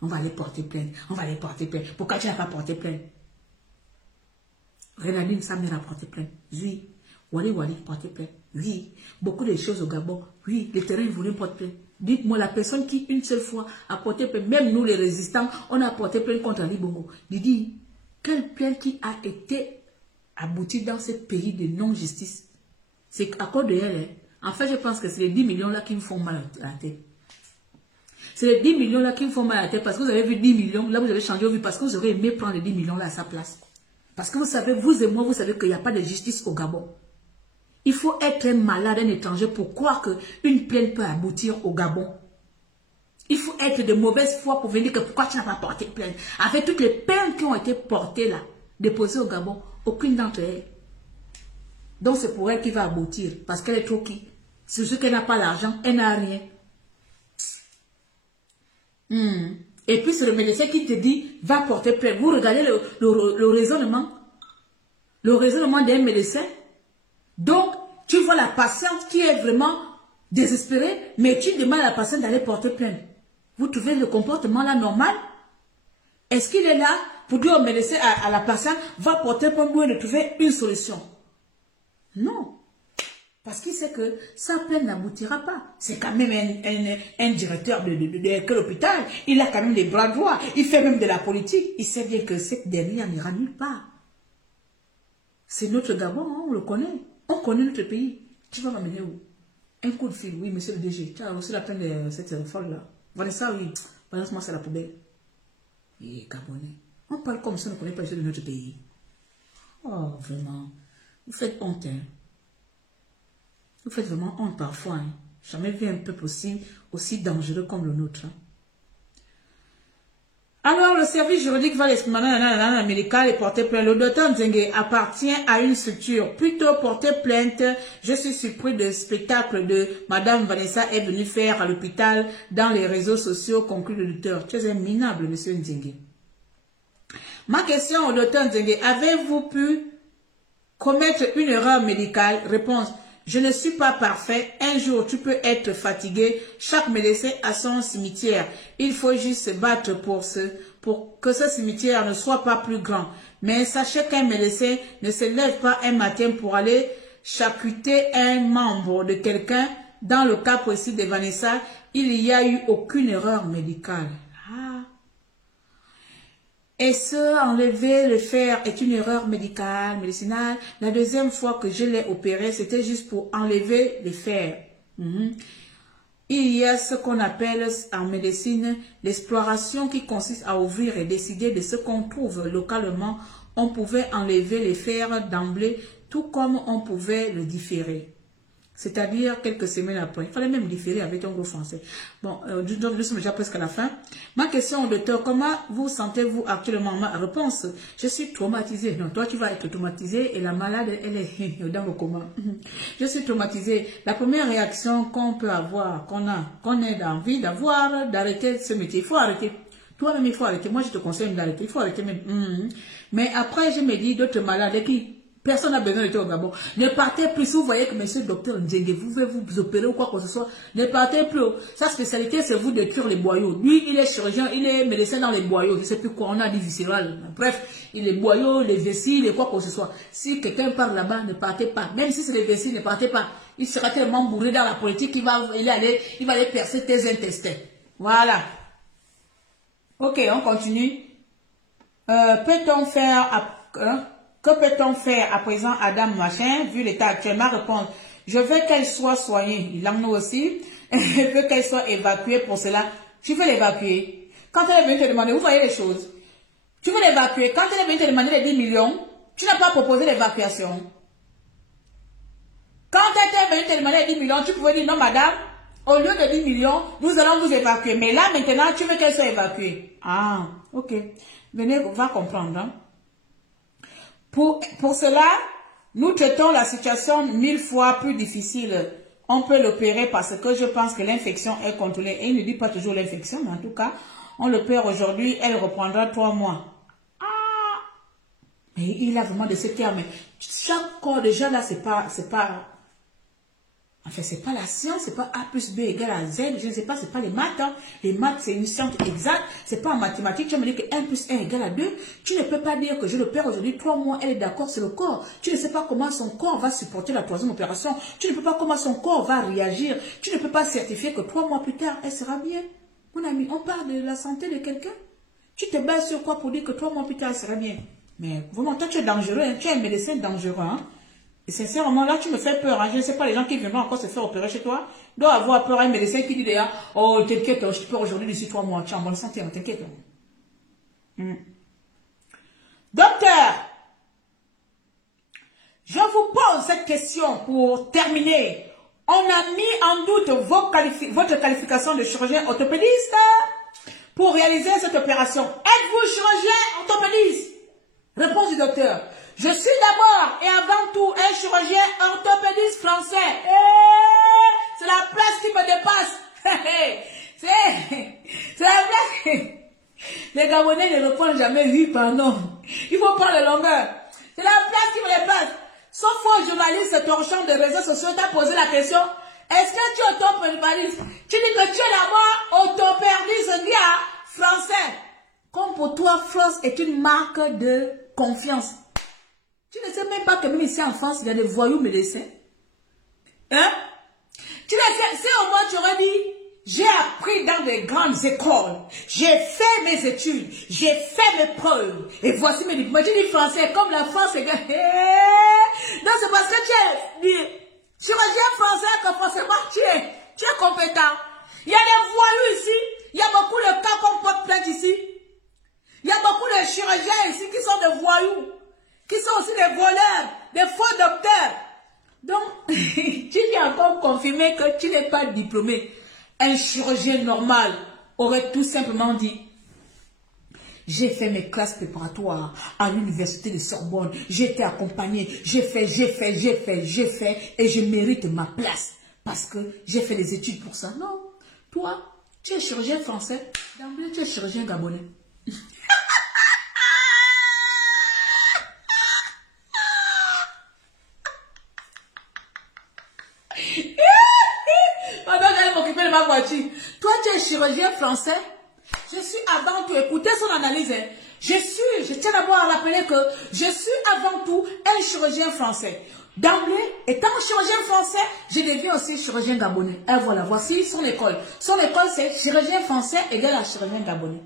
On va aller porter plainte. On va aller porter plainte. Pourquoi tu n'as pas porté plainte? Renadine, sa mère a porté plainte. Oui. Wali, porter plainte. Oui. Beaucoup de choses au Gabon. Oui. Les terrains voulaient porter plainte. Dites-moi, la personne qui, une seule fois, a porté plainte, même nous les résistants, on a porté plainte contre Ali Bongo. Didi, quelle plainte qui a été aboutie dans ce pays de non-justice? C'est à cause de elle. Hein. En fait, je pense que c'est les 10 millions là qui me font mal à la tête. C'est les 10 millions là qui me font mal à la tête parce que vous avez vu 10 millions, là vous avez changé au vu parce que vous aurez aimé prendre les 10 millions là à sa place. Parce que vous savez, vous et moi, vous savez qu'il n'y a pas de justice au Gabon. Il faut être un malade, un étranger pour croire qu'une plainte peut aboutir au Gabon. Il faut être de mauvaise foi pour venir que pourquoi tu n'as pas porté plainte. Avec toutes les plaintes qui ont été portées là, déposées au Gabon, aucune d'entre elles. Donc c'est pour elle qui va aboutir parce qu'elle est trop qui. C'est sûr qu'elle n'a pas l'argent, elle n'a rien. Et puis c'est le médecin qui te dit, va porter plainte. Vous regardez le raisonnement. Le raisonnement d'un médecin. Donc, tu vois la patiente qui est vraiment désespérée, mais tu demandes à la patiente d'aller porter plainte. Vous trouvez le comportement là normal? Est-ce qu'il est là pour dire au médecin, à la patiente, va porter plainte pour de trouver une solution? Non. Parce qu'il sait que sa plainte n'aboutira pas. C'est quand même un directeur de quel hôpital. Il a quand même des bras droits. Il fait même de la politique. Il sait bien que cette dernière n'ira nulle part. C'est notre Gabon, hein, on le connaît. On connaît notre pays. Tu vas m'amener où? Un coup de fil, oui, monsieur le DG. Tu as reçu la plainte de cette folle-là. Vanessa, oui. Balance-moi, c'est la poubelle. Et Gabonais. On parle comme ça, on ne connaît pas les choses de notre pays. Oh, vraiment. Vous faites honte, hein. Vous faites vraiment honte parfois. Hein. Jamais vu un peuple aussi dangereux comme le nôtre. Hein. Alors, le service juridique va l'expérimenter médical et porter plainte. Le docteur Nzenge appartient à une structure. Plutôt porter plainte, je suis surpris de spectacle de Madame Vanessa est venue faire à l'hôpital dans les réseaux sociaux, conclut le docteur. Tu es un minable, monsieur Nzenge. Ma question au docteur Nzenge, avez-vous pu commettre une erreur médicale? Réponse. Je ne suis pas parfait. Un jour, tu peux être fatigué. Chaque médecin a son cimetière. Il faut juste se battre pour que ce cimetière ne soit pas plus grand. Mais sachez qu'un médecin ne se lève pas un matin pour aller charcuter un membre de quelqu'un. Dans le cas précis de Vanessa, il n'y a eu aucune erreur médicale. Et enlever le fer est une erreur médicale, médicinale. La deuxième fois que je l'ai opéré, c'était juste pour enlever le fer. Il y a ce qu'on appelle en médecine l'exploration qui consiste à ouvrir et décider de ce qu'on trouve localement. On pouvait enlever les fers d'emblée, tout comme on pouvait le différer. C'est-à-dire quelques semaines après. Il fallait même différer avec un gros français. Bon, nous sommes déjà presque à la fin. Ma question au docteur, comment vous sentez-vous actuellement? Ma réponse, je suis traumatisée. Non, toi tu vas être traumatisée et la malade, elle est dans le coma. Je suis traumatisée. La première réaction qu'on peut avoir, qu'on ait envie d'avoir, d'arrêter ce métier. Il faut arrêter. Toi-même, il faut arrêter. Moi, je te conseille d'arrêter. Il faut arrêter même. Mais après, je me dis d'autres malades qui Personne n'a besoin d'être au Gabon. Ne partez plus. Si vous voyez que monsieur le docteur Ndjenge, vous voulez vous opérer ou quoi que ce soit, ne partez plus. Sa spécialité, c'est vous détruire les boyaux. Lui, il est chirurgien, il est médecin dans les boyaux. Je ne sais plus quoi, on a dit viscéral. Bref, il est boyaux, les vessies, les quoi que ce soit. Si quelqu'un part là-bas, ne partez pas. Même si c'est les vessies, ne partez pas. Il sera tellement bourré dans la politique qu'il va aller percer tes intestins. Voilà. Ok, on continue. Peut-on faire... que peut-on faire à présent, Adam Machin, vu l'état actuellement? Répondre, je veux qu'elle soit soignée. Il en a aussi. Je veux qu'elle soit évacuée pour cela. Tu veux l'évacuer. Quand elle est venue te demander, vous voyez les choses. Tu veux l'évacuer. Quand elle est venue te demander les 10 millions, tu n'as pas proposé l'évacuation. Quand elle est venue te demander les 10 millions, tu pouvais dire, non madame, au lieu de 10 millions, nous allons vous évacuer. Mais là, maintenant, tu veux qu'elle soit évacuée. Ah, ok. Venez, on va comprendre. Hein. Pour cela, nous traitons la situation 1000 fois plus difficile. On peut l'opérer parce que je pense que l'infection est contrôlée. Et il ne dit pas toujours l'infection, mais en tout cas, on l'opère aujourd'hui, elle reprendra 3 mois. Ah! Mais il a vraiment de ces termes. Chaque corps déjà là, c'est pas... Enfin, c'est pas la science, c'est pas A plus B égale à Z, je ne sais pas, c'est pas les maths. Hein. Les maths, c'est une science exacte, c'est pas en mathématiques. Tu vas me dire que 1 plus 1 égale à 2. Tu ne peux pas dire que je l'opère aujourd'hui, 3 mois, elle est d'accord, c'est le corps. Tu ne sais pas comment son corps va supporter la 3e opération. Tu ne peux pas comment son corps va réagir. Tu ne peux pas certifier que 3 mois plus tard, elle sera bien. Mon ami, on parle de la santé de quelqu'un. Tu te bases sur quoi pour dire que 3 mois plus tard, elle sera bien? Mais vraiment, toi, tu es dangereux, hein. Tu es un médecin dangereux, hein. Et sincèrement, là, tu me fais peur. Hein. Je ne sais pas, les gens qui viendront encore se faire opérer chez toi doivent avoir peur à un médecin qui dit déjà, oh, t'inquiète, je te peux aujourd'hui d'ici 3 mois. Tu es en bonne santé, t'inquiète. Docteur, je vous pose cette question pour terminer. On a mis en doute votre qualification de chirurgien orthopédiste pour réaliser cette opération. Êtes-vous chirurgien orthopédiste? Réponse du docteur. Je suis d'abord et avant tout un chirurgien orthopédiste français. C'est la place qui me dépasse. C'est la place. Les Gabonais ne répondent jamais oui, pardon. Il faut prendre la longueur. C'est la place qui me dépasse. Sauf un journaliste torchant des réseaux sociaux t'a posé la question. Est-ce que tu es orthopédiste? Tu dis que tu es d'abord orthopédiste français. Comme pour toi, France est une marque de confiance. Tu ne sais même pas que même ici en France, il y a des voyous médecins. Hein? Tu ne sais, c'est au moins tu aurais dit, j'ai appris dans des grandes écoles, j'ai fait mes études, j'ai fait mes preuves, et voici mes diplômes. Tu dis français, comme la France est... Non, c'est parce que tu es chirurgien français que forcément tu es compétent. Il y a des voyous ici, il y a beaucoup de cas qu'on porte plainte ici. Il y a beaucoup de chirurgiens ici qui sont des voyous. Qui sont aussi des voleurs, des faux docteurs. Donc, tu viens encore confirmer que tu n'es pas diplômé. Un chirurgien normal aurait tout simplement dit, j'ai fait mes classes préparatoires à l'université de Sorbonne, j'ai été accompagné, j'ai fait, et je mérite ma place parce que j'ai fait des études pour ça. Non, toi, tu es chirurgien français, d'emblée tu es chirurgien gabonais. Pendant que j'allais m'occuper de ma voiture. Toi, tu es chirurgien français. Je suis avant tout, écoutez son analyse. Hein. Je tiens d'abord à rappeler que je suis avant tout un chirurgien français. D'emblée, étant chirurgien français, je deviens aussi chirurgien gabonais. Et voilà, voici son école. Son école, c'est chirurgien français égale à chirurgien gabonais.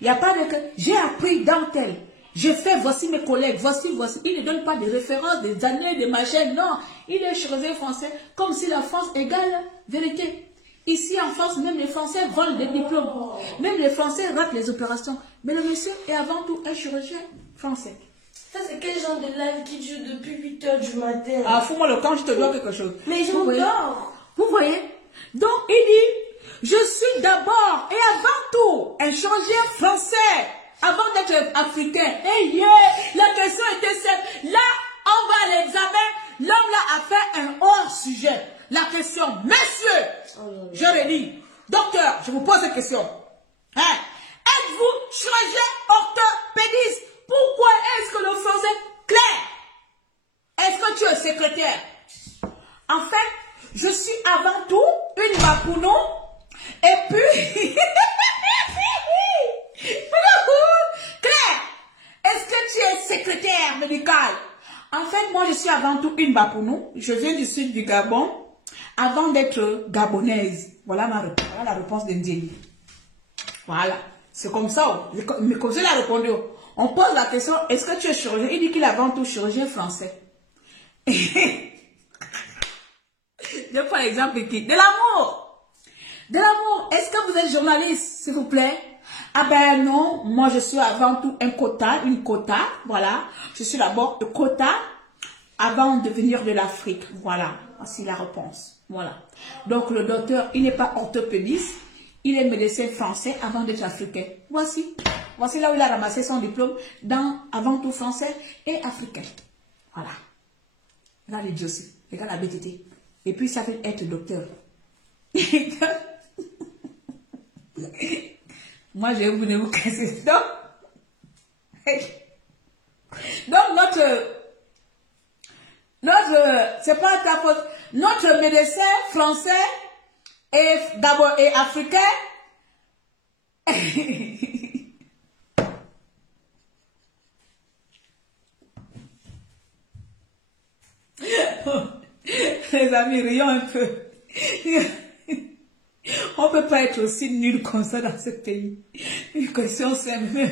Il n'y a pas de que j'ai appris dans tel. J'ai fait, voici mes collègues, voici. Il ne donne pas de références, des années, des machins. Non, il est chirurgien français, comme si la France égale vérité. Ici en France, même les Français volent des diplômes. Même les Français ratent les opérations. Mais le monsieur est avant tout un chirurgien français. Ça, c'est quel genre de live qui dure depuis 8 h du matin? Ah, fous-moi le camp, je te dois quelque chose. Mais je m'endors. Vous voyez? Donc, il dit, je suis d'abord et avant tout un chirurgien français. Avant d'être africain. Et la question était simple. Là, on va à l'examen. L'homme là a fait un hors-sujet. La question, messieurs, je relis. Docteur, je vous pose une question. Hein? Êtes-vous chirurgien orthopédiste? Pourquoi est-ce que le français clair? secrétaire. En fait, je suis avant tout une Mapuno. Et puis... Claire, est-ce que tu es secrétaire médicale? En fait, moi, je suis avant tout une Mapuno. Je viens du sud du Gabon avant d'être gabonaise. Voilà la réponse d'Indienne. Voilà. C'est comme ça. Mais comme je l'ai répondu. On pose la question, est-ce que tu es chirurgien? Il dit qu'il est avant tout chirurgien français. Je prends l'exemple ici. De l'amour. De l'amour. Est-ce que vous êtes journaliste, s'il vous plaît? Ah ben non, moi je suis avant tout un quota, une quota, voilà. Je suis d'abord un quota avant de venir de l'Afrique. Voilà, voici la réponse. Voilà. Donc le docteur, il n'est pas orthopédiste, il est médecin français avant d'être africain. Voici. Voici là où il a ramassé son diplôme dans avant tout français et africain. Voilà. Regarde les dossiers, regarde la BTT. Et puis ça fait être docteur. Moi, je vais vous casser. Donc c'est pas ta faute. Notre médecin français est d'abord africain. Les amis, rions un peu. On ne peut pas être aussi nul comme ça dans ce pays. Une question simple.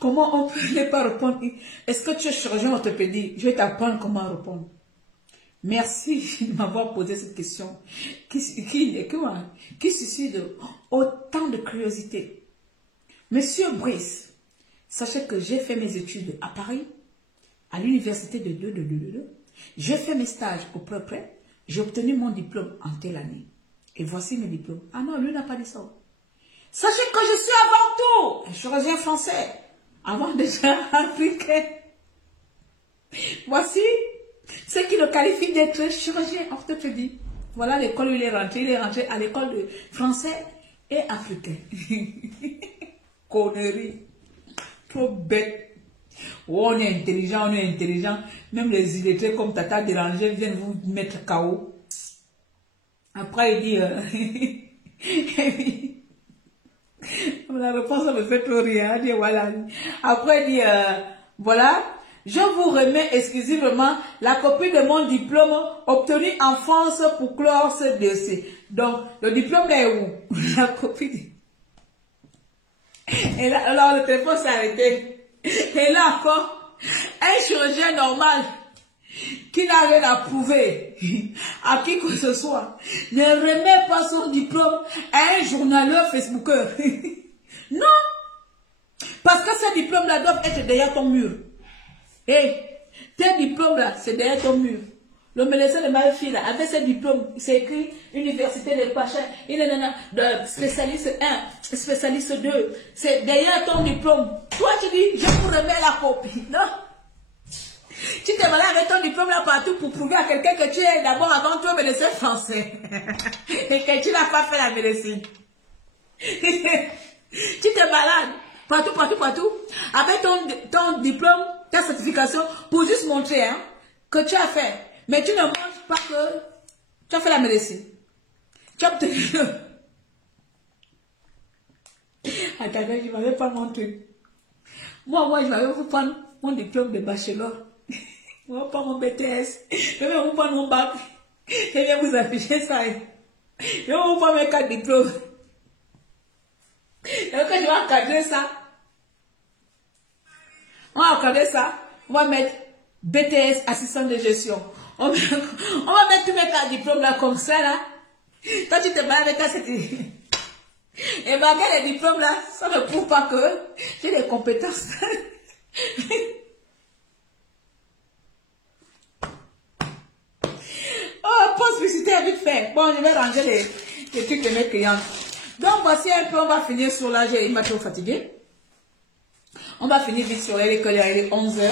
Comment on peut ne pas répondre? Est-ce que tu es chirurgien orthopédie? Je vais t'apprendre comment répondre. Merci de m'avoir posé cette question qui suscite autant de curiosité. Monsieur Brice, sachez que j'ai fait mes études à Paris, à l'université de J'ai fait mes stages au près. J'ai obtenu mon diplôme en telle année. Et voici mes diplômes. Ah non, lui n'a pas dit ça. Sachez que je suis avant tout un chirurgien français, avant d'être africain. Voici ce qui le qualifie d'être chirurgien orthopédie. Voilà l'école où il est rentré. Il est rentré à l'école de français et africain. Connerie. Trop bête. Oh, on est intelligent, on est intelligent. Même les illettrés comme Tata Dérangé viennent vous mettre KO. Après, il dit... la réponse me fait trop rire. Il dit, voilà. Après, il dit, voilà, je vous remets exclusivement la copie de mon diplôme obtenu en France pour clore ce dossier. Donc, le diplôme là est où? La copie. Et là, alors le téléphone s'est arrêté. Et là encore, un chirurgien normal qui n'a rien à prouver à qui que ce soit ne remet pas son diplôme à un journaleur Facebooker. Non, parce que ces diplômes-là doivent être derrière ton mur. Et tes diplômes-là, c'est derrière ton mur. Le médecin de ma fille, là, avec ses diplômes, c'est écrit Université de Pacha, il est de spécialiste 1, spécialiste 2. C'est derrière ton diplôme. Toi, tu dis, je vous remets la copie. Non. Tu t'es malade avec ton diplôme là partout pour prouver à quelqu'un que tu es d'abord avant tout un médecin français. Et que tu n'as pas fait la médecine. Tu t'es malade partout. Avec ton diplôme, ta certification, pour juste montrer que tu as fait. Mais tu ne montres pas que tu as fait la médecine. Tu as obtenu. Attends, je ne m'avais pas montré. Moi, je vais vous prendre mon diplôme de bachelor. Je vais prendre mon BTS. Je vais vous prendre mon bac. Je vais vous afficher ça. Je vais vous prendre mes 4 diplômes. Et quand je vais encadrer ça, on va encadrer ça. On va mettre BTS, assistant de gestion. On va mettre tous mes 4 diplômes là comme ça là. Toi tu te balades avec ta certificat. Et malgré les diplômes là, ça ne prouve pas que j'ai des compétences. Oh, pause publicitaire vite fait. Bon, je vais ranger les trucs de mes clients. Donc voici un peu, on va finir sur là, il m'a trop fatigué. On va finir vite sur elle, il est 11h.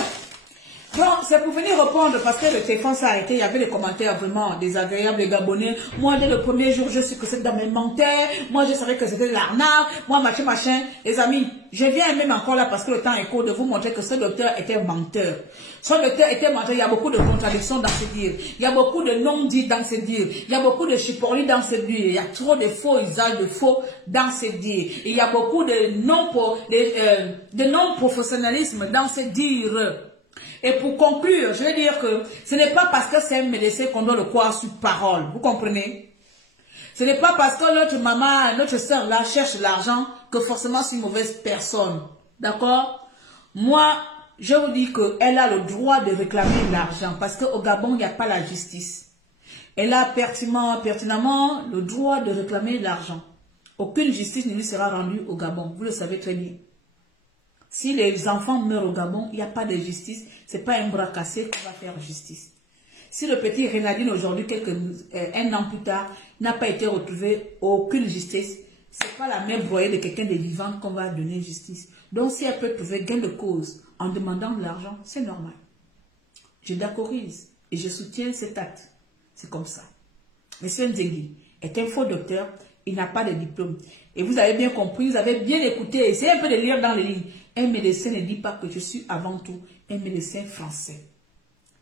Bon, c'est pour venir répondre parce que le téléphone s'est arrêté. Il y avait des commentaires vraiment désagréables, les Gabonais. Moi, dès le premier jour, je sais que c'était dans mes mentaires. Moi, je savais que c'était de l'arnaque. Moi, machin. Les amis, je viens même encore là parce que le temps est court de vous montrer que ce docteur était menteur. Ce docteur était menteur. Il y a beaucoup de contradictions dans ses dires. Il y a beaucoup de non-dits dans ses dires. Il y a beaucoup de chipolis dans ses dires. Il y a trop de faux usages de faux dans ses dires. Il y a beaucoup de non-professionnalisme dans ses dires. Et pour conclure, je vais dire que ce n'est pas parce que c'est un médecin qu'on doit le croire sur parole. Vous comprenez? Ce n'est pas parce que notre maman, notre soeur là cherche l'argent que forcément c'est une mauvaise personne. D'accord? Moi, je vous dis qu'elle a le droit de réclamer l'argent parce qu'au Gabon, il n'y a pas la justice. Elle a pertinemment le droit de réclamer l'argent. Aucune justice ne lui sera rendue au Gabon. Vous le savez très bien. Si les enfants meurent au Gabon, il n'y a pas de justice. Ce n'est pas un bras cassé qu'on va faire justice. Si le petit Renadine aujourd'hui, un an plus tard, n'a pas été retrouvé, aucune justice, ce n'est pas la même broyée de quelqu'un de vivant qu'on va donner justice. Donc si elle peut trouver gain de cause en demandant de l'argent, c'est normal. Je d'accorise et je soutiens cet acte. C'est comme ça. Monsieur Nzengui est un faux docteur, il n'a pas de diplôme. Et vous avez bien compris, vous avez bien écouté, essayez un peu de lire dans les lignes. Un médecin ne dit pas que je suis avant tout un médecin français.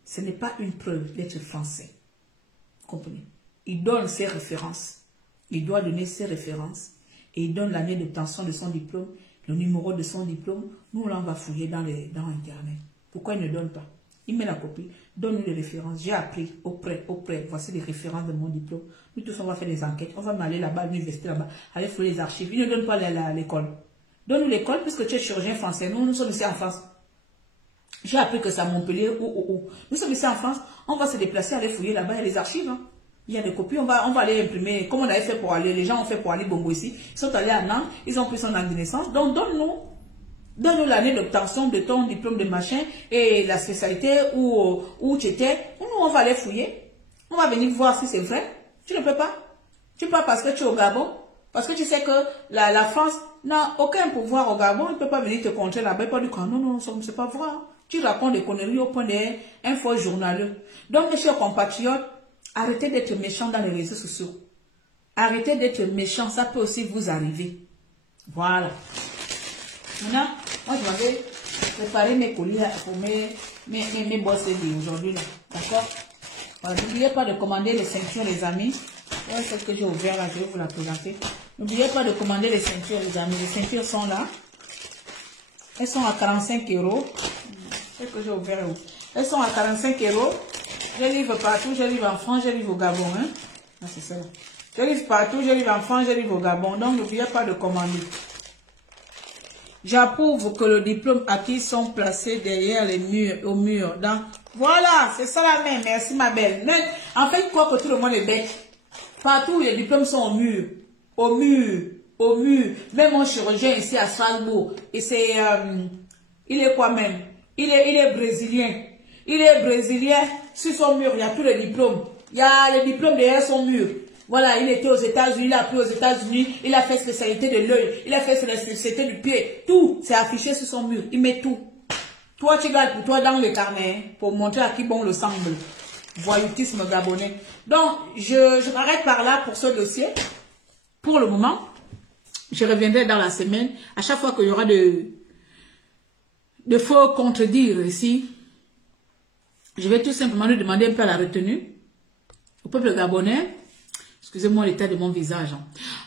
Ce n'est pas une preuve d'être français. Vous comprenez? Il donne ses références. Il doit donner ses références. Et il donne l'année d'obtention de son diplôme, le numéro de son diplôme. Nous, là, on va fouiller dans Internet. Pourquoi il ne donne pas? Il met la copie, donne-nous les références. J'ai appris auprès. Voici les références de mon diplôme. Nous tous, on va faire des enquêtes. On va aller là-bas, à l'université là-bas, aller fouiller les archives. Il ne donne pas l'école. Donne-nous l'école puisque tu es chirurgien français. Nous sommes ici en France. J'ai appris que c'est à Montpellier ou. Nous sommes ici en France. On va se déplacer, aller fouiller là-bas. Il y a les archives. Hein. Il y a des copies. On va aller imprimer. Comme on avait fait pour aller. Les gens ont fait pour aller Bongo ici. Ils sont allés à Nantes. Ils ont pris son acte de naissance. Donc donne-nous l'année d'obtention de ton diplôme de machin et la spécialité où tu étais. Nous, on va aller fouiller. On va venir voir si c'est vrai. Tu ne peux pas. Tu peux pas parce que tu es au Gabon. Parce que tu sais que la France n'a aucun pouvoir au Gabon. Il ne peut pas venir te contrer là-bas. Il peut pas dire que non, c'est pas vrai. Tu racontes des conneries au point d'un faux journaleux. Donc, mes chers compatriotes, arrêtez d'être méchants dans les réseaux sociaux. Arrêtez d'être méchants. Ça peut aussi vous arriver. Voilà. Maintenant, moi, je m'avais préparé mes colis pour mes bosses aujourd'hui. D'accord? N'oubliez pas de commander les ceintures, les amis. Voilà celle que j'ai ouvert là, je vais vous la présenter. N'oubliez pas de commander les ceintures, les amis. Les ceintures sont là. Elles sont à 45 €. Celle que j'ai ouvert là. Elles sont à 45 €. Je livre partout. Je livre en France, je livre au Gabon. Hein? Ah, c'est ça. Je livre partout, je livre en France, je livre au Gabon. Donc, n'oubliez pas de commander. J'approuve que le diplôme acquis sont placés derrière les murs, au mur. Donc, voilà, c'est ça la même. Merci ma belle. Mais, en fait, quoi que tout le monde est bête. Partout, les diplômes sont au mur. Au mur. Au mur. Même mon chirurgien ici à Strasbourg. Et c'est, il est quoi même? Il est brésilien. Il est brésilien. Sur son mur, il y a tous les diplômes. Il y a les diplômes derrière son mur. Voilà, il était aux États-Unis, il a appris aux États-Unis, il a fait spécialité de l'œil, il a fait spécialité du pied. Tout, c'est affiché sur son mur. Il met tout. Toi, tu gardes pour toi dans le carnet pour montrer à qui bon le semble. Voyoutisme gabonais. Donc, je m'arrête par là pour ce dossier. Pour le moment, je reviendrai dans la semaine. À chaque fois qu'il y aura de faux contredire ici, je vais tout simplement lui demander un peu la retenue au peuple gabonais. Excusez-moi l'état de mon visage.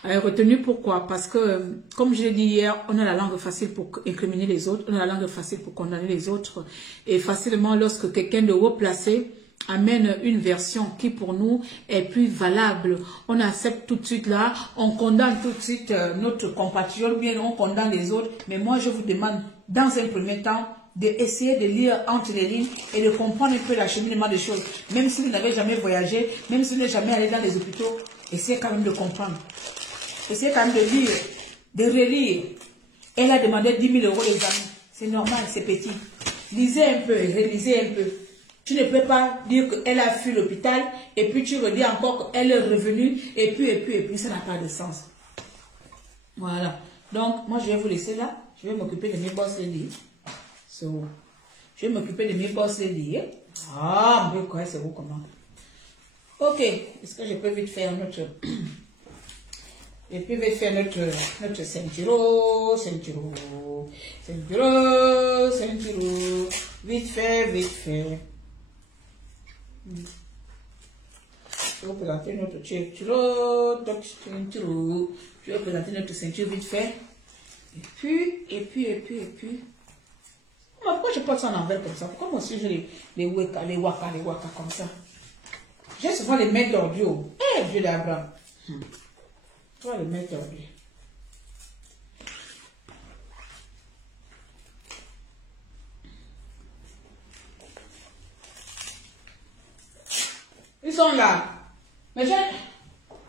Retenue pourquoi? Parce que, comme je l'ai dit hier, on a la langue facile pour incriminer les autres, on a la langue facile pour condamner les autres. Et facilement, lorsque quelqu'un de haut placé amène une version qui pour nous est plus valable, on accepte tout de suite là, on condamne tout de suite notre compatriote, bien on condamne les autres. Mais moi, je vous demande, dans un premier temps, d'essayer de lire entre les lignes et de comprendre un peu l'acheminement des choses. Même si vous n'avez jamais voyagé, même si vous n'êtes jamais allé dans les hôpitaux, essayez quand même de comprendre. Essayez quand même de lire, de relire. Elle a demandé 10 000 € les amis. C'est normal, c'est petit. Lisez un peu, relisez un peu. Tu ne peux pas dire qu'elle a fui l'hôpital et puis tu redis encore qu'elle est revenue et puis, ça n'a pas de sens. Voilà. Donc, moi, je vais vous laisser là. Je vais m'occuper de mes bosses et livres. Je vais m'occuper de mes boss lady. Ah, mais quoi, c'est vous comment? Ok, est-ce que je peux vite faire notre... Et puis, je vais faire notre ceinture, ceinture, ceinture, ceinture. Vite fait, vite fait. Je vais présenter notre ceinture, je vais présenter notre ceinture vite fait. Et puis. Pourquoi je porte ça en envers comme ça? Pourquoi moi aussi j'ai les waka comme ça? J'ai souvent les mains tordues. Eh, Dieu d'Abraham. Toi, les mains tordues. Ils sont là. Mais j'ai...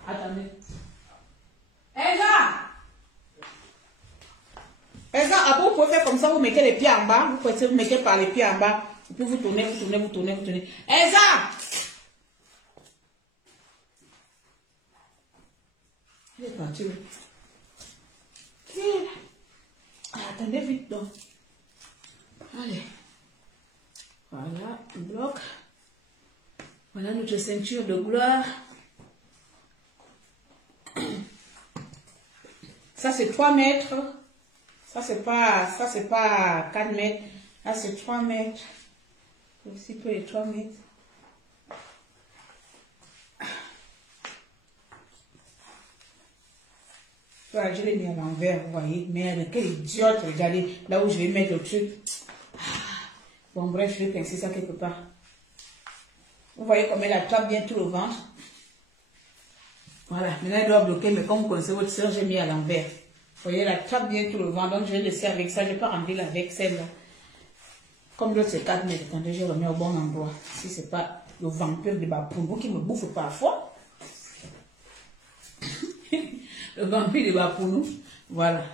Attendez. Elsa, après vous pouvez faire comme ça, vous mettez les pieds en bas, vous mettez par les pieds en bas, et puis vous tournez. Elsa! Elle est partie. Attendez vite donc. Allez. Voilà, bloc. Voilà notre ceinture de gloire. Ça c'est 3 mètres. Ça c'est pas 4 mètres. Là c'est 3 mètres. Aussi peu les 3 mètres. Voilà, je l'ai mis à l'envers, vous voyez. Merde, quel idiote, regardez. Là où je vais mettre le truc. Bon bref, je vais pincer ça quelque part. Vous voyez comme elle attrape bien tout le ventre. Voilà, maintenant elle doit bloquer, mais comme vous connaissez votre soeur, j'ai mis à l'envers. Vous voyez, elle attrape bien tout le ventre, donc je vais laisser avec ça, je ne vais pas remplir la vaisselle là. Comme l'autre c'est 4 mètres, attendez, je remets au bon endroit. Si ce n'est pas le vampire de Bapounou qui me bouffe parfois. Le vampire de Bapounou, voilà.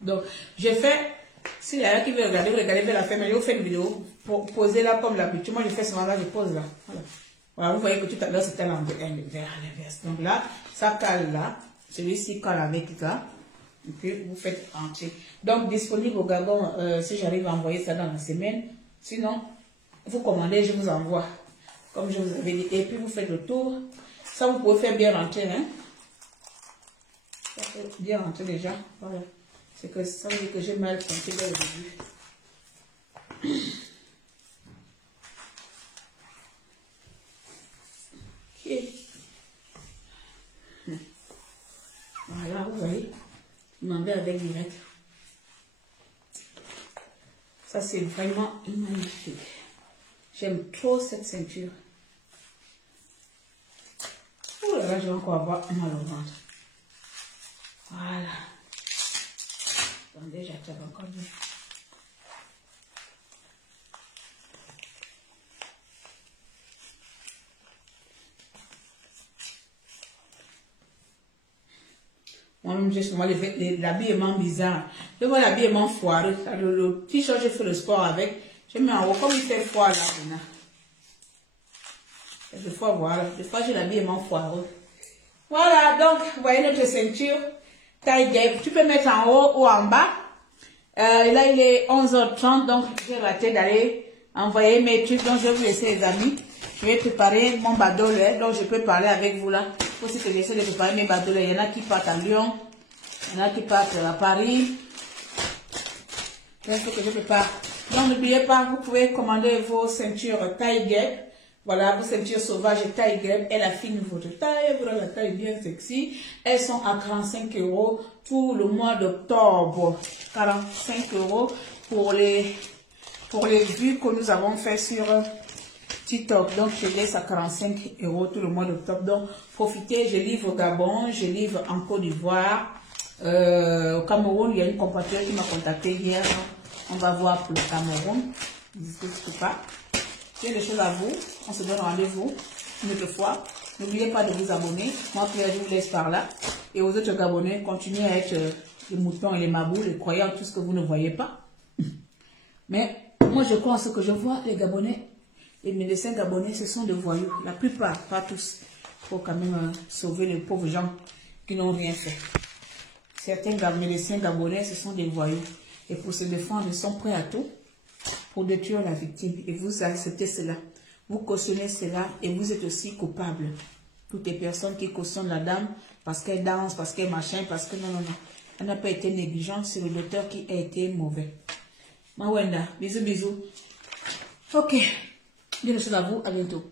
Donc, j'ai fait, s'il y a un qui veut regarder, vous regardez bien la fin, mais je vous fais une vidéo, pour poser là comme l'habitude. Moi je fais souvent là, je pose là. Voilà. Voilà, vous voyez que tout à l'heure c'était l'inverse. Donc là, ça cale là. Celui-ci cale avec ça. Et puis vous faites entier. Donc disponible au Gabon, si j'arrive à envoyer ça dans la semaine. Sinon, vous commandez, je vous envoie. Comme je vous avais dit. Et puis vous faites le tour. Ça vous pouvez faire bien rentrer. Hein? Ça fait bien rentrer déjà. Voilà. C'est que ça veut dire que j'ai mal senti dès le début. Voilà, vous voyez, je m'en vais avec direct. Ça, c'est vraiment magnifique. J'aime trop cette ceinture. Oh là là, je vais encore avoir mal au ventre. Voilà. Attendez, j'attrape encore bien. Moi-même, j'ai souvent l'habillement bizarre. Je vois l'habillement foireux. Le t-shirt, j'ai fait le sport avec. Je mets en haut, comme il fait froid là. Des fois, voilà. Des fois, j'ai l'habillement foireux. Voilà, donc, vous voyez notre ceinture. Taille guêpe. Tu peux mettre en haut ou en bas. Là, il est 11h30, donc j'ai raté d'aller envoyer mes trucs. Donc, je vais vous laisser, les amis. Je vais préparer mon badolé, donc je peux parler avec vous là. Il faut aussi que j'essaie de préparer mes badolés. Il y en a qui partent à Lyon, il y en a qui partent à Paris. Il faut que je prépare. Donc n'oubliez pas, vous pouvez commander vos ceintures taille guêpe. Voilà, vos ceintures sauvages taille guêpe. Elle affine votre taille, voilà la taille bien sexy. Elles sont à 45 € tout le mois d'octobre. 45 € pour les vues que nous avons fait sur TikTok. Donc je laisse à 45 € tout le mois d'octobre. Donc profitez, je livre au Gabon, je livre en Côte d'Ivoire, au Cameroun. Il y a une compatriote qui m'a contacté hier. On va voir pour le Cameroun. N'hésitez pas. J'ai des choses à vous. On se donne rendez-vous une autre fois. N'oubliez pas de vous abonner. Moi, Claire, je vous laisse par là. Et aux autres Gabonais, continuez à être les moutons et les mabous, les croyants, tout ce que vous ne voyez pas. Mais moi, je crois en ce que je vois. Les Gabonais, les médecins gabonais, ce sont des voyous. La plupart, pas tous. Il faut quand même sauver les pauvres gens qui n'ont rien fait. Certains médecins gabonais, ce sont des voyous. Et pour se défendre, ils sont prêts à tout. pour détruire la victime. Et vous acceptez cela. Vous cautionnez cela et vous êtes aussi coupable. Toutes les personnes qui cautionnent la dame parce qu'elle danse, parce qu'elle machin, parce que non. Elle n'a pas été négligente, c'est le docteur qui a été mauvais. Mawenda, bisous. Ok. Bien sûr à vous, à bientôt.